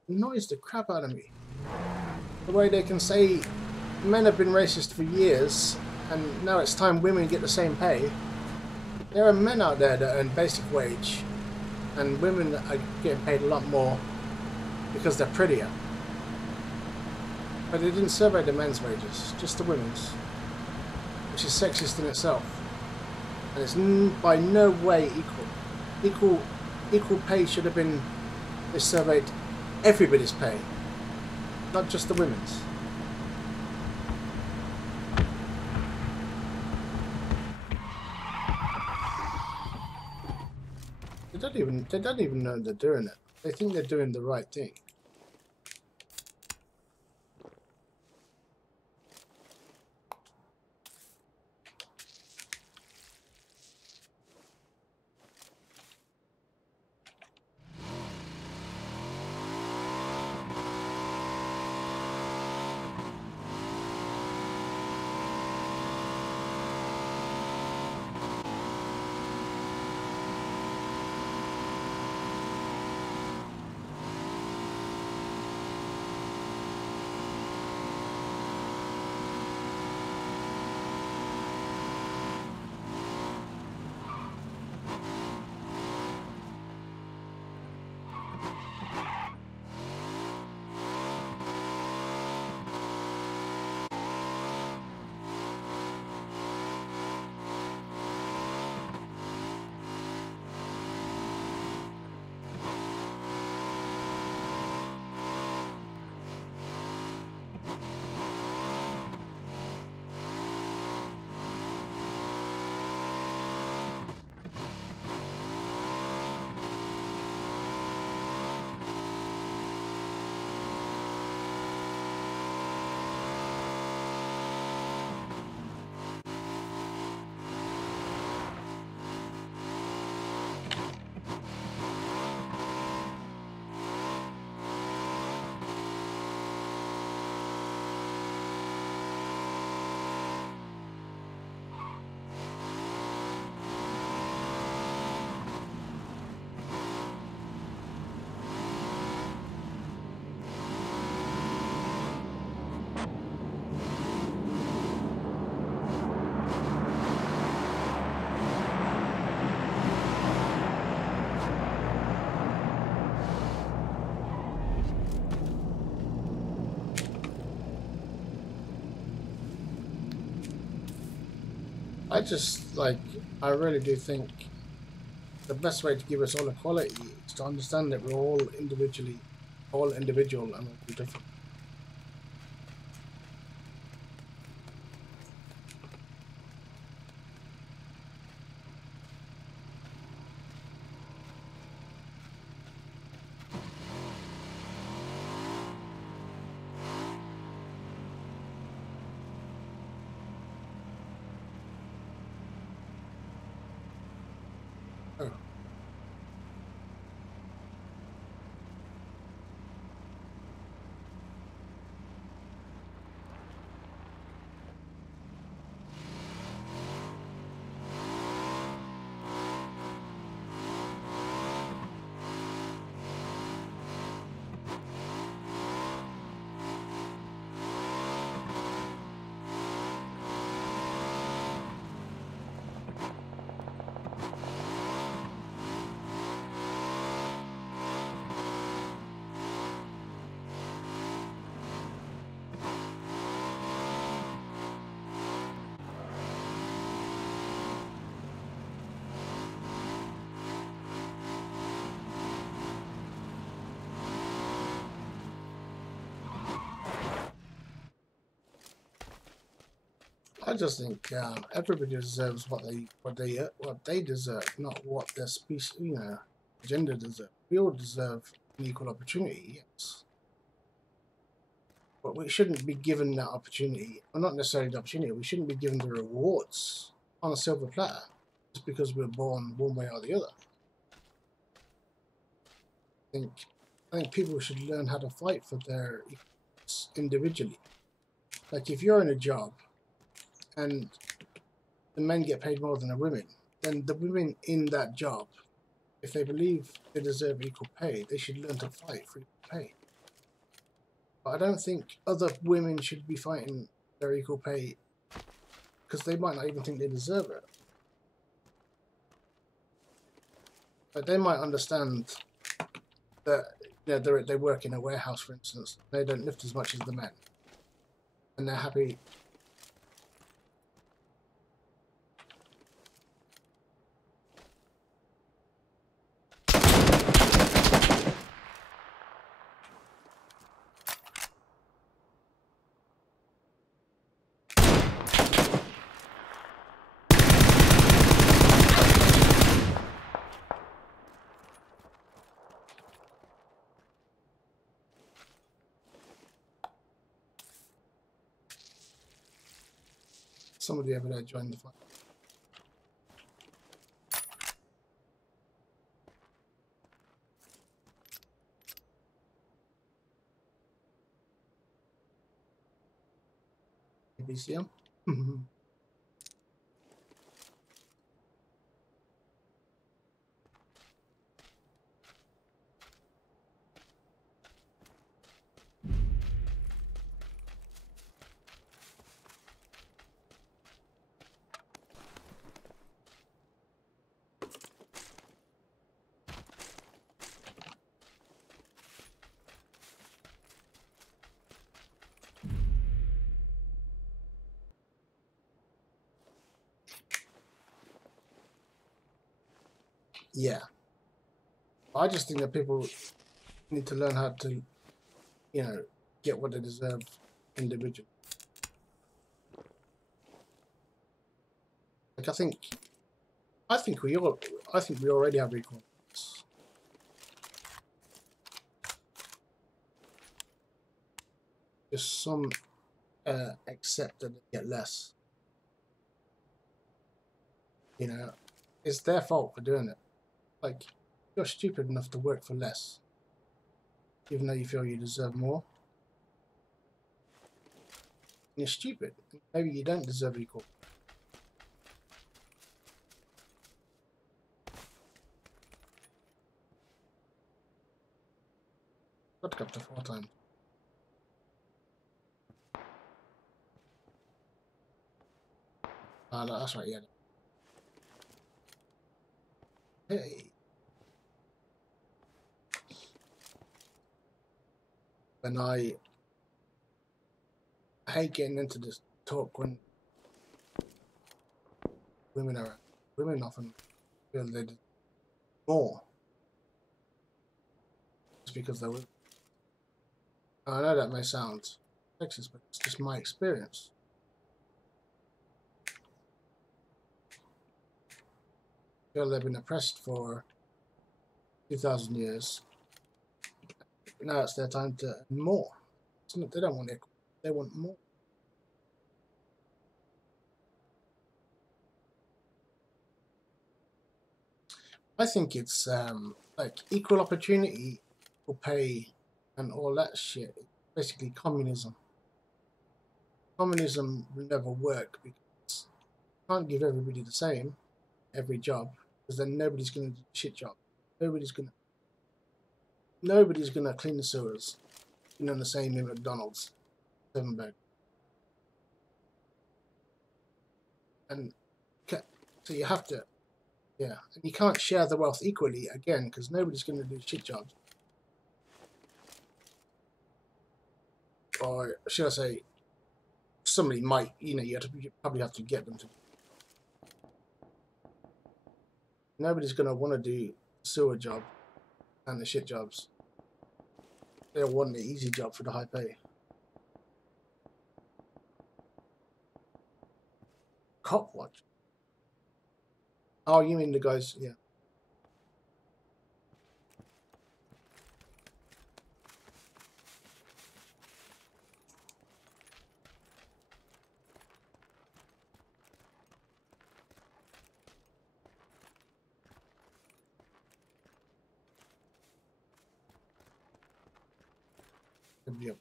It annoys the crap out of me. The way they can say men have been racist for years and now it's time women get the same pay. There are men out there that earn basic wage and women are getting paid a lot more because they're prettier. But they didn't survey the men's wages, just the women's, which is sexist in itself. And it's by no way equal. Equal pay should have been, they surveyed everybody's pay, not just the women's. They don't even know they're doing it. They think they're doing the right thing. I really do think the best way to give us all equality is to understand that we're all individual and all different. I just think everybody deserves what they deserve, not what their species, gender deserve. We all deserve an equal opportunity, yes, but we shouldn't be given that opportunity, or not necessarily the opportunity. We shouldn't be given the rewards on a silver platter just because we're born one way or the other. I think people should learn how to fight for their equals individually. Like if you're in a job and the men get paid more than the women, then the women in that job, if they believe they deserve equal pay, they should learn to fight for equal pay. But I don't think other women should be fighting their equal pay because they might not even think they deserve it. But they might understand that they work in a warehouse, for instance. They don't lift as much as the men, and they're happy. Somebody over there joined the fight. BCM. Yeah. I just think that people need to learn how to, get what they deserve individually. Like I think we already have equal rights. Just some accept that they get less. It's their fault for doing it. Like, you're stupid enough to work for less, even though you feel you deserve more. You're stupid. Maybe you don't deserve equal. Got up to 4 times. Ah, no, that's right, yeah. Hey. And I hate getting into this talk when women often feel they do more just because they're women. I know that may sound sexist, but it's just my experience. Feel they've been oppressed for 2,000 years. Now it's their time to earn more. They don't want equal, they want more. I think it's like equal opportunity, equal pay, and all that shit. Basically communism. Communism will never work because you can't give everybody the same, every job, because then nobody's going to do a shit job. Nobody's gonna clean the sewers, the same in McDonald's, Cerburus. And so you have to, and you can't share the wealth equally again because nobody's gonna do shit jobs. Or should I say, somebody might, you probably have to get them to. Nobody's gonna want to do the sewer job and the shit jobs. They'll want the easy job for the high pay. Cop watch. Oh, you mean the guys? Yeah. Yep.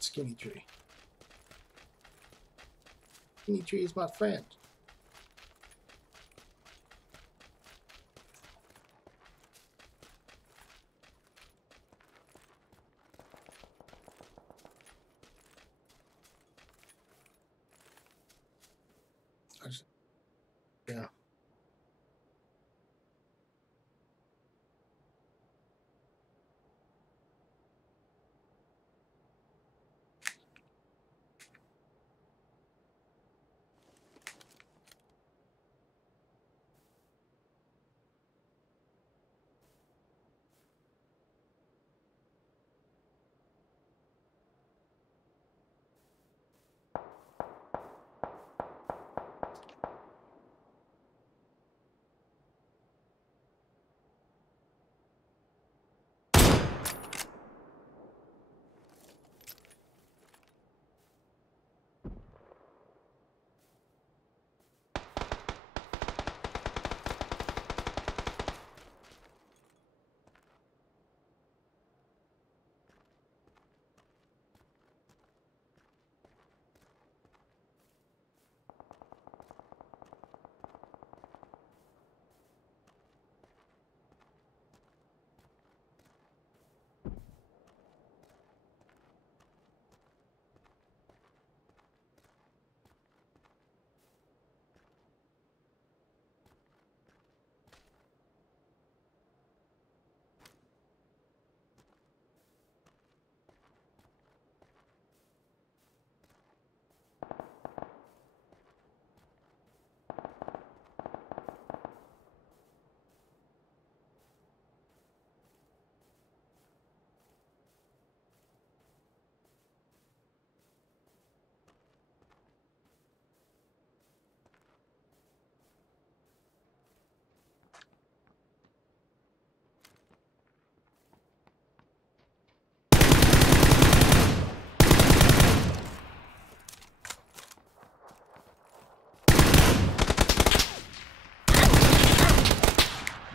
Skinny tree. Skinny tree is my friend. Yeah.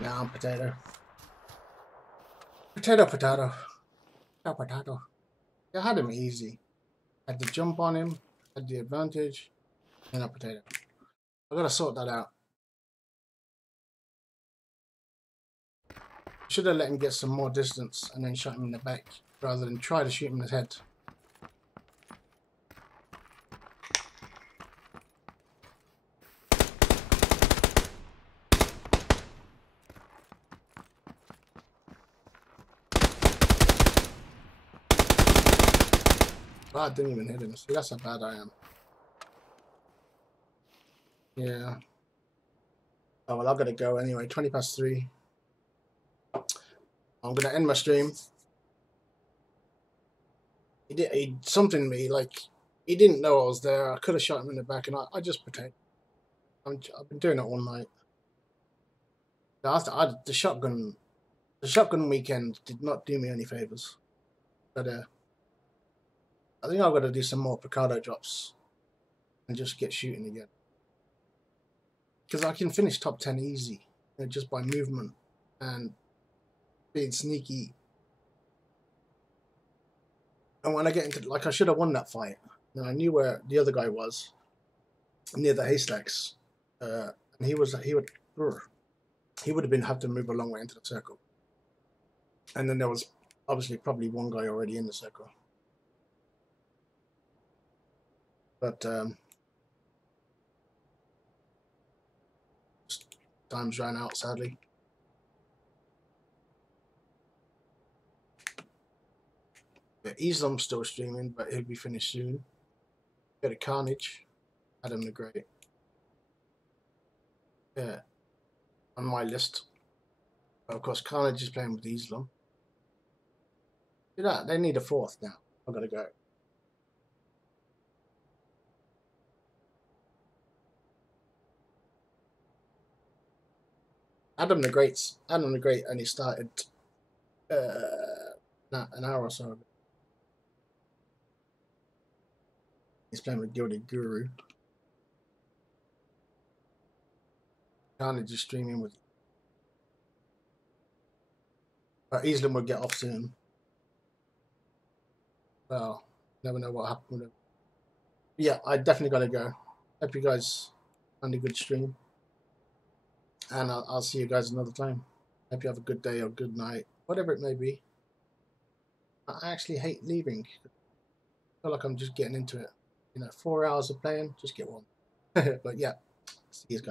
Now potato. Potato, potato. No, potato. I had him easy. Had to jump on him, had the advantage, and a potato. I gotta sort that out. Should have let him get some more distance and then shot him in the back, rather than try to shoot him in the head. Oh, I didn't even hit him. See, that's how bad I am. Yeah. Oh, well, I've got to go anyway. 20 past 3. I'm going to end my stream. He something me, like, he didn't know I was there. I could have shot him in the back, and I just pretend. I've been doing it all night. The shotgun weekend did not do me any favors. But I think I've got to do some more Picado drops and just get shooting again. Because I can finish top 10 easy, just by movement and being sneaky. And when I get into, like, I should have won that fight. And I knew where the other guy was, near the haystacks. And he would have to move a long way into the circle. And then there was obviously probably one guy already in the circle. But time's ran out, sadly. Yeah, Islam's still streaming, but he'll be finished soon. Go to Carnage, Adam the Great. Yeah, on my list. But of course, Carnage is playing with Islam. Do that. They need a fourth now. I've got to go. Adam the Great only started an hour or so ago. He's playing with Gilded Guru. Kind just streaming with. But Easland will get off soon. Well, never know what happened with him. Yeah, I definitely got to go. Hope you guys found a good stream. And I'll see you guys another time. Hope you have a good day or good night, whatever it may be. I actually hate leaving. I feel like I'm just getting into it. You know, 4 hours of playing, just get one. But yeah, see you guys.